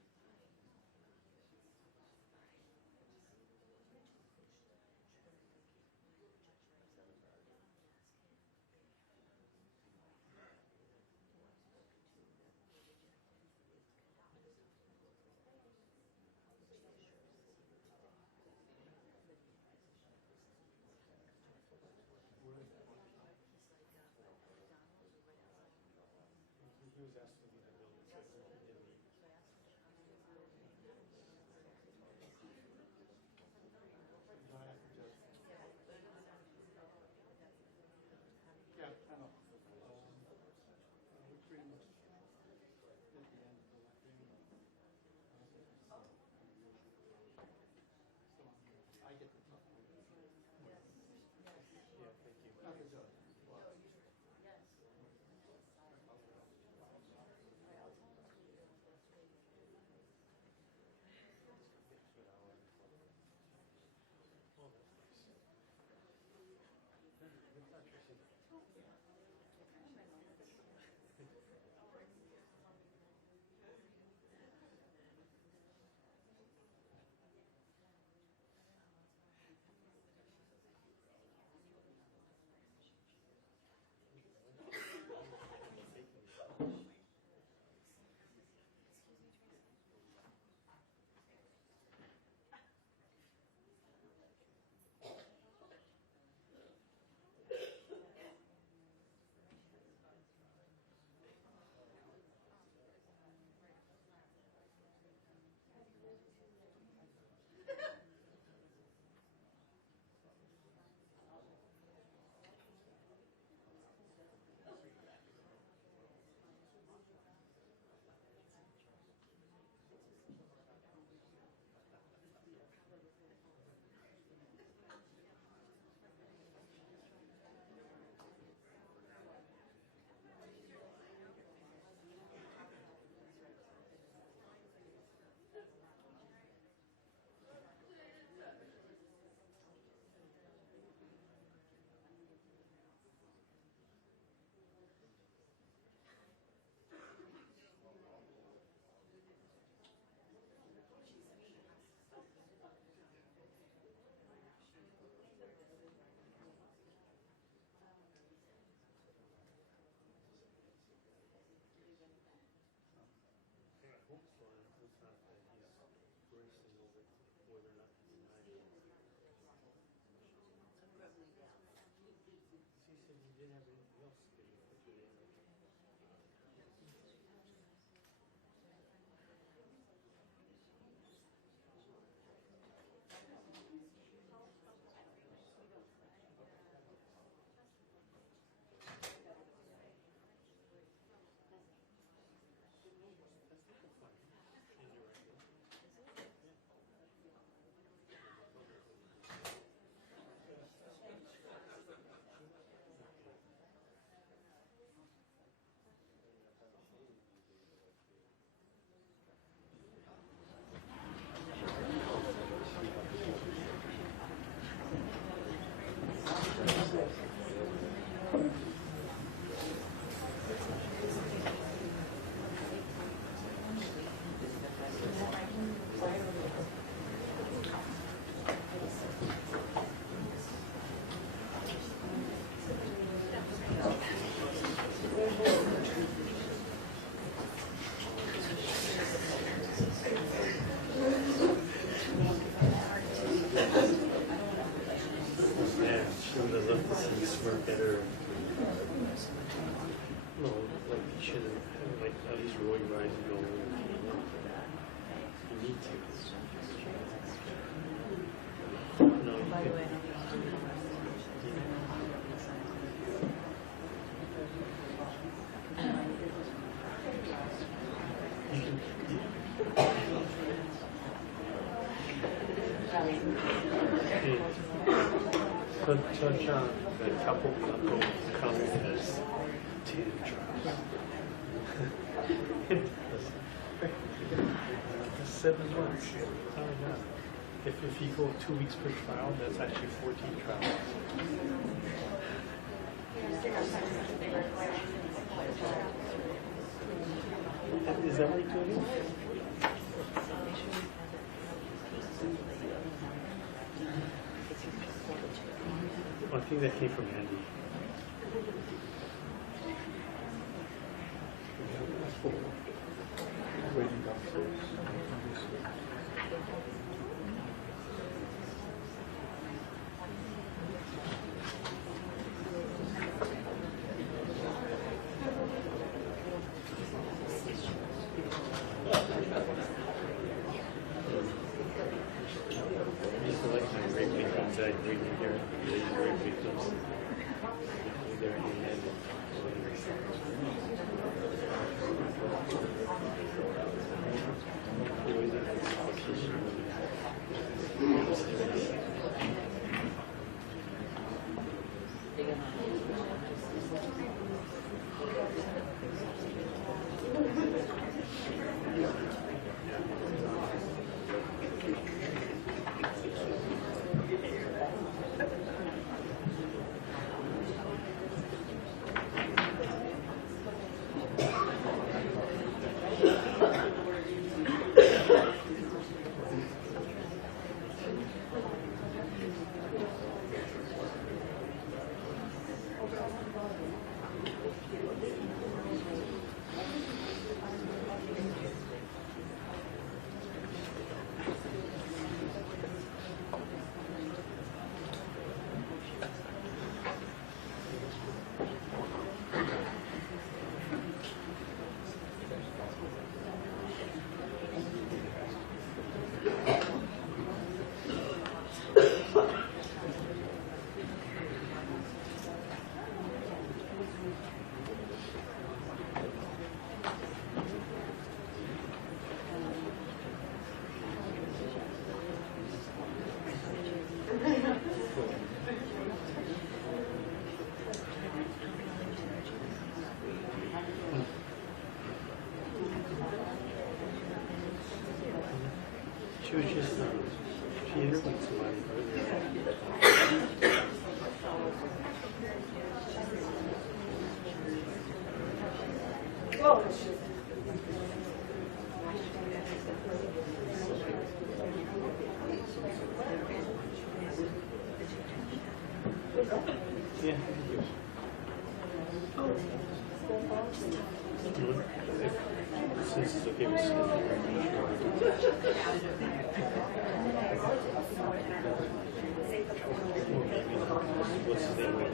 He was asked to leave the building, so he didn't leave. No, I have to just. Yeah, I know. We pretty much at the end of the thing. So I get the top. Yeah, thank you. Not the judge. Well, yes. Oh, that's nice. It's not interesting. didn't have anything else scheduled for today. Judge Capobianco County has 10 trials. 7 months. Oh my God. If you go 2 weeks per trial, that's actually 14 trials. Is that what you're doing? I think that came from Andy. She was just, she interviewed somebody earlier. Oh, yeah. Since it's okay with what's the name of it?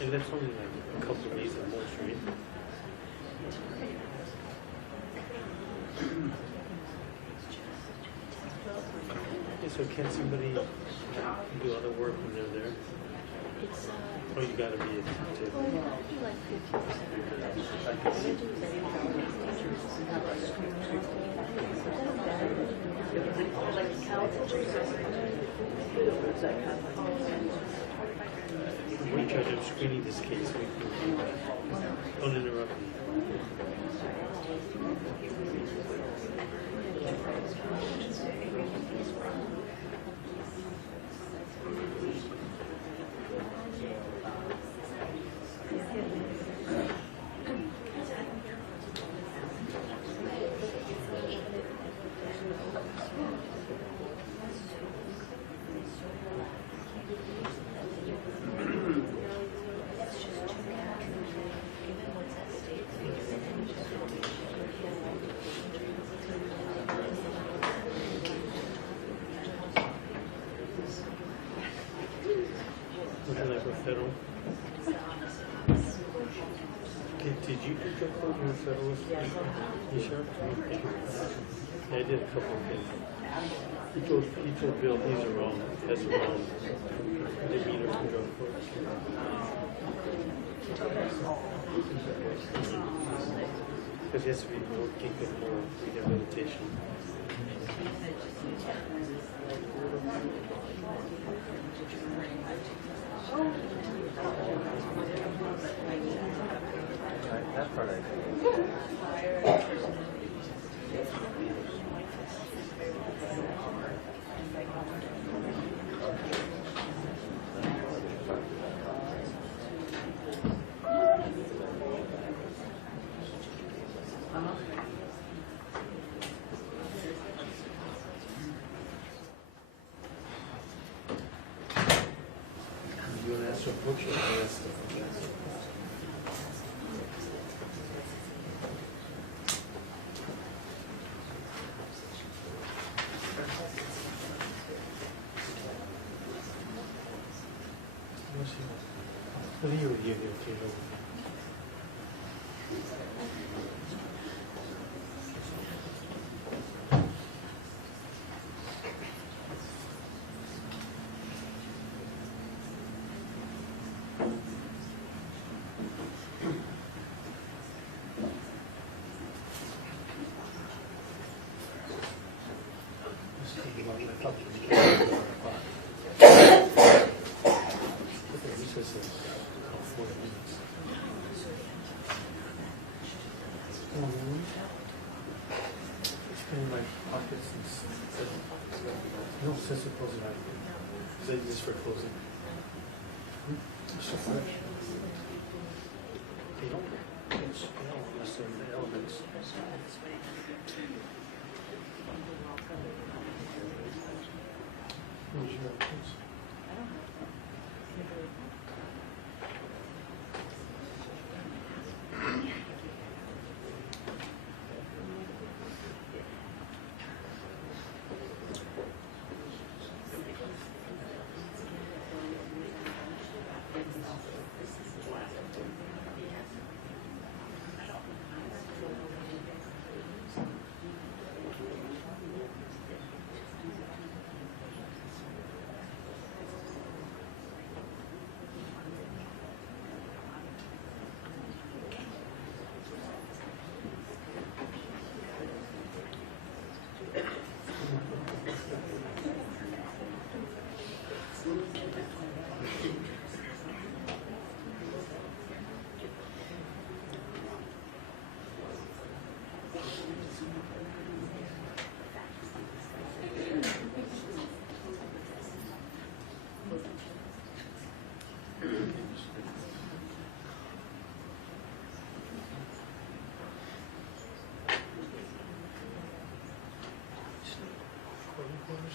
And that's only like a couple of days at most, right? So can somebody do other work when they're there? Or you gotta be attentive? We judge, I'm screening this case. Don't interrupt me. Federal. Did you pick up on your Federalist? You sure? Yeah, I did a couple of things. He told Bill these are wrong. That's wrong. They meet us in drug court. Because he has to be working with more rehabilitation. That part I You want to ask for a book? What are you here to do? Is that just for closing? So fresh. They don't spell unless they're in the elements. Who's your elements?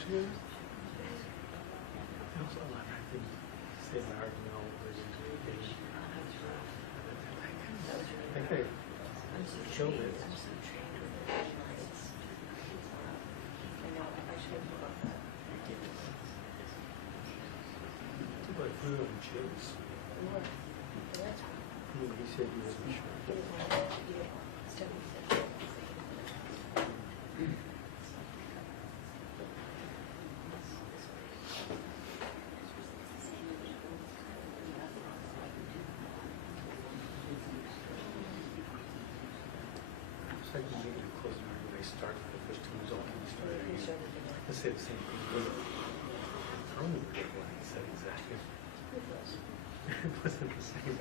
Here. They also allow I think say my argument all over again. Okay. Show it. Like food and chips. He said he wasn't sure. Let's say the same thing. I don't know what he said exactly. It wasn't the same.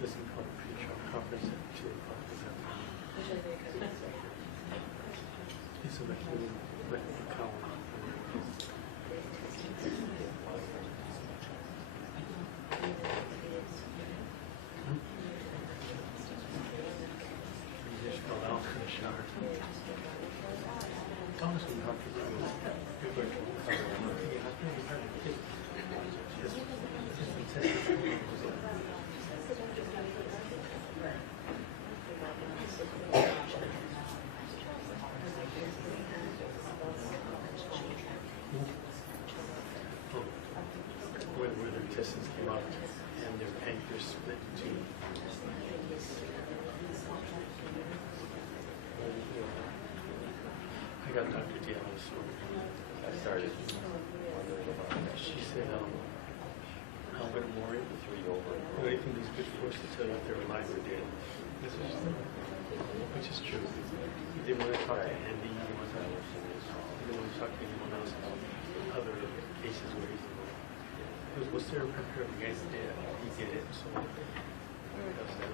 This is called a pre-trial conference at 2 o'clock this afternoon. So that he will let me call. You just fell out in the shower. Thomas will have to do you're going to where their intestines came out and their pancreas split in two. I got Dr. Diallo's story. I started wondering about that. She said, Albert Mori, do anything these good forces to tell you if they're alive or dead. This was which is true. He didn't want to talk to Andy, he didn't want to talk to anyone else about other cases where he's was there a record of the guys did? He did it, so that's that too.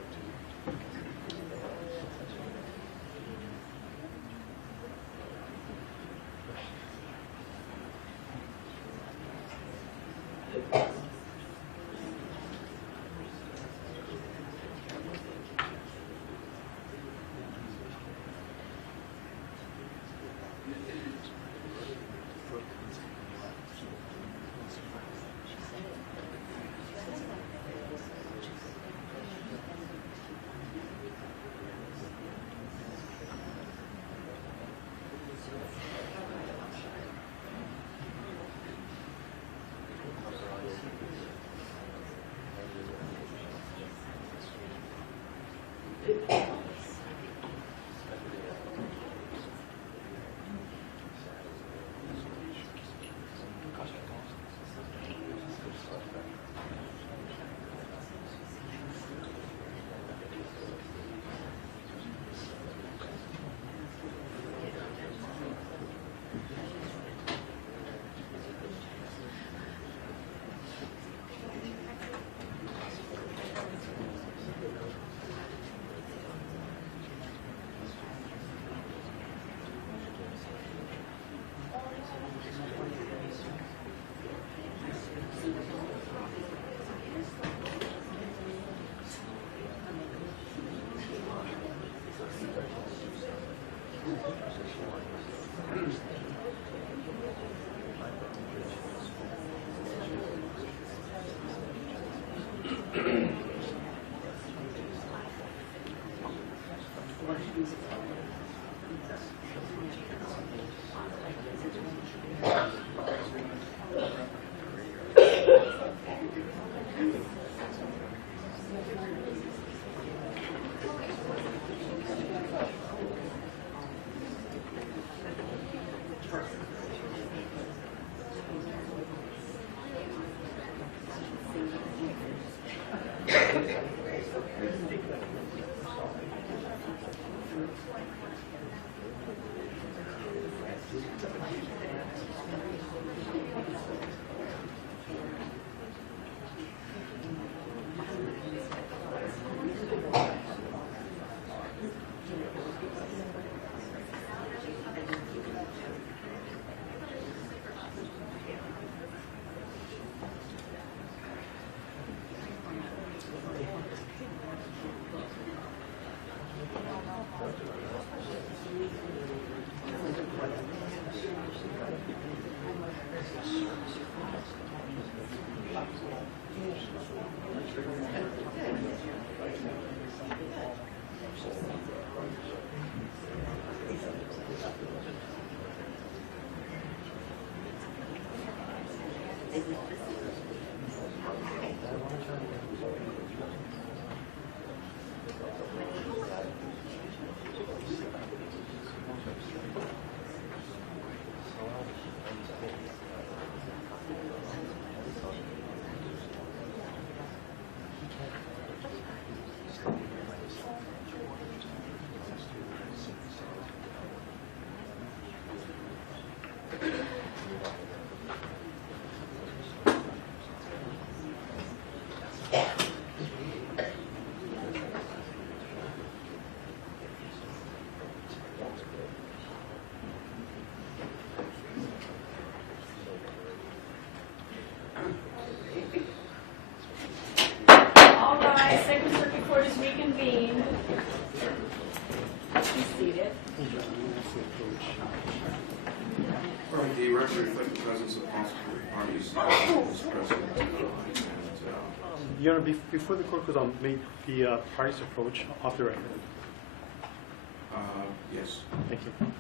All rise, Second Circuit Court is reconvened. Be seated. All right, the record reflects the presence of counsel for the parties. Mr. President. Your Honor, before the court goes on, may the parties approach off the record? Yes. Thank you.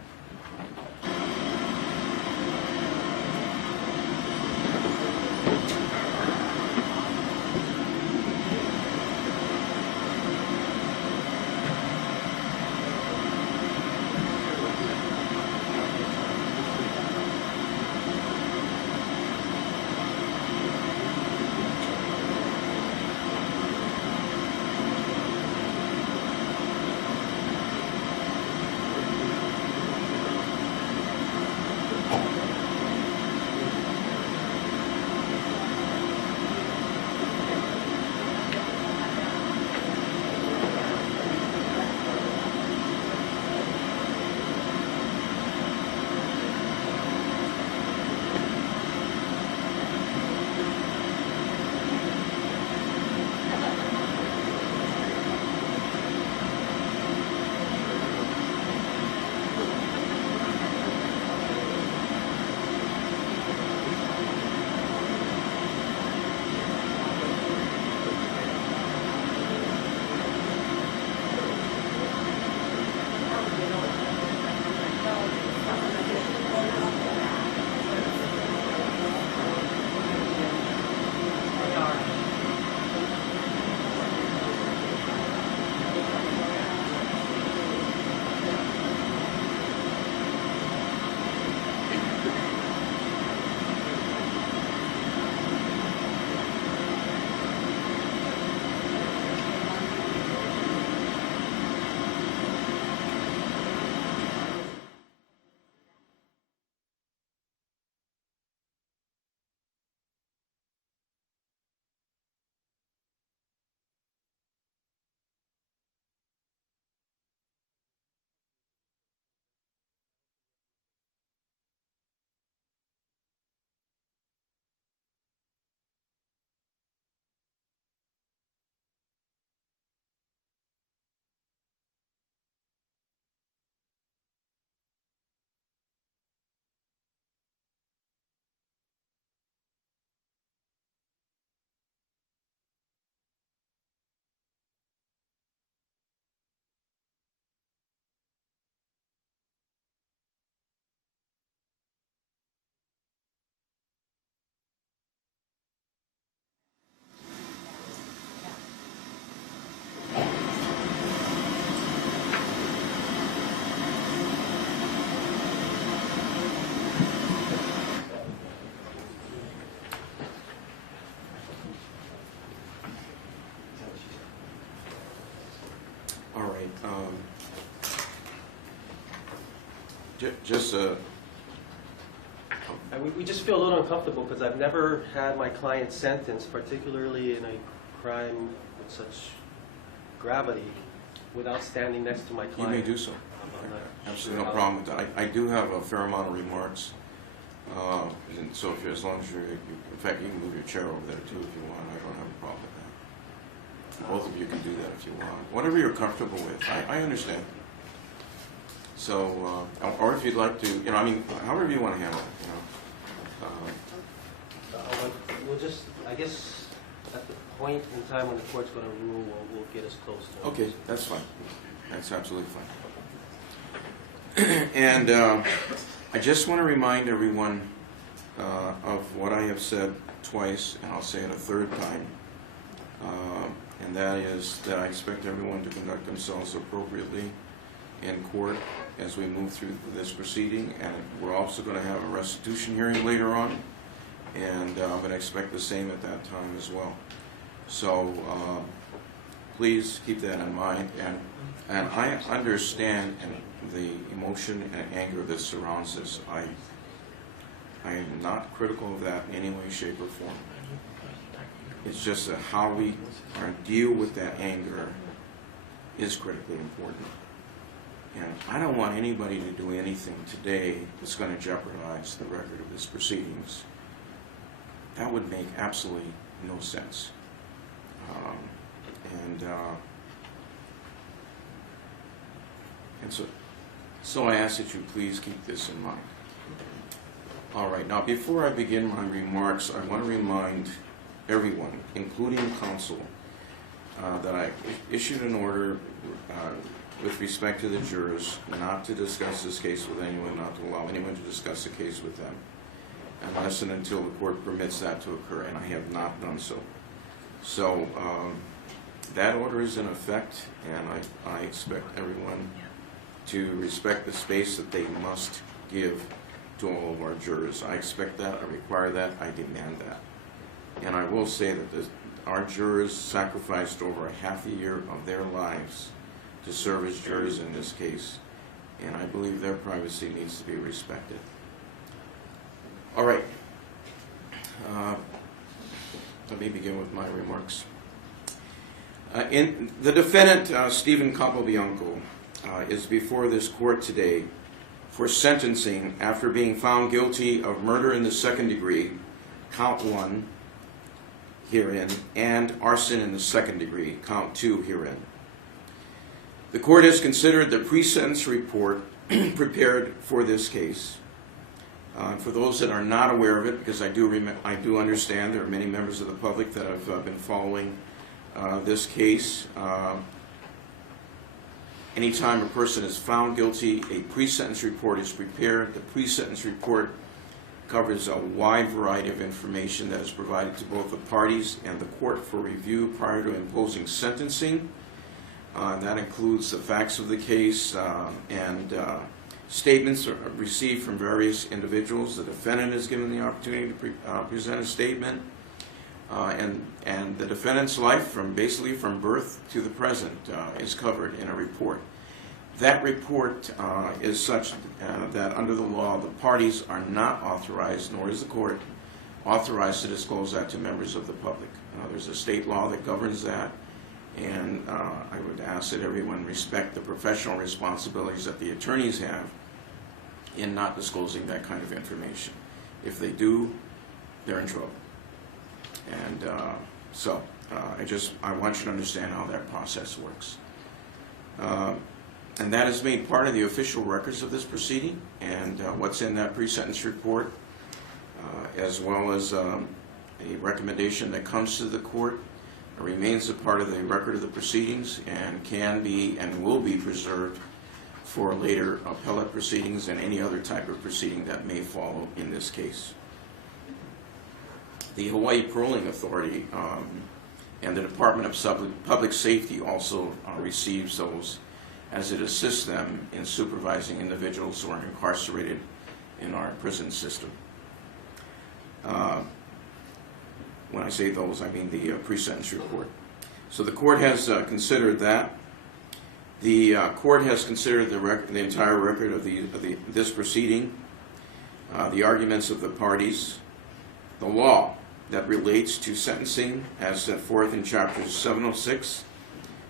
All right. We just feel a little uncomfortable because I've never had my client sentenced, particularly in a crime with such gravity, without standing next to my You client. may do so. I'm not Absolutely sure no how- problem with that. I do have a fair amount of remarks. And so if you're, as long as you're, in fact, you can move your chair over there too if you want. I don't have a problem with that. Both of you can do that if you want. Whatever you're comfortable with. I understand. So, or if you'd like to, I mean, however you want to handle it, We'll just, I guess, at the point in time when the court's going to rule, we'll get as close to it. Okay, that's fine. That's absolutely fine. And I just want to remind everyone of what I have said twice, and I'll say it a third time, and that is that I expect everyone to conduct themselves appropriately in court as we move through this proceeding, and we're also going to have a restitution hearing later on, and I'm going to expect the same at that time as well. So please keep that in mind, and I understand the emotion and anger that surrounds this. I am not critical of that in any way, shape, or form. It's just that how we deal with that anger is critically important. And I don't want anybody to do anything today that's going to jeopardize the record of this proceedings. That would make absolutely no sense. And so I ask that you please keep this in mind. All right, now before I begin my remarks, I want to remind everyone, including counsel, that I issued an order with respect to the jurors not to discuss this case with anyone, not to allow anyone to discuss the case with them, unless and until the court permits that to occur, and I have not done so. So that order is in effect, and I expect everyone to respect the space that they must give to all of our jurors. I expect that, I require that, I demand that. And I will say that our jurors sacrificed over half a year of their lives to serve as jurors in this case, and I believe their privacy needs to be respected. All right. Let me begin with my remarks. The defendant, Stephen Capobianco, is before this court today for sentencing after being found guilty of murder in the second degree, count 1 herein, and arson in the second degree, count 2 herein. The court has considered the pre-sentence report prepared for this case. For those that are not aware of it, because I do understand there are many members of the public that have been following this case. Anytime a person is found guilty, a pre-sentence report is prepared. The pre-sentence report covers a wide variety of information that is provided to both the parties and the court for review prior to imposing sentencing. That includes the facts of the case and statements received from various individuals. The defendant is given the opportunity to present a statement. And the defendant's life, basically from birth to the present, is covered in a report. That report is such that under the law, the parties are not authorized, nor is the court authorized to disclose that to members of the public. There's a state law that governs that, and I would ask that everyone respect the professional responsibilities that the attorneys have in not disclosing that kind of information. If they do, they're in trouble. And I want you to understand how that process works. And that is made part of the official records of this proceeding, and what's in that pre-sentence report, as well as a recommendation that comes to the court, remains a part of the record of the proceedings and can be and will be preserved for later appellate proceedings and any other type of proceeding that may follow in this case. The Hawaii Paroling Authority and the Department of Public Safety also receives those as it assists them in supervising individuals who are incarcerated in our prison system. When I say those, I mean the pre-sentence report. So the court has considered that, The court has considered the entire record of this proceeding, the arguments of the parties, the law that relates to sentencing as set forth in chapters 706,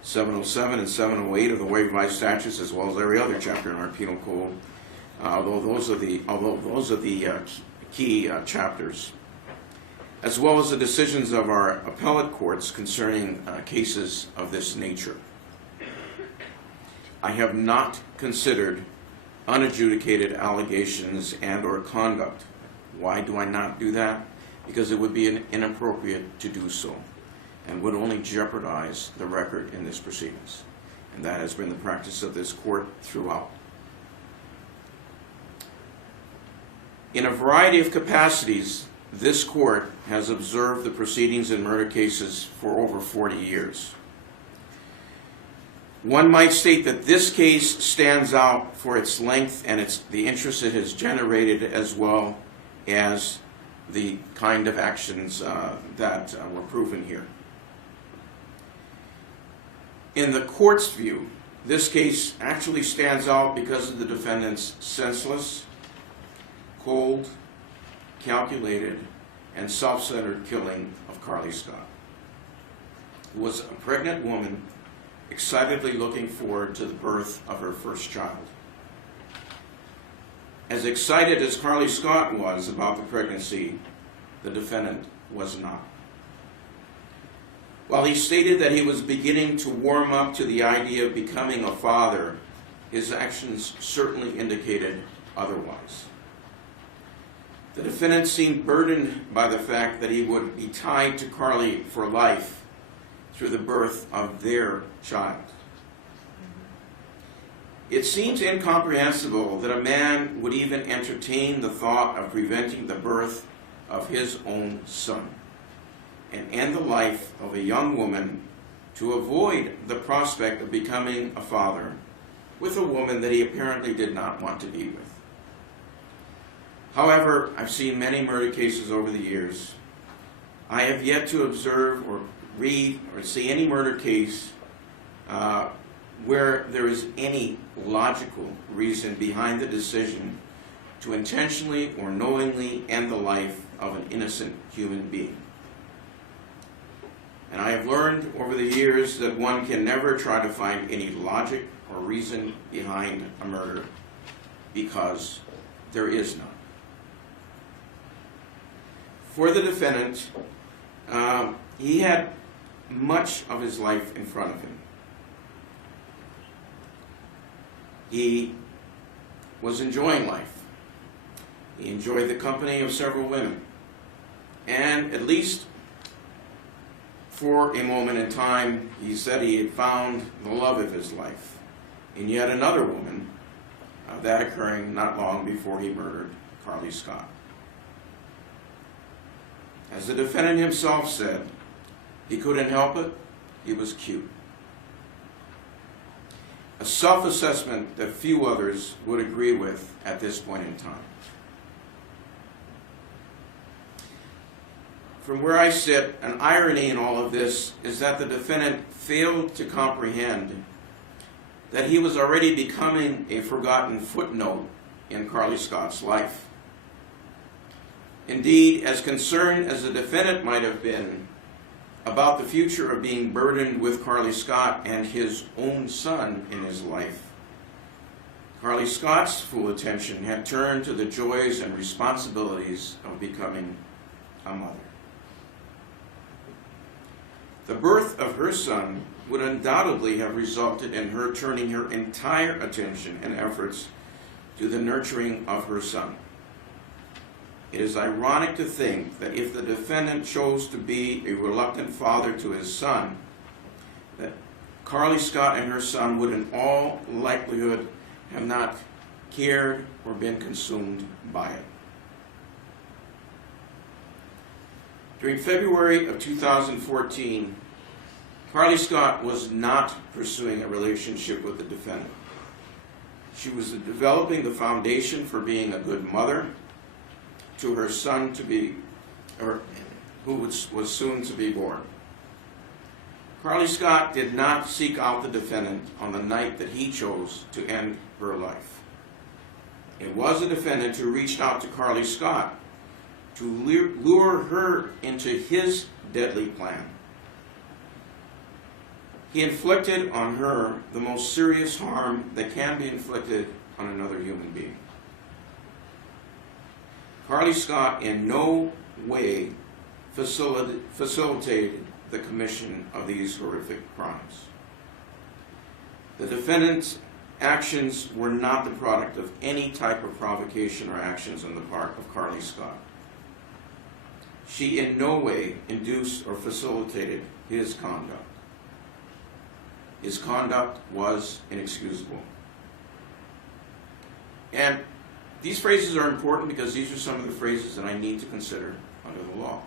707, and 708 of the Waive Vice statutes, as well as every other chapter in our penal code, although those are the key chapters, as well as the decisions of our appellate courts concerning cases of this nature. I have not considered unadjudicated allegations and or conduct. Why do I not do that? Because it would be inappropriate to do so and would only jeopardize the record in this proceedings. And that has been the practice of this court throughout. In a variety of capacities, this court has observed the proceedings in murder cases for over 40 years. One might state that this case stands out for its length and the interest it has generated, as well as the kind of actions that were proven here. In the court's view, this case actually stands out because of the defendant's senseless, cold, calculated, and self-centered killing of Carly Scott, who was a pregnant woman excitedly looking forward to the birth of her first child. As excited as Carly Scott was about the pregnancy, the defendant was not. While he stated that he was beginning to warm up to the idea of becoming a father, his actions certainly indicated otherwise. The defendant seemed burdened by the fact that he would be tied to Carly for life through the birth of their child. It seems incomprehensible that a man would even entertain the thought of preventing the birth of his own son and end the life of a young woman to avoid the prospect of becoming a father with a woman that he apparently did not want to be with. However, I've seen many murder cases over the years. I have yet to observe or read or see any murder case where there is any logical reason behind the decision to intentionally or knowingly end the life of an innocent human being. And I have learned over the years that one can never try to find any logic or reason behind a murder, because there is none. For the defendant, he had much of his life in front of him. He was enjoying life. He enjoyed the company of several women. And at least for a moment in time, he said he had found the love of his life in yet another woman, that occurring not long before he murdered Carly Scott. As the defendant himself said, he couldn't help it, he was cute. A self-assessment that few others would agree with at this point in time. From where I sit, an irony in all of this is that the defendant failed to comprehend that he was already becoming a forgotten footnote in Carly Scott's life. Indeed, as concerned as the defendant might have been about the future of being burdened with Carly Scott and his own son in his life, Carly Scott's full attention had turned to the joys and responsibilities of becoming a mother. The birth of her son would undoubtedly have resulted in her turning her entire attention and efforts to the nurturing of her son. It is ironic to think that if the defendant chose to be a reluctant father to his son, that Carly Scott and her son would in all likelihood have not cared or been consumed by it. During February of 2014, Carly Scott was not pursuing a relationship with the defendant. She was developing the foundation for being a good mother to her son who was soon to be born. Carly Scott did not seek out the defendant on the night that he chose to end her life. It was the defendant who reached out to Carly Scott to lure her into his deadly plan. He inflicted on her the most serious harm that can be inflicted on another human being. Carly Scott in no way facilitated the commission of these horrific crimes. The defendant's actions were not the product of any type of provocation or actions on the part of Carly Scott. She in no way induced or facilitated his conduct. His conduct was inexcusable. And these phrases are important because these are some of the phrases that I need to consider under the law.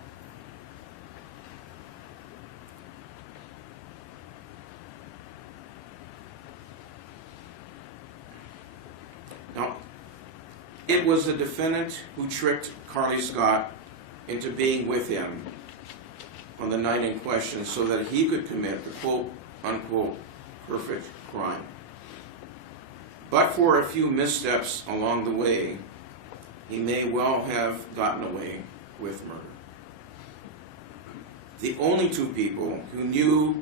Now, it was the defendant who tricked Carly Scott into being with him on the night in question so that he could commit the quote-unquote perfect crime. But for a few missteps along the way, he may well have gotten away with murder. The only two people who knew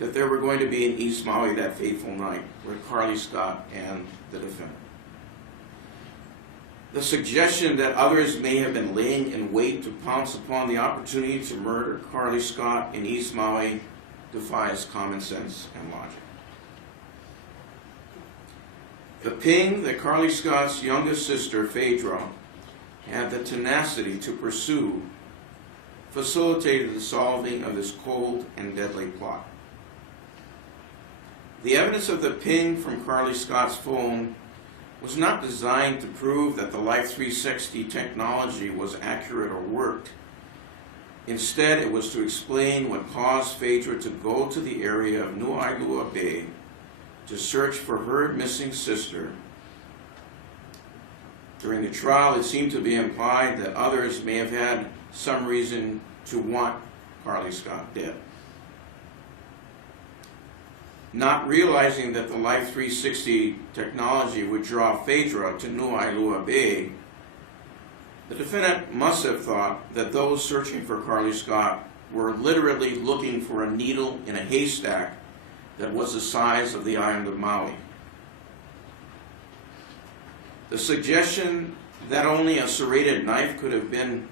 that there were going to be in East Maui that fateful night were Carly Scott and the defendant. The suggestion that others may have been laying in wait to pounce upon the opportunity to murder Carly Scott in East Maui defies common sense and logic. The ping that Carly Scott's youngest sister, Phaedra, had the tenacity to pursue facilitated the solving of this cold and deadly plot. The evidence of the ping from Carly Scott's phone was not designed to prove that the Life 360 technology was accurate or worked. Instead, it was to explain what caused Phaedra to go to the area of Nu'ailua Bay to search for her missing sister. During the trial, it seemed to be implied that others may have had some reason to want Carly Scott dead. Not realizing that the Life 360 technology would draw Phaedra to Nu'ailua Bay, the defendant must have thought that those searching for Carly Scott were literally looking for a needle in a haystack that was the size of the island of Maui. The suggestion that only a serrated knife could have been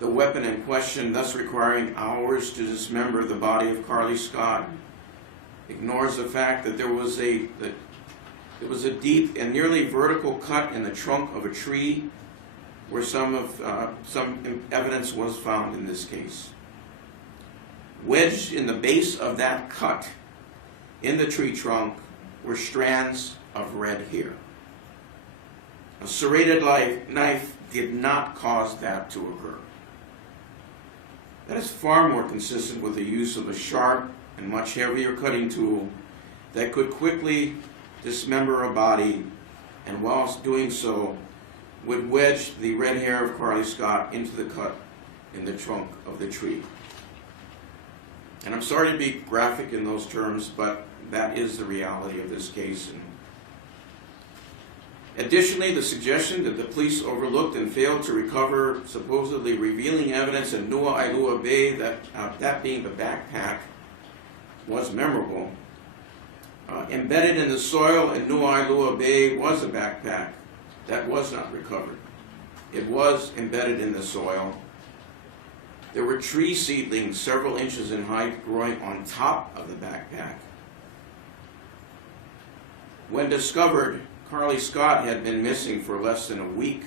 the weapon in question, thus requiring hours to dismember the body of Carly Scott, ignores the fact that there was a deep and nearly vertical cut in the trunk of a tree where some evidence was found in this case. Wedged in the base of that cut in the tree trunk were strands of red hair. A serrated knife did not cause that to occur. That is far more consistent with the use of a sharp and much heavier cutting tool that could quickly dismember a body, and whilst doing so, would wedge the red hair of Carly Scott into the cut in the trunk of the tree. And I'm sorry to be graphic in those terms, but that is the reality of this case. Additionally, the suggestion that the police overlooked and failed to recover supposedly revealing evidence in Nu'ailua Bay, that being the backpack, was memorable. Embedded in the soil in Nu'ailua Bay was a backpack that was not recovered. It was embedded in the soil. There were tree seedlings several inches in height growing on top of the backpack. When discovered, Carly Scott had been missing for less than a week.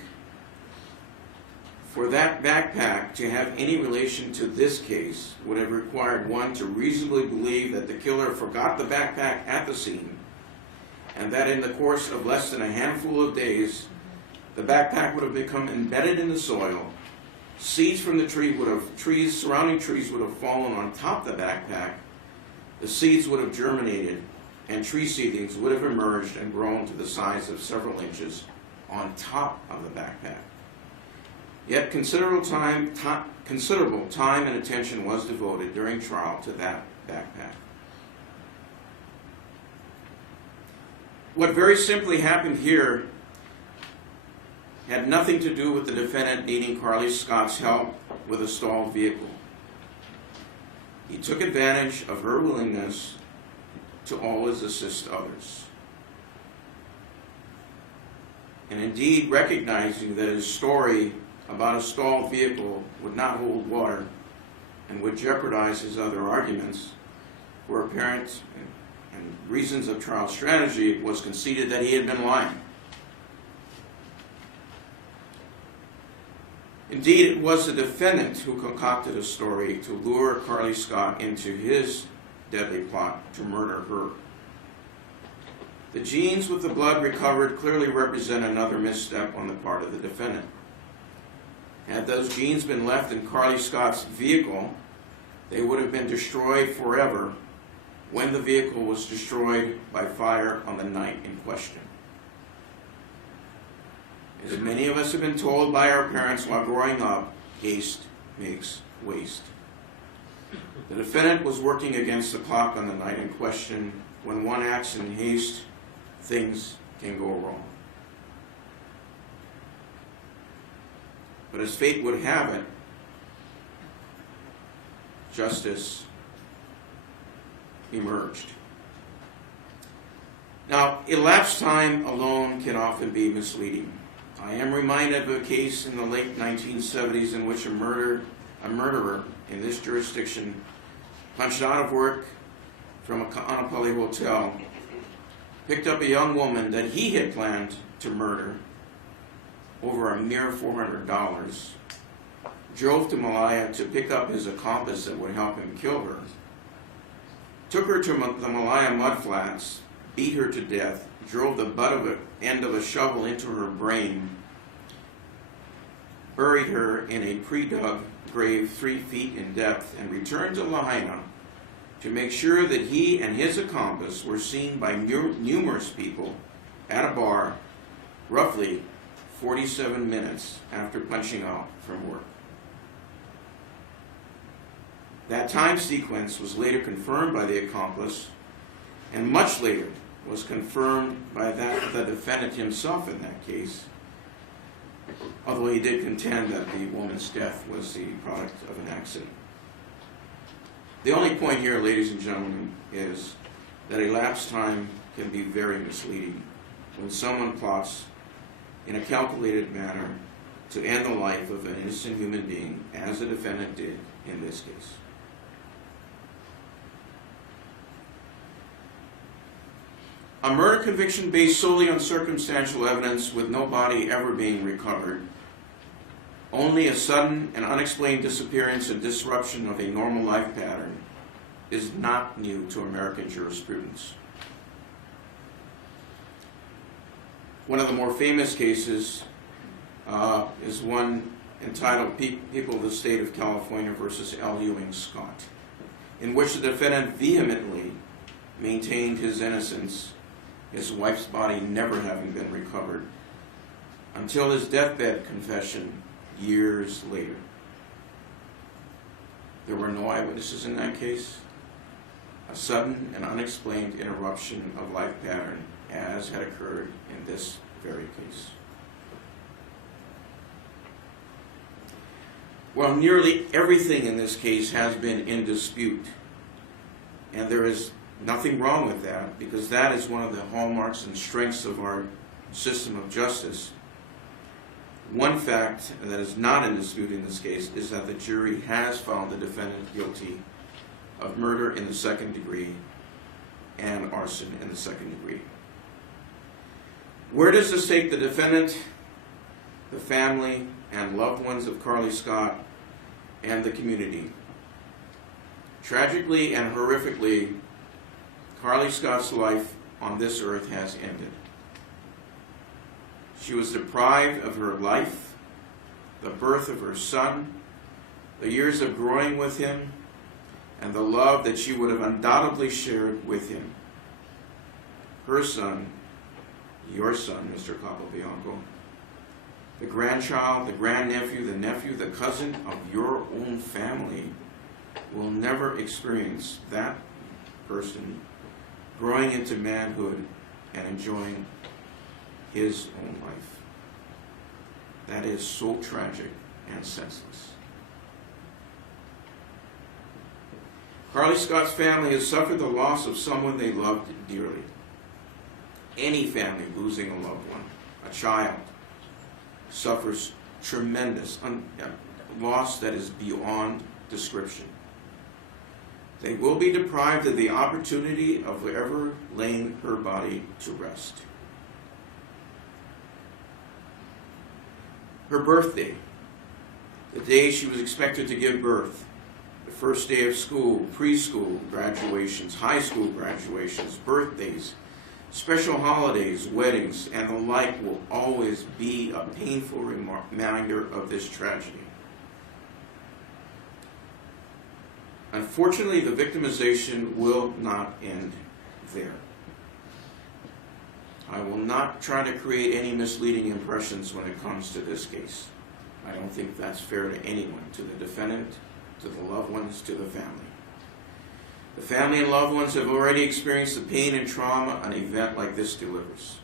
For that backpack to have any relation to this case would have required one to reasonably believe that the killer forgot the backpack at the scene, and that in the course of less than a handful of days, the backpack would have become embedded in the soil. Seeds from the surrounding trees would have fallen on top of the backpack. The seeds would have germinated, and tree seedlings would have emerged and grown to the size of several inches on top of the backpack. Yet considerable time and attention was devoted during trial to that backpack. What very simply happened here had nothing to do with the defendant needing Carly Scott's help with a stalled vehicle. He took advantage of her willingness to always assist others. And indeed, recognizing that his story about a stalled vehicle would not hold water and would jeopardize his other arguments, for apparent and reasons of trial strategy, it was conceded that he had been lying. Indeed, it was the defendant who concocted a story to lure Carly Scott into his deadly plot to murder her. The jeans with the blood recovered clearly represent another misstep on the part of the defendant. Had those jeans been left in Carly Scott's vehicle, they would have been destroyed forever when the vehicle was destroyed by fire on the night in question. As many of us have been told by our parents while growing up, haste makes waste. The defendant was working against the clock on the night in question. When one acts in haste, things can go wrong. But as fate would have it, justice emerged. Now, elapsed time alone can often be misleading. I am reminded of a case in the late 1970s in which a murderer in this jurisdiction punched out of work from a Kaanapali hotel, picked up a young woman that he had planned to murder over a mere $400, drove to Malaya to pick up his accomplice that would help him kill her, took her to the Malaya mudflats, beat her to death, drove the butt of the end of a shovel into her brain, buried her in a pre-dug grave 3 feet in depth, and returned to Lahaina to make sure that he and his accomplice were seen by numerous people at a bar roughly 47 minutes after punching out from work. That time sequence was later confirmed by the accomplice, and much later was confirmed by the defendant himself in that case, although he did contend that the woman's death was the product of an accident. The only point here, ladies and gentlemen, is that elapsed time can be very misleading when someone plots in a calculated manner to end the life of an innocent human being, as the defendant did in this case. A murder conviction based solely on circumstantial evidence with no body ever being recovered, only a sudden and unexplained disappearance and disruption of a normal life pattern, is not new to American jurisprudence. One of the more famous cases is one entitled People of the State of California versus L. Ewing Scott, in which the defendant vehemently maintained his innocence, his wife's body never having been recovered, until his deathbed confession years later. There were no eyewitnesses in that case. A sudden and unexplained interruption of life pattern, as had occurred in this very case. Well, nearly everything in this case has been in dispute, and there is nothing wrong with that, because that is one of the hallmarks and strengths of our system of justice. One fact that is not in dispute in this case is that the jury has found the defendant guilty of murder in the second degree and arson in the second degree. Where does this take the defendant, the family, and loved ones of Carly Scott and the community? Tragically and horrifically, Carly Scott's life on this earth has ended. She was deprived of her life, the birth of her son, the years of growing with him, and the love that she would have undoubtedly shared with him. Her son, your son, Mr. Capobianco, the grandchild, the grandnephew, the nephew, the cousin of your own family will never experience that person growing into manhood and enjoying his own life. That is so tragic and senseless. Carly Scott's family has suffered the loss of someone they loved dearly. Any family losing a loved one, a child, suffers tremendous loss that is beyond description. They will be deprived of the opportunity of ever laying her body to rest. Her birthday, the day she was expected to give birth, the first day of school, preschool graduations, high school graduations, birthdays, special holidays, weddings, and the like will always be a painful reminder of this tragedy. Unfortunately, the victimization will not end there. I will not try to create any misleading impressions when it comes to this case. I don't think that's fair to anyone, to the defendant, to the loved ones, to the family. The family and loved ones have already experienced the pain and trauma an event like this delivers.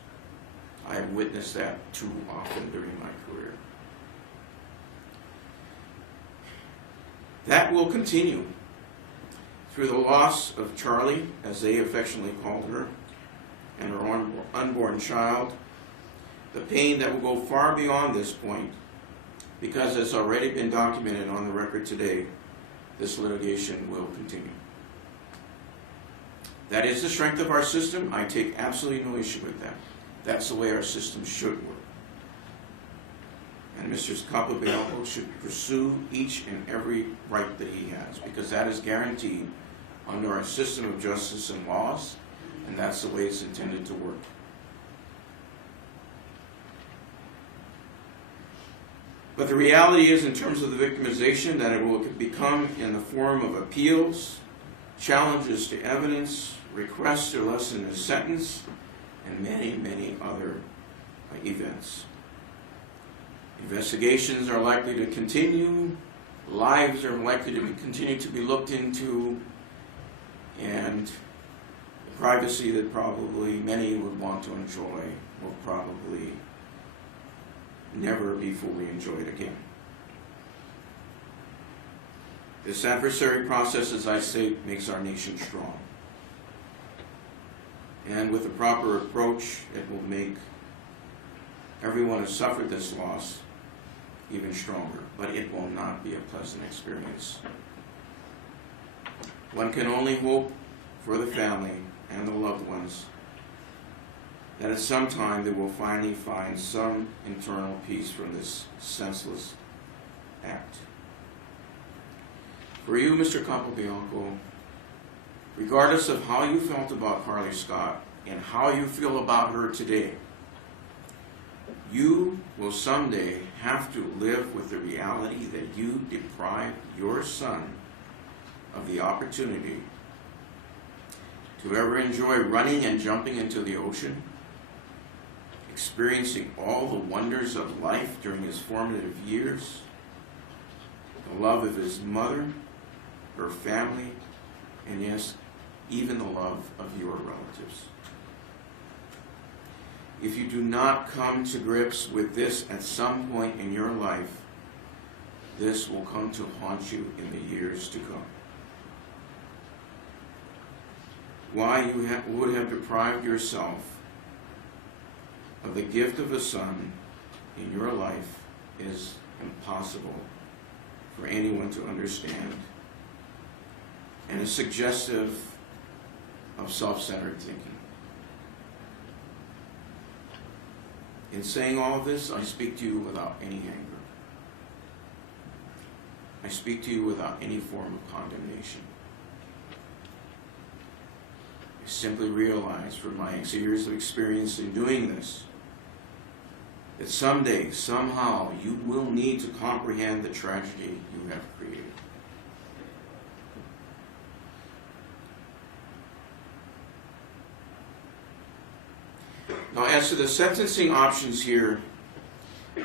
I have witnessed that too often during my career. That will continue through the loss of Charlie, as they affectionately called her, and her unborn child, the pain that will go far beyond this point, because as already been documented on the record today, this litigation will continue. That is the strength of our system. I take absolutely no issue with that. That's the way our system should work. And Mr. Capobianco should pursue each and every right that he has, because that is guaranteed under our system of justice and laws, and that's the way it's intended to work. But the reality is, in terms of the victimization, that it will become in the form of appeals, challenges to evidence, requests to lessen the sentence, and many, many other events. Investigations are likely to continue, lives are likely to continue to be looked into, and the privacy that probably many would want to enjoy will probably never be fully enjoyed again. This adversary process, as I say, makes our nation strong. And with a proper approach, it will make everyone who suffered this loss even stronger, but it will not be a pleasant experience. One can only hope for the family and the loved ones that at some time they will finally find some internal peace from this senseless act. For you, Mr. Capobianco, regardless of how you felt about Carly Scott and how you feel about her today, you will someday have to live with the reality that you deprived your son of the opportunity to ever enjoy running and jumping into the ocean, experiencing all the wonders of life during his formative years, the love of his mother, her family, and yes, even the love of your relatives. If you do not come to grips with this at some point in your life, this will come to haunt you in the years to come. Why you would have deprived yourself of the gift of a son in your life is impossible for anyone to understand, and is suggestive of self-centered thinking. In saying all of this, I speak to you without any anger. I speak to you without any form of condemnation. I simply realize from my years of experience in doing this that someday, somehow, you will need to comprehend the tragedy you have created. Now, as to the sentencing options here,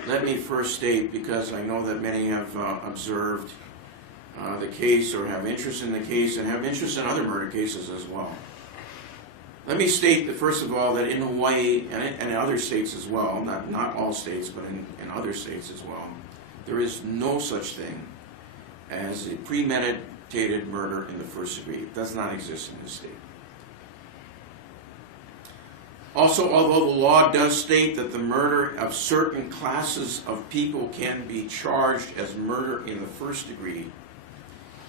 let me first state, because I know that many have observed the case or have interest in the case and have interest in other murder cases as well. Let me state that, first of all, that in Hawaii and in other states as well, not all states, but in other states as well, there is no such thing as a premeditated murder in the first degree. It does not exist in this state. Also, although the law does state that the murder of certain classes of people can be charged as murder in the first degree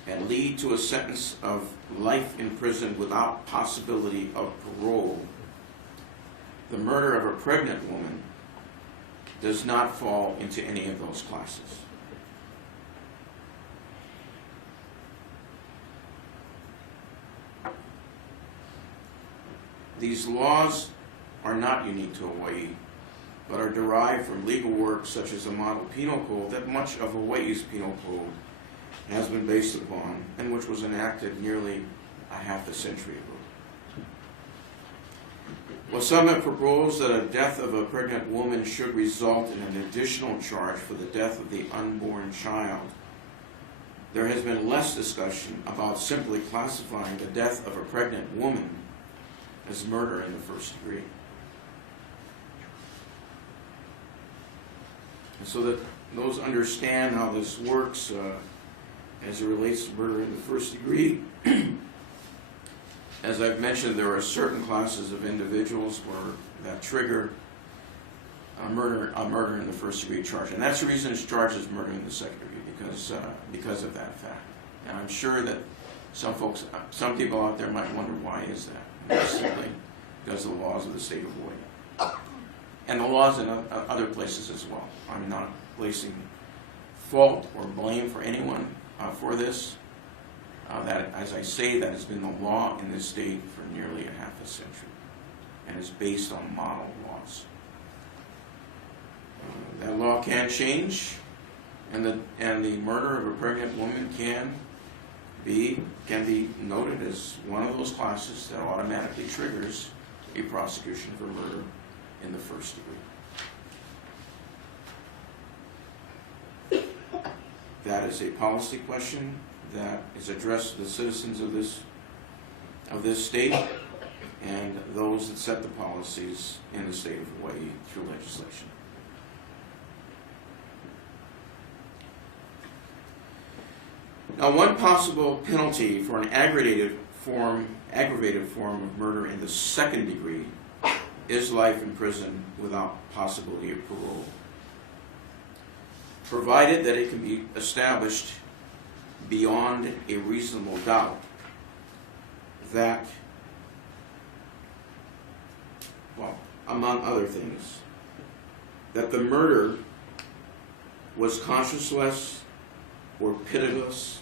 and lead to a sentence of life in prison without possibility of parole, the murder of a pregnant woman does not fall into any of those classes. These laws are not unique to Hawaii, but are derived from legal works such as the model penal code that much of Hawaii's penal code has been based upon, and which was enacted nearly a half a century ago. While some have proposed that a death of a pregnant woman should result in an additional charge for the death of the unborn child, there has been less discussion about simply classifying the death of a pregnant woman as murder in the first degree. And so that those understand how this works as it relates to murder in the first degree. As I've mentioned, there are certain classes of individuals that trigger a murder in the first degree charge. And that's the reason it's charged as murder in the second degree, because of that fact. And I'm sure that some people out there might wonder, why is that? And it's simply because of the laws of the state of Hawaii. And the laws in other places as well. I'm not placing fault or blame for anyone for this. That, as I say, that has been the law in this state for nearly a half a century, and is based on model laws. That law can change, and the murder of a pregnant woman can be noted as one of those classes that automatically triggers a prosecution for murder in the first degree. That is a policy question that is addressed to the citizens of this state and those that set the policies in the state of Hawaii through legislation. Now, one possible penalty for an aggravated form of murder in the second degree is life in prison without possibility of parole, provided that it can be established beyond a reasonable doubt that, well, among other things, that the murder was conscienceless or pitiless,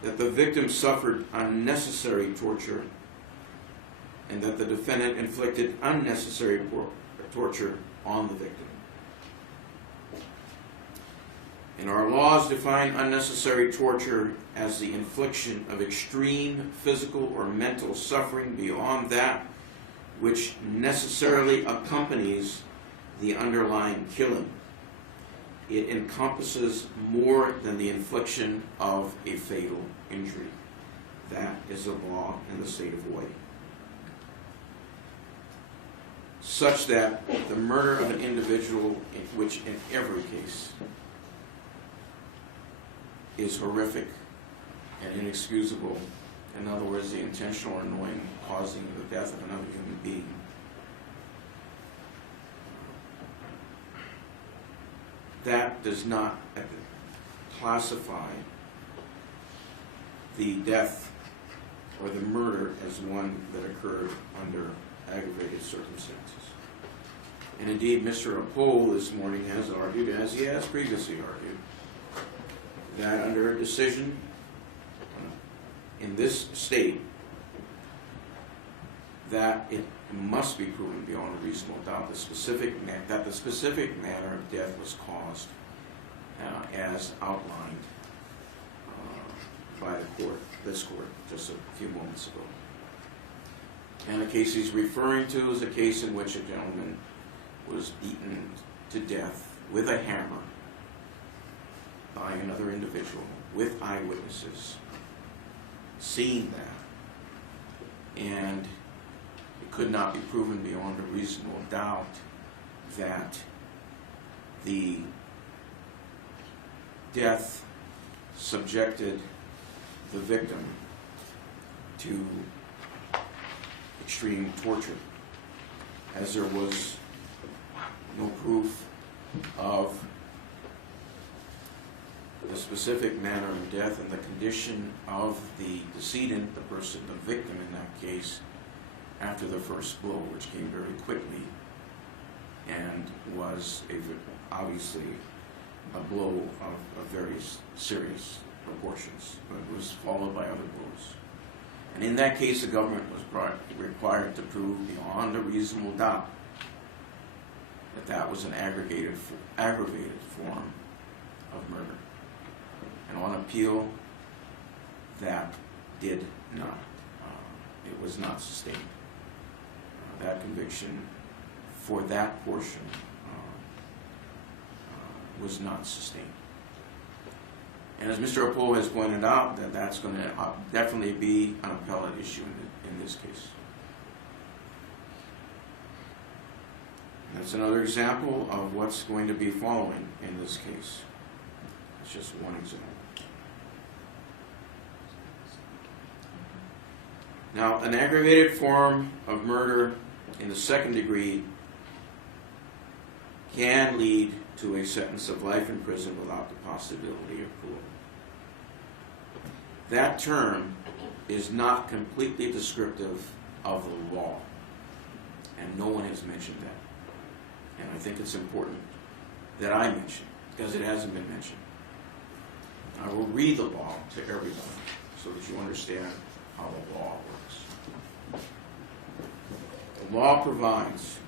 that the victim suffered unnecessary torture, and that the defendant inflicted unnecessary torture on the victim. And our laws define unnecessary torture as the infliction of extreme physical or mental suffering beyond that which necessarily accompanies the underlying killing. It encompasses more than the infliction of a fatal injury. That is a law in the state of Hawaii. Such that the murder of an individual, which in every case is horrific and inexcusable, in other words, the intentional or knowing causing the death of another human being, that does not classify the death or the murder as one that occurred under aggravated circumstances. And indeed, Mr. Apol this morning has argued, as he has previously argued, that under a decision in this state, that it must be proven beyond a reasonable doubt that the specific manner of death was caused as outlined by this court, just a few moments ago. And the case he's referring to is a case in which a gentleman was beaten to death with a hammer by another individual with eyewitnesses seeing that and it could not be proven beyond a reasonable doubt that the death subjected the victim to extreme torture, as there was no proof of the specific manner of death and the condition of the decedent, the person, the victim in that case, after the first blow, which came very quickly and was obviously a blow of very serious proportions, but it was followed by other blows. And in that case, the government was required to prove beyond a reasonable doubt that that was an aggravated form of murder. And on appeal, that did not, it was not sustained. That conviction for that portion was not sustained. And as Mr. Oppol has pointed out, that's going to definitely be an appellate issue in this case. That's another example of what's going to be following in this case. It's just one example. Now, an aggravated form of murder in the second degree can lead to a sentence of life in prison without the possibility of parole. That term is not completely descriptive of the law, and no one has mentioned that. And I think it's important that I mention it, because it hasn't been mentioned. I will read the law to everyone so that you understand how the law works. The law provides,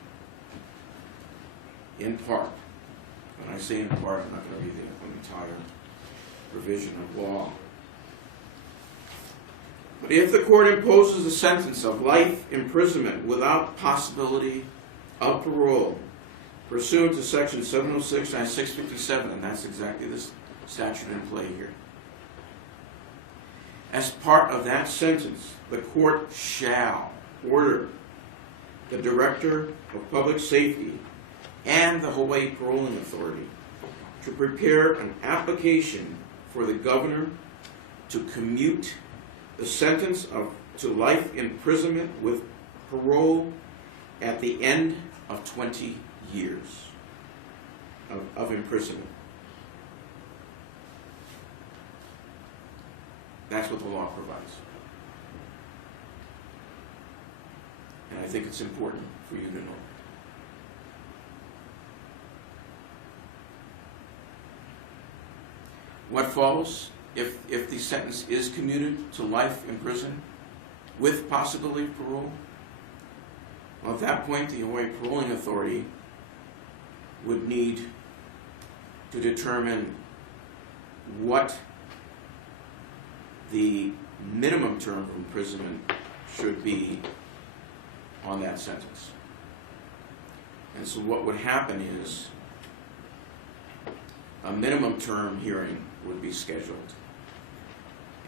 in part, when I say in part, I'm not going to read the entire provision of law. But if the court imposes a sentence of life imprisonment without possibility of parole, pursuant to section 706 and 657, and that's exactly this statute in play here, as part of that sentence, the court shall order the Director of Public Safety and the Hawaii Paroling Authority to prepare an application for the governor to commute the sentence to life imprisonment with parole at the end of 20 years of imprisonment. That's what the law provides. And I think it's important for you to know. What follows if the sentence is commuted to life in prison with possibility of parole? Well, at that point, the Hawaii Paroling Authority would need to determine what the minimum term of imprisonment should be on that sentence. And so what would happen is a minimum term hearing would be scheduled.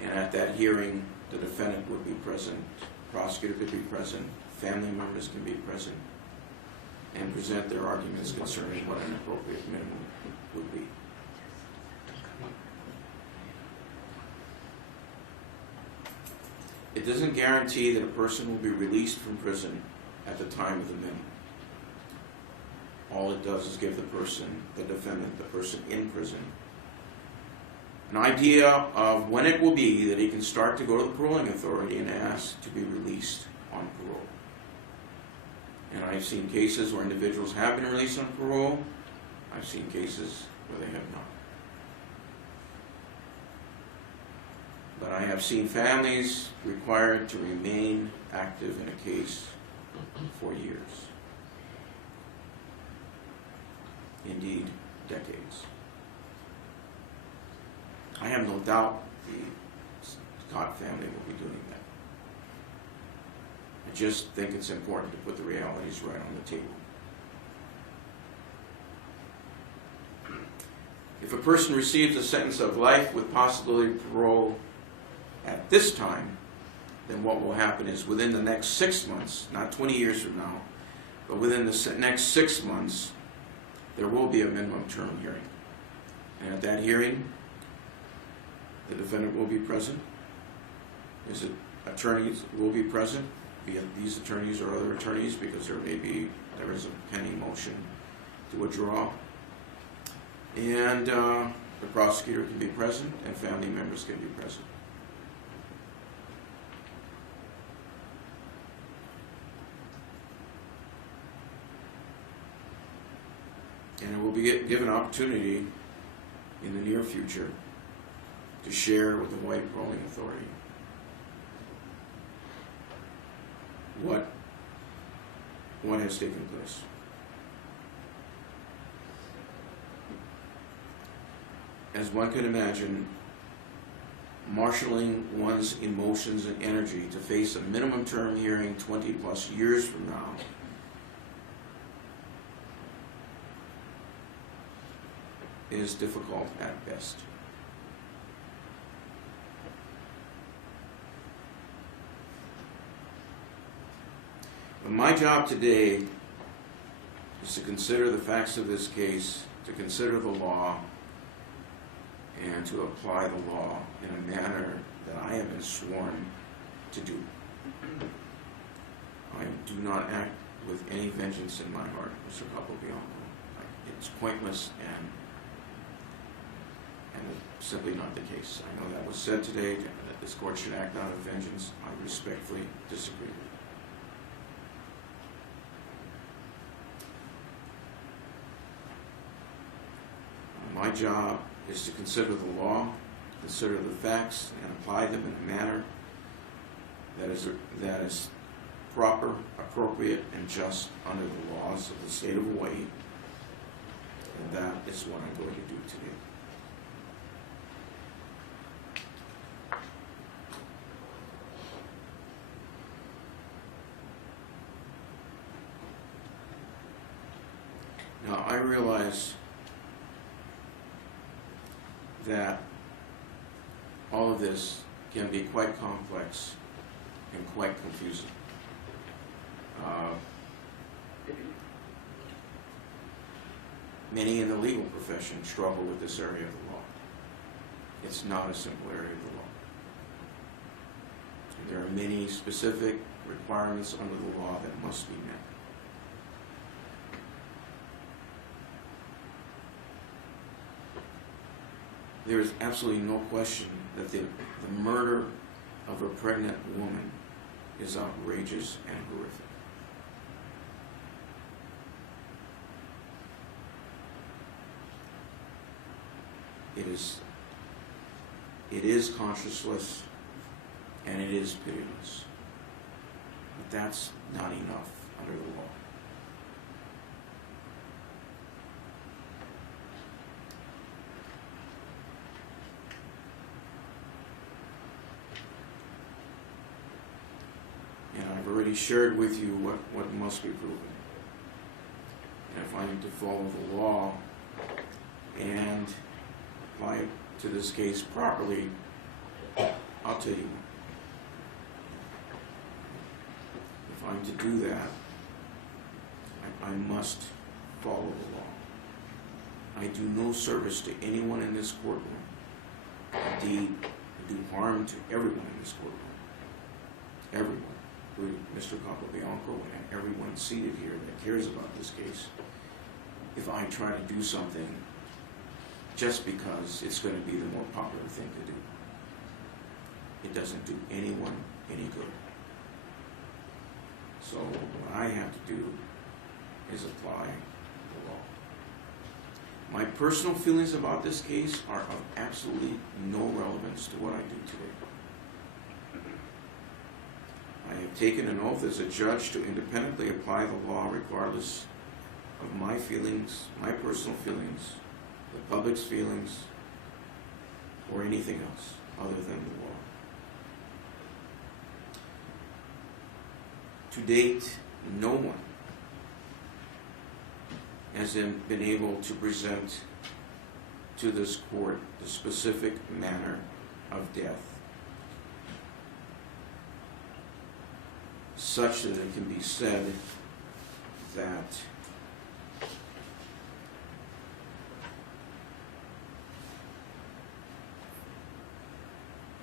And at that hearing, the defendant would be present, the prosecutor could be present, family members can be present, and present their arguments concerning what an appropriate minimum would be. It doesn't guarantee that a person will be released from prison at the time of the minimum. All it does is give the person, the defendant, the person in prison, an idea of when it will be that he can start to go to the paroling authority and ask to be released on parole. And I've seen cases where individuals have been released on parole. I've seen cases where they have not. But I have seen families required to remain active in a case for years. Indeed, decades. I have no doubt the Scott family will be doing that. I just think it's important to put the realities right on the table. If a person receives a sentence of life with possibility of parole at this time, then what will happen is within the next 6 months, not 20 years from now, but within the next 6 months, there will be a minimum term hearing. And at that hearing, the defendant will be present. His attorneys will be present, be it these attorneys or other attorneys, because there is a pending motion to withdraw. And the prosecutor can be present, and family members can be present. And it will be given opportunity in the near future to share with the Hawaii Paroling Authority what has taken place. As one can imagine, marshaling one's emotions and energy to face a minimum term hearing 20 plus years from now is difficult at best. But my job today is to consider the facts of this case, to consider the law, and to apply the law in a manner that I have been sworn to do. I do not act with any vengeance in my heart, Mr. Capobianco. It's pointless and it's simply not the case. I know that was said today, that this court should act out of vengeance. I respectfully disagree. My job is to consider the law, consider the facts, and apply them in a manner that is proper, appropriate, and just under the laws of the state of Hawaii. And that is what I'm going to do today. Now, I realize that all of this can be quite complex and quite confusing. Many in the legal profession struggle with this area of the law. It's not a simple area of the law. There are many specific requirements under the law that must be met. There is absolutely no question that the murder of a pregnant woman is outrageous and horrific. It is conscienceless and it is pitiless. But that's not enough under the law. And I've already shared with you what must be proven. And if I am to follow the law and apply it to this case properly, I'll tell you. If I'm to do that, I must follow the law. I do no service to anyone in this courtroom. Indeed, I do harm to everyone in this courtroom. Everyone, Mr. Capobianco and everyone seated here that cares about this case, if I try to do something just because it's going to be the more popular thing to do. It doesn't do anyone any good. So what I have to do is apply the law. My personal feelings about this case are of absolutely no relevance to what I do today. I have taken an oath as a judge to independently apply the law regardless of my feelings, my personal feelings, the public's feelings, or anything else other than the law. To date, no one has been able to present to this court the specific manner of death such that it can be said that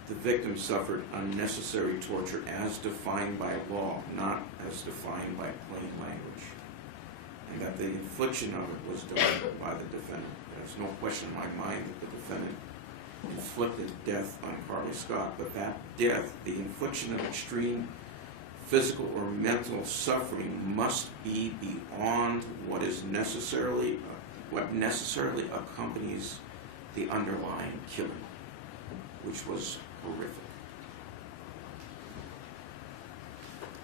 the victim suffered unnecessary torture as defined by law, not as defined by plain language, and that the infliction of it was deliberate by the defendant. There's no question in my mind that the defendant inflicted death on Carly Scott, but that death, the infliction of extreme physical or mental suffering, must be beyond what necessarily accompanies the underlying killing, which was horrific.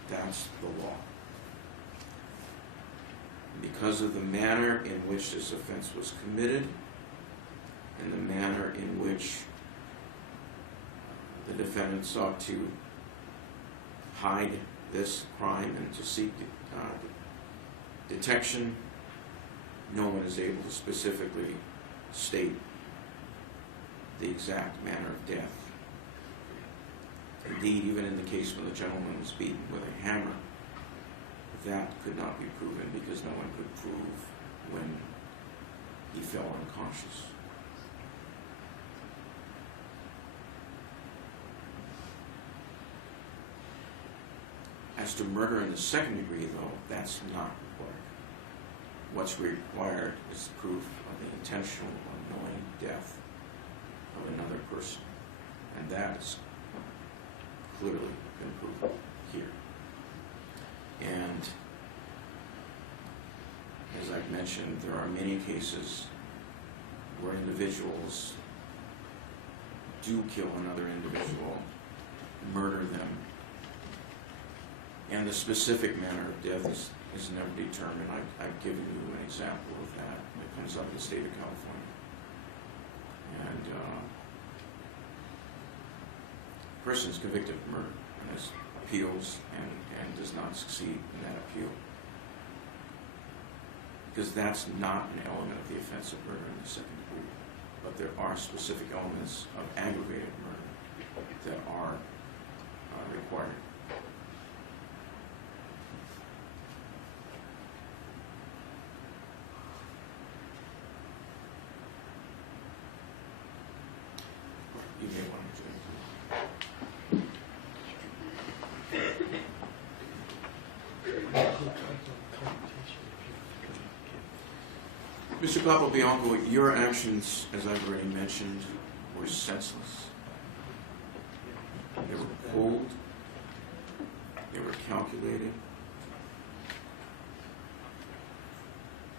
That's the law. Because of the manner in which this offense was committed and the manner in which the defendant sought to hide this crime and to seek detection, no one is able to specifically state the exact manner of death. Indeed, even in the case when the gentleman was beaten with a hammer, that could not be proven because no one could prove when he fell unconscious. As to murder in the second degree, though, that's not required. What's required is proof of the intentional or knowing death of another person, and that has clearly been proven here. And as I've mentioned, there are many cases where individuals do kill another individual, murder them, and the specific manner of death is never determined. I've given you an example of that. It comes up in the state of California. And a person is convicted of murder and has appeals and does not succeed in that appeal, because that's not an element of the offense of murder in the second degree. But there are specific elements of aggravated murder that are required. You may want to Mr. Capobianco, your actions, as I've already mentioned, were senseless. They were cold. They were calculated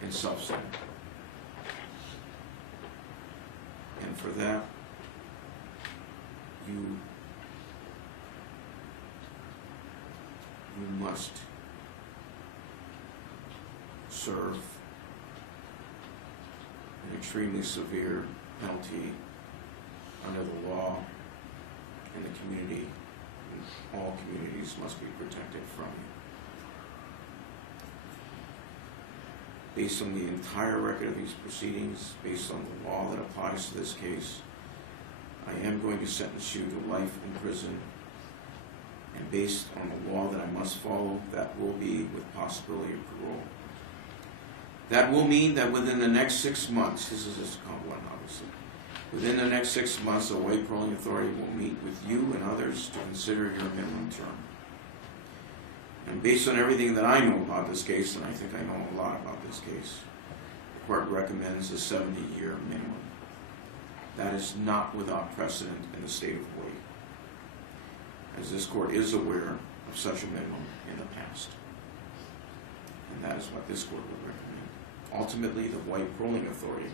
and self-centered. And for that, you must serve an extremely severe penalty under the law, and the community, and all communities must be protected from it. Based on the entire record of these proceedings, based on the law that applies to this case, I am going to sentence you to life in prison, and based on the law that I must follow, that will be with possibility of parole. That will mean that within the next 6 months, this is just count one, obviously, within the next 6 months, the Hawaii Paroling Authority will meet with you and others to consider your minimum term. And based on everything that I know about this case, and I think I know a lot about this case, the court recommends a 70-year minimum. That is not without precedent in the state of Hawaii, as this court is aware of such a minimum in the past. And that is what this court would recommend. Ultimately, the Hawaii Paroling Authority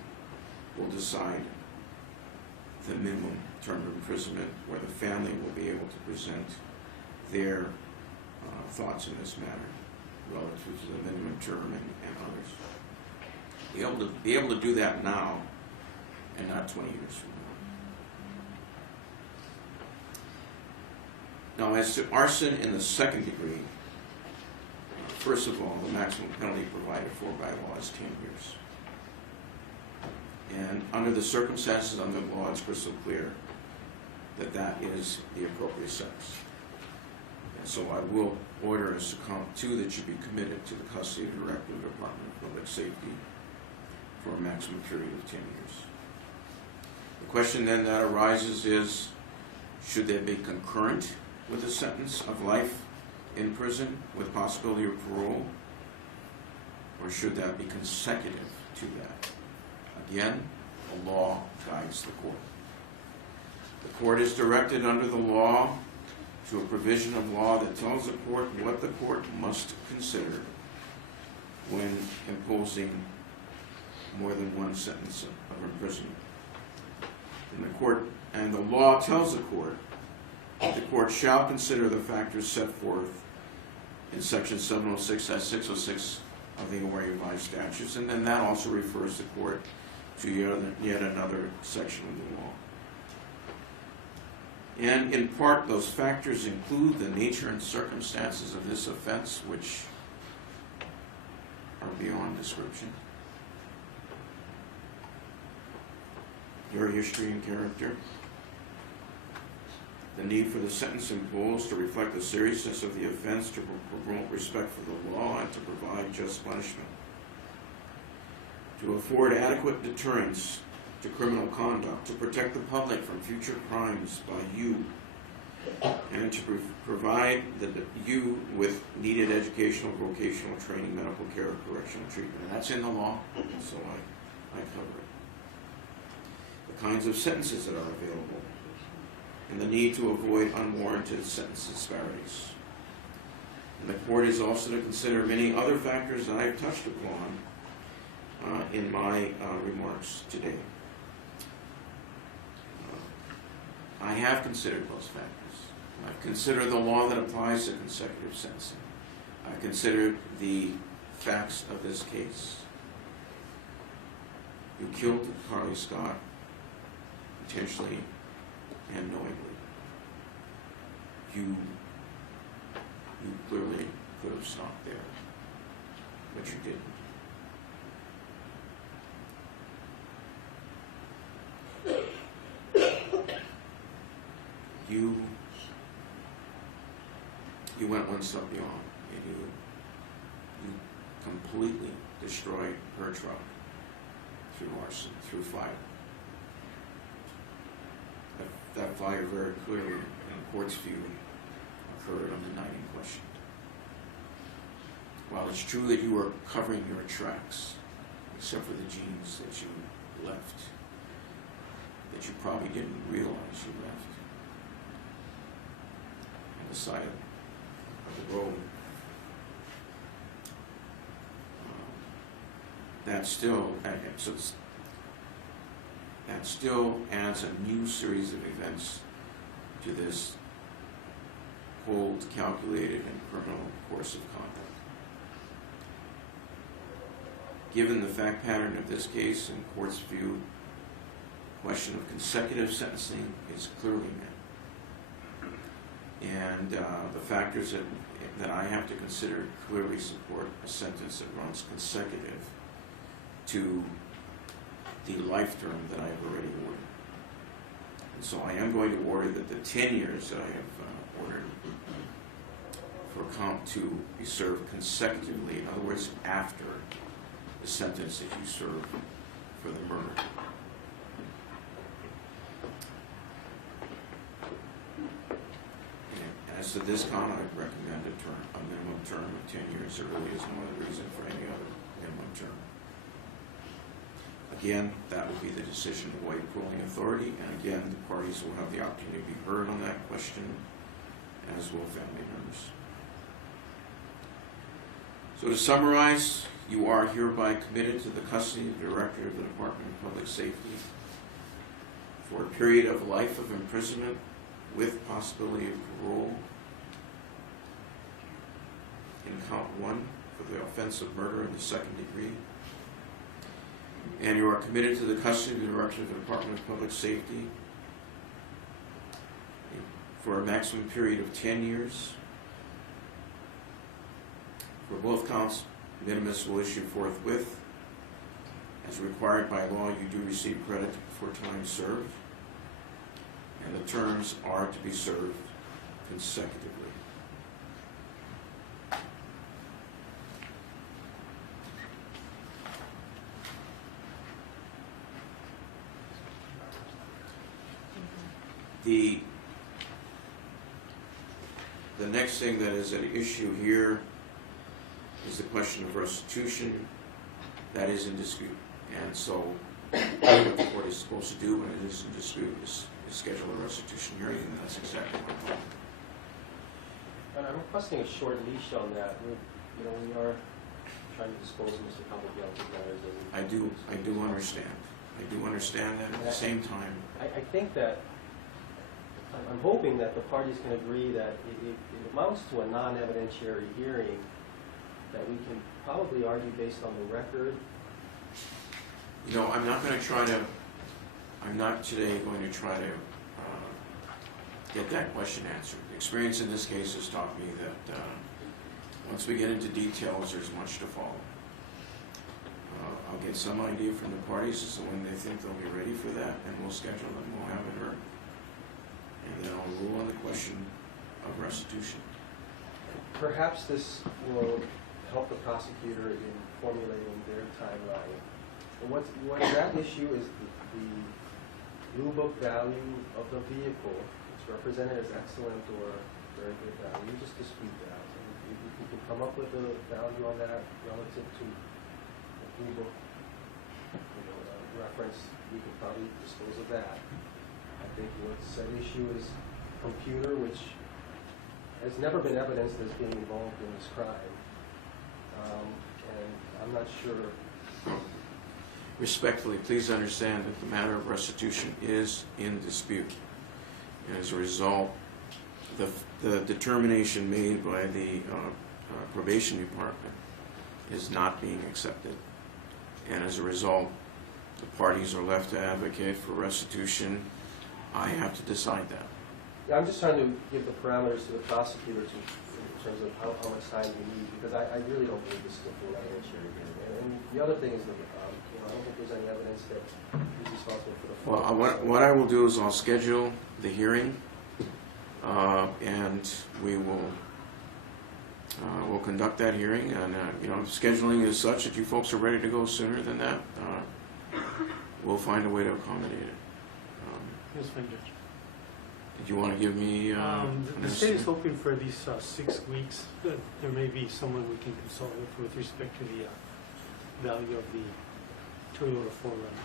will decide the minimum term of imprisonment, where the family will be able to present their thoughts in this matter relative to the minimum term and others. Be able to do that now and not 20 years from now. Now, as to arson in the second degree, first of all, the maximum penalty provided for by law is 10 years. And under the circumstances under the law, it's crystal clear that that is the appropriate sentence. So I will order as to count 2 that you be committed to the custody of the Director of the Department of Public Safety for a maximum period of 10 years. The question then that arises is, should they be concurrent with a sentence of life in prison with possibility of parole, or should that be consecutive to that? Again, the law guides the court. The court is directed under the law to a provision of law that tells the court what the court must consider when imposing more than one sentence of imprisonment. And the law tells the court that the court shall consider the factors set forth in section 706-606 of the Hawaii Revised Statutes, and then that also refers the court to yet another section of the law. And in part, those factors include the nature and circumstances of this offense, which are beyond description, your history and character, the need for the sentence imposed to reflect the seriousness of the offense, to promote respect for the law, and to provide just punishment, to afford adequate deterrence to criminal conduct, to protect the public from future crimes by you, and to provide you with needed educational, vocational training, medical care, or correctional treatment. And that's in the law, so I cover it. The kinds of sentences that are available, and the need to avoid unwarranted sentence disparities. And the court is also to consider many other factors that I've touched upon in my remarks today. I have considered those factors. I've considered the law that applies to consecutive sentencing. I've considered the facts of this case. You killed Carly Scott intentionally and knowingly. You clearly could have stopped there, but you didn't. You went one step beyond, and you completely destroyed her truck through arson, through fire. That fire very clearly, in the court's view, occurred on the night in question. While it's true that you were covering your tracks, except for the jeans that you left, that you probably didn't realize you left on the side of the road, that still adds a new series of events to this cold, calculated, and criminal course of conduct. Given the fact pattern of this case, in court's view, the question of consecutive sentencing is clearly met. And the factors that I have to consider clearly support a sentence that runs consecutive to the life term that I have already ordered. And so I am going to order that the 10 years that I have ordered for count 2 be served consecutively, in other words, after the sentence that you serve for the murder. And as to this count, I recommend a minimum term of 10 years. There really is no other reason for any other minimum term. Again, that will be the decision of the Hawaii Paroling Authority, and again, the parties will have the opportunity to be heard on that question, as will family members. So to summarize, you are hereby committed to the custody of the Director of the Department of Public Safety for a period of life of imprisonment with possibility of parole in count 1 for the offense of murder in the 2nd degree. And you are committed to the custody of the Director of the Department of Public Safety for a maximum period of 10 years. For both counts, minimus will issue forthwith. As required by law, you do receive credit for time served, and the terms are to be served consecutively. The next thing that is at issue here is the question of restitution. That is in dispute. And so what the court is supposed to do when it is in dispute is schedule a restitution hearing, and that's exactly what we're doing. And I'm requesting a short leash on that. We are trying to dispose of Mr. Capobianco's matters. I do understand. I do understand that. At the same time, I think that I'm hoping that the parties can agree that it amounts to a non-evidentiary hearing, that we can probably argue based on the record. you know, I'm not today going to try to get that question answered. The experience in this case has taught me that once we get into details, there's much to follow. I'll get some idea from the parties as to when they think they'll be ready for that, and we'll schedule it, we'll have it heard. And then I'll rule on the question of restitution. Perhaps this will help the prosecutor in formulating their timeline. And what that issue is the blue book value of the vehicle. It's represented as excellent or very good value. You just dispute that. And if you can come up with a value on that relative to the blue book reference, we could probably dispose of that. I think what's at issue is computer, which has never been evidenced as being involved in this crime. And I'm not sure. Respectfully, please understand that the matter of restitution is in dispute. And as a result, the determination made by the probation department is not being accepted. And as a result, the parties are left to advocate for restitution. I have to decide that. Yeah, I'm just trying to give the parameters to the prosecutors in terms of how much time we need, because I really don't believe this is a full evidentiary hearing. And the other thing is that I don't think there's any evidence that he's responsible for the fraud. Well, what I will do is I'll schedule the hearing, and we'll conduct that hearing. And scheduling is such that you folks are ready to go sooner than that. We'll find a way to accommodate it. Yes, fine, Judge. Did you want to give me? The state is hoping for these 6 weeks that there may be someone we can consult with respect to the value of the Toyota 4Runner.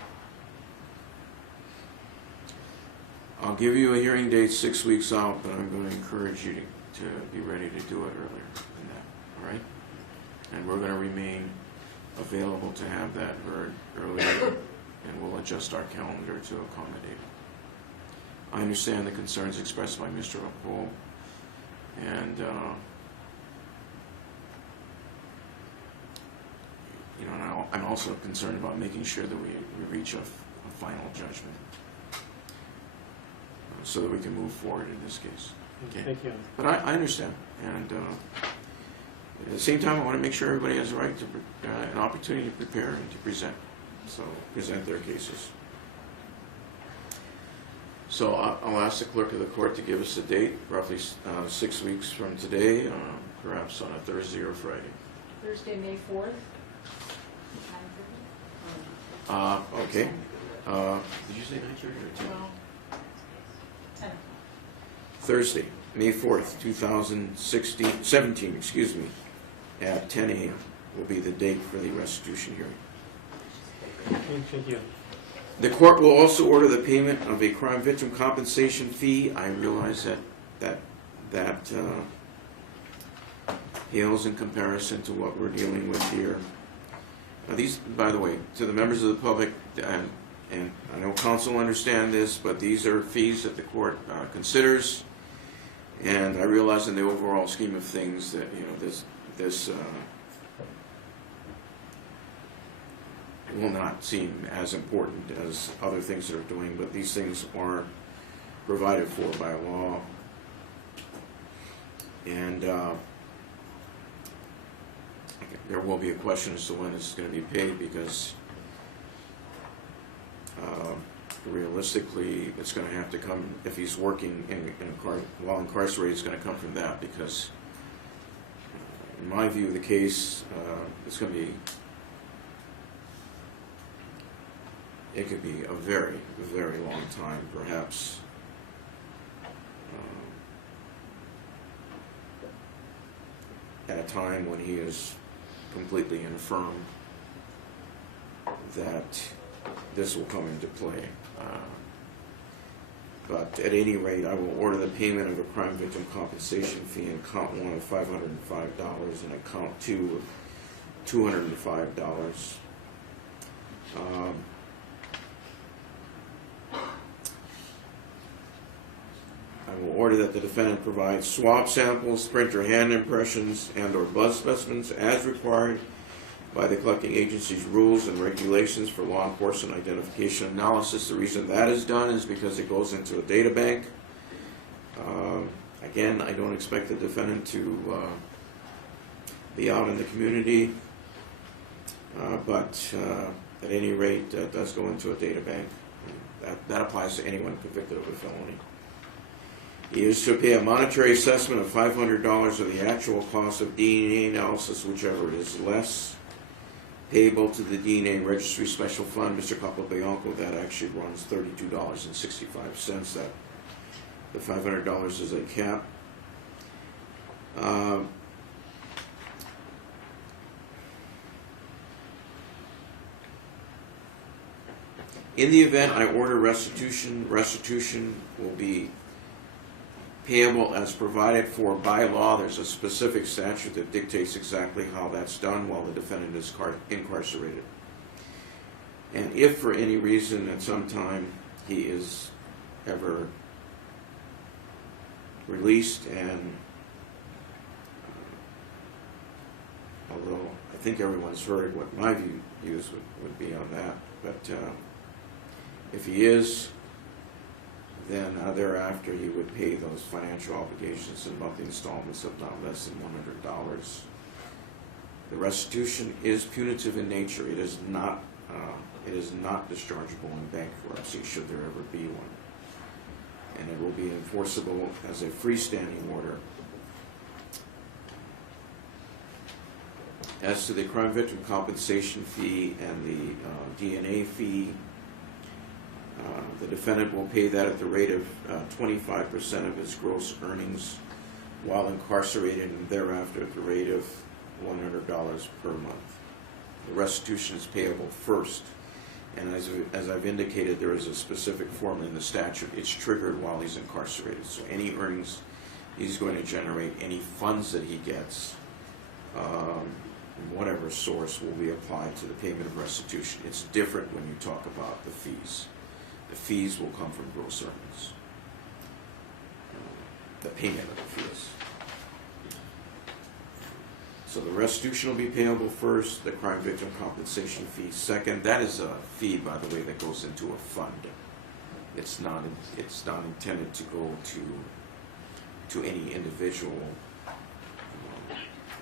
I'll give you a hearing date 6 weeks out, but I'm going to encourage you to be ready to do it earlier than that. All right? And we're going to remain available to have that heard earlier, and we'll adjust our calendar to accommodate it. I understand the concerns expressed by Mr. Upwell, and I'm also concerned about making sure that we reach a final judgment so that we can move forward in this case. Okay. Thank you. But I understand, and at the same time, I want to make sure everybody has the right to an opportunity to prepare and to present their cases. So I'll ask the clerk of the court to give us a date, roughly 6 weeks from today, perhaps on a Thursday or Friday. Thursday, May 4th. Okay. Did you say 9:30 or 10? 10. Thursday, May 4th, 2017, excuse me, at 10 a.m. will be the date for the restitution hearing. Thank you. The court will also order the payment of a crime victim compensation fee. I realize that pales in comparison to what we're dealing with here. These, by the way, to the members of the public, and I know counsel understand this, but these are fees that the court considers, and I realize in the overall scheme of things that this will not seem as important as other things that are doing, but these things are provided for by law. And there will be a question as to when it's going to be paid, because realistically it's going to have to come, if he's working while incarcerated, it's going to come from that, because in my view of the case, it could be a very, very long time, perhaps at a time when he is completely infirm, that this will come into play. But at any rate, I will order the payment of a crime victim compensation fee in count 1 of $505 and in count 2 of $205. I will order that the defendant provide swab samples, printer hand impressions, and/or blood specimens as required by the collecting agency's rules and regulations for law enforcement identification analysis. The reason that is done is because it goes into a data bank. Again, I don't expect the defendant to be out in the community, but at any rate, it does go into a data bank. That applies to anyone convicted of a felony. He is to pay a monetary assessment of $500 of the actual cost of DNA analysis, whichever is less, payable to the DNA Registry Special Fund. Mr. Capobianco, that actually runs $32.65. That the $500 is a cap. In the event I order restitution, restitution will be payable as provided for by law. There's a specific statute that dictates exactly how that's done while the defendant is incarcerated. And if for any reason at some time he is ever released, and although I think everyone's heard what my views would be on that, but if he is, then thereafter he would pay those financial obligations in monthly installments of not less than $100. The restitution is punitive in nature. It is not dischargeable in bankruptcy should there ever be one, and it will be enforceable as a freestanding order. As to the crime victim compensation fee and the DNA fee, the defendant will pay that at the rate of 25% of his gross earnings while incarcerated, and thereafter at the rate of $100 per month. The restitution is payable first, and as I've indicated, there is a specific formula in the statute. It's triggered while he's incarcerated, so any earnings he's going to generate, any funds that he gets, whatever source, will be applied to the payment of restitution. It's different when you talk about the fees. The fees will come from gross earnings. The payment of the fees. So the restitution will be payable first, the crime victim compensation fee second. That is a fee, by the way, that goes into a fund. It's not intended to go to any individual.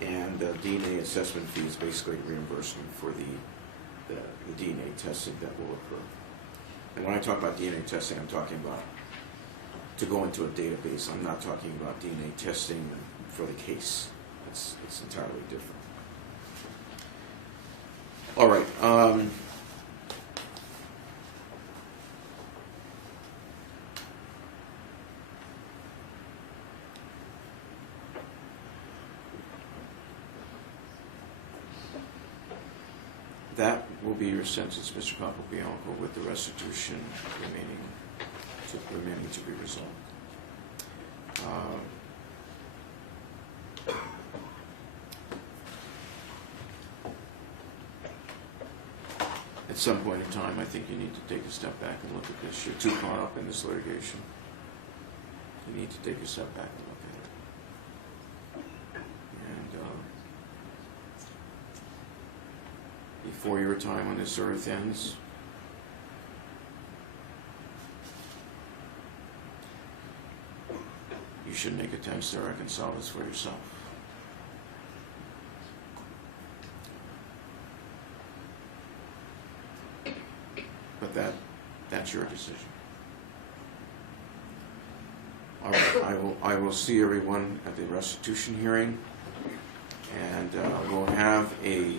And the DNA assessment fee is basically reimbursement for the DNA testing that will occur. And when I talk about DNA testing, I'm talking about to go into a database. I'm not talking about DNA testing for the case. It's entirely different. All right. That will be your sentence, Mr. Capobianco, with the restitution remaining to be resolved. At some point in time, I think you need to take a step back and look at this. You're too caught up in this litigation. You need to take a step back and look at it. And before your time on this earth ends, you should make attempts to reconcile this for yourself. But that's your decision. All right, I will see everyone at the restitution hearing, and we'll have a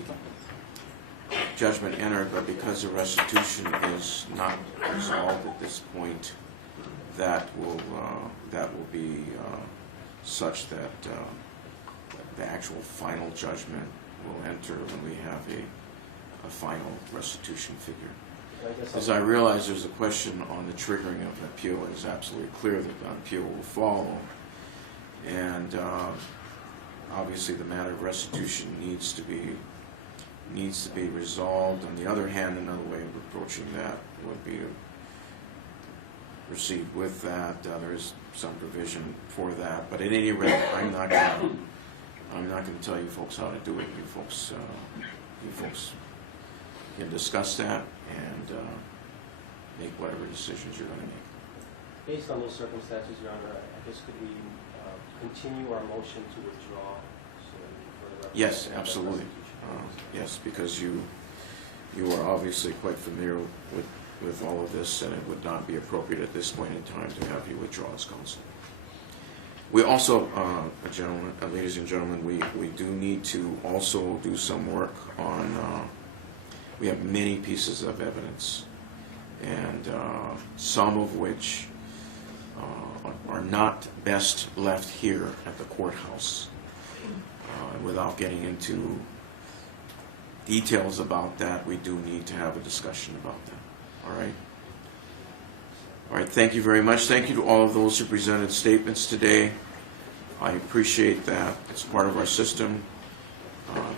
judgment entered, but because the restitution is not resolved at this point, that will be such that the actual final judgment will enter when we have a final restitution figure. As I realize there's a question on the triggering of an appeal, it is absolutely clear that an appeal will follow. And obviously the matter of restitution needs to be resolved. On the other hand, another way of approaching that would be to proceed with that. There is some provision for that, but at any rate, I'm not going to tell you folks how to do it. You folks can discuss that and make whatever decisions you're going to make. Based on those circumstances, Your Honor, I guess could we continue our motion to withdraw? Yes, absolutely. Yes, because you are obviously quite familiar with all of this, and it would not be appropriate at this point in time to have you withdraw as counsel. We also, ladies and gentlemen, we do need to also do some work on, we have many pieces of evidence, and some of which are not best left here at the courthouse without getting into details about that. We do need to have a discussion about that. All right? All right, thank you very much. Thank you to all of those who presented statements today. I appreciate that. It's part of our system.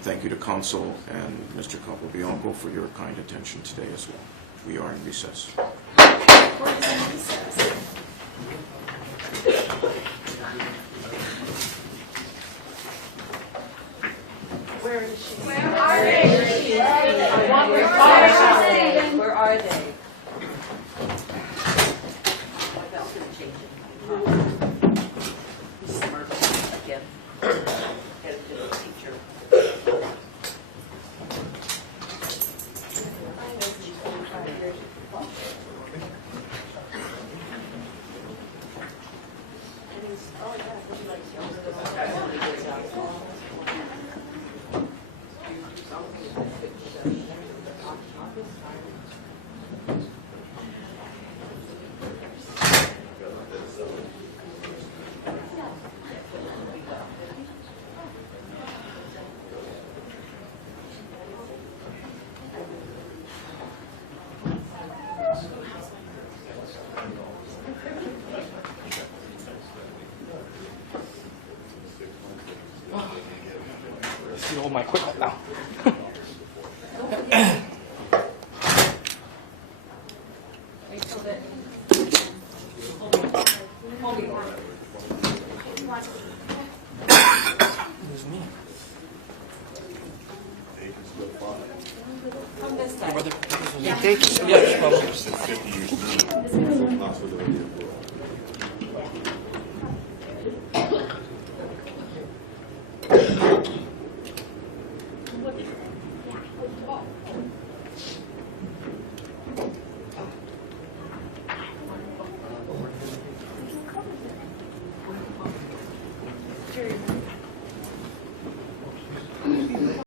Thank you to counsel and Mr. Capobianco for your kind attention today as well. We are in recess. Where is she? Where are they? Where are they? Again. Get it to the teacher. See all my equipment now. Come this way. Thank you. Yes,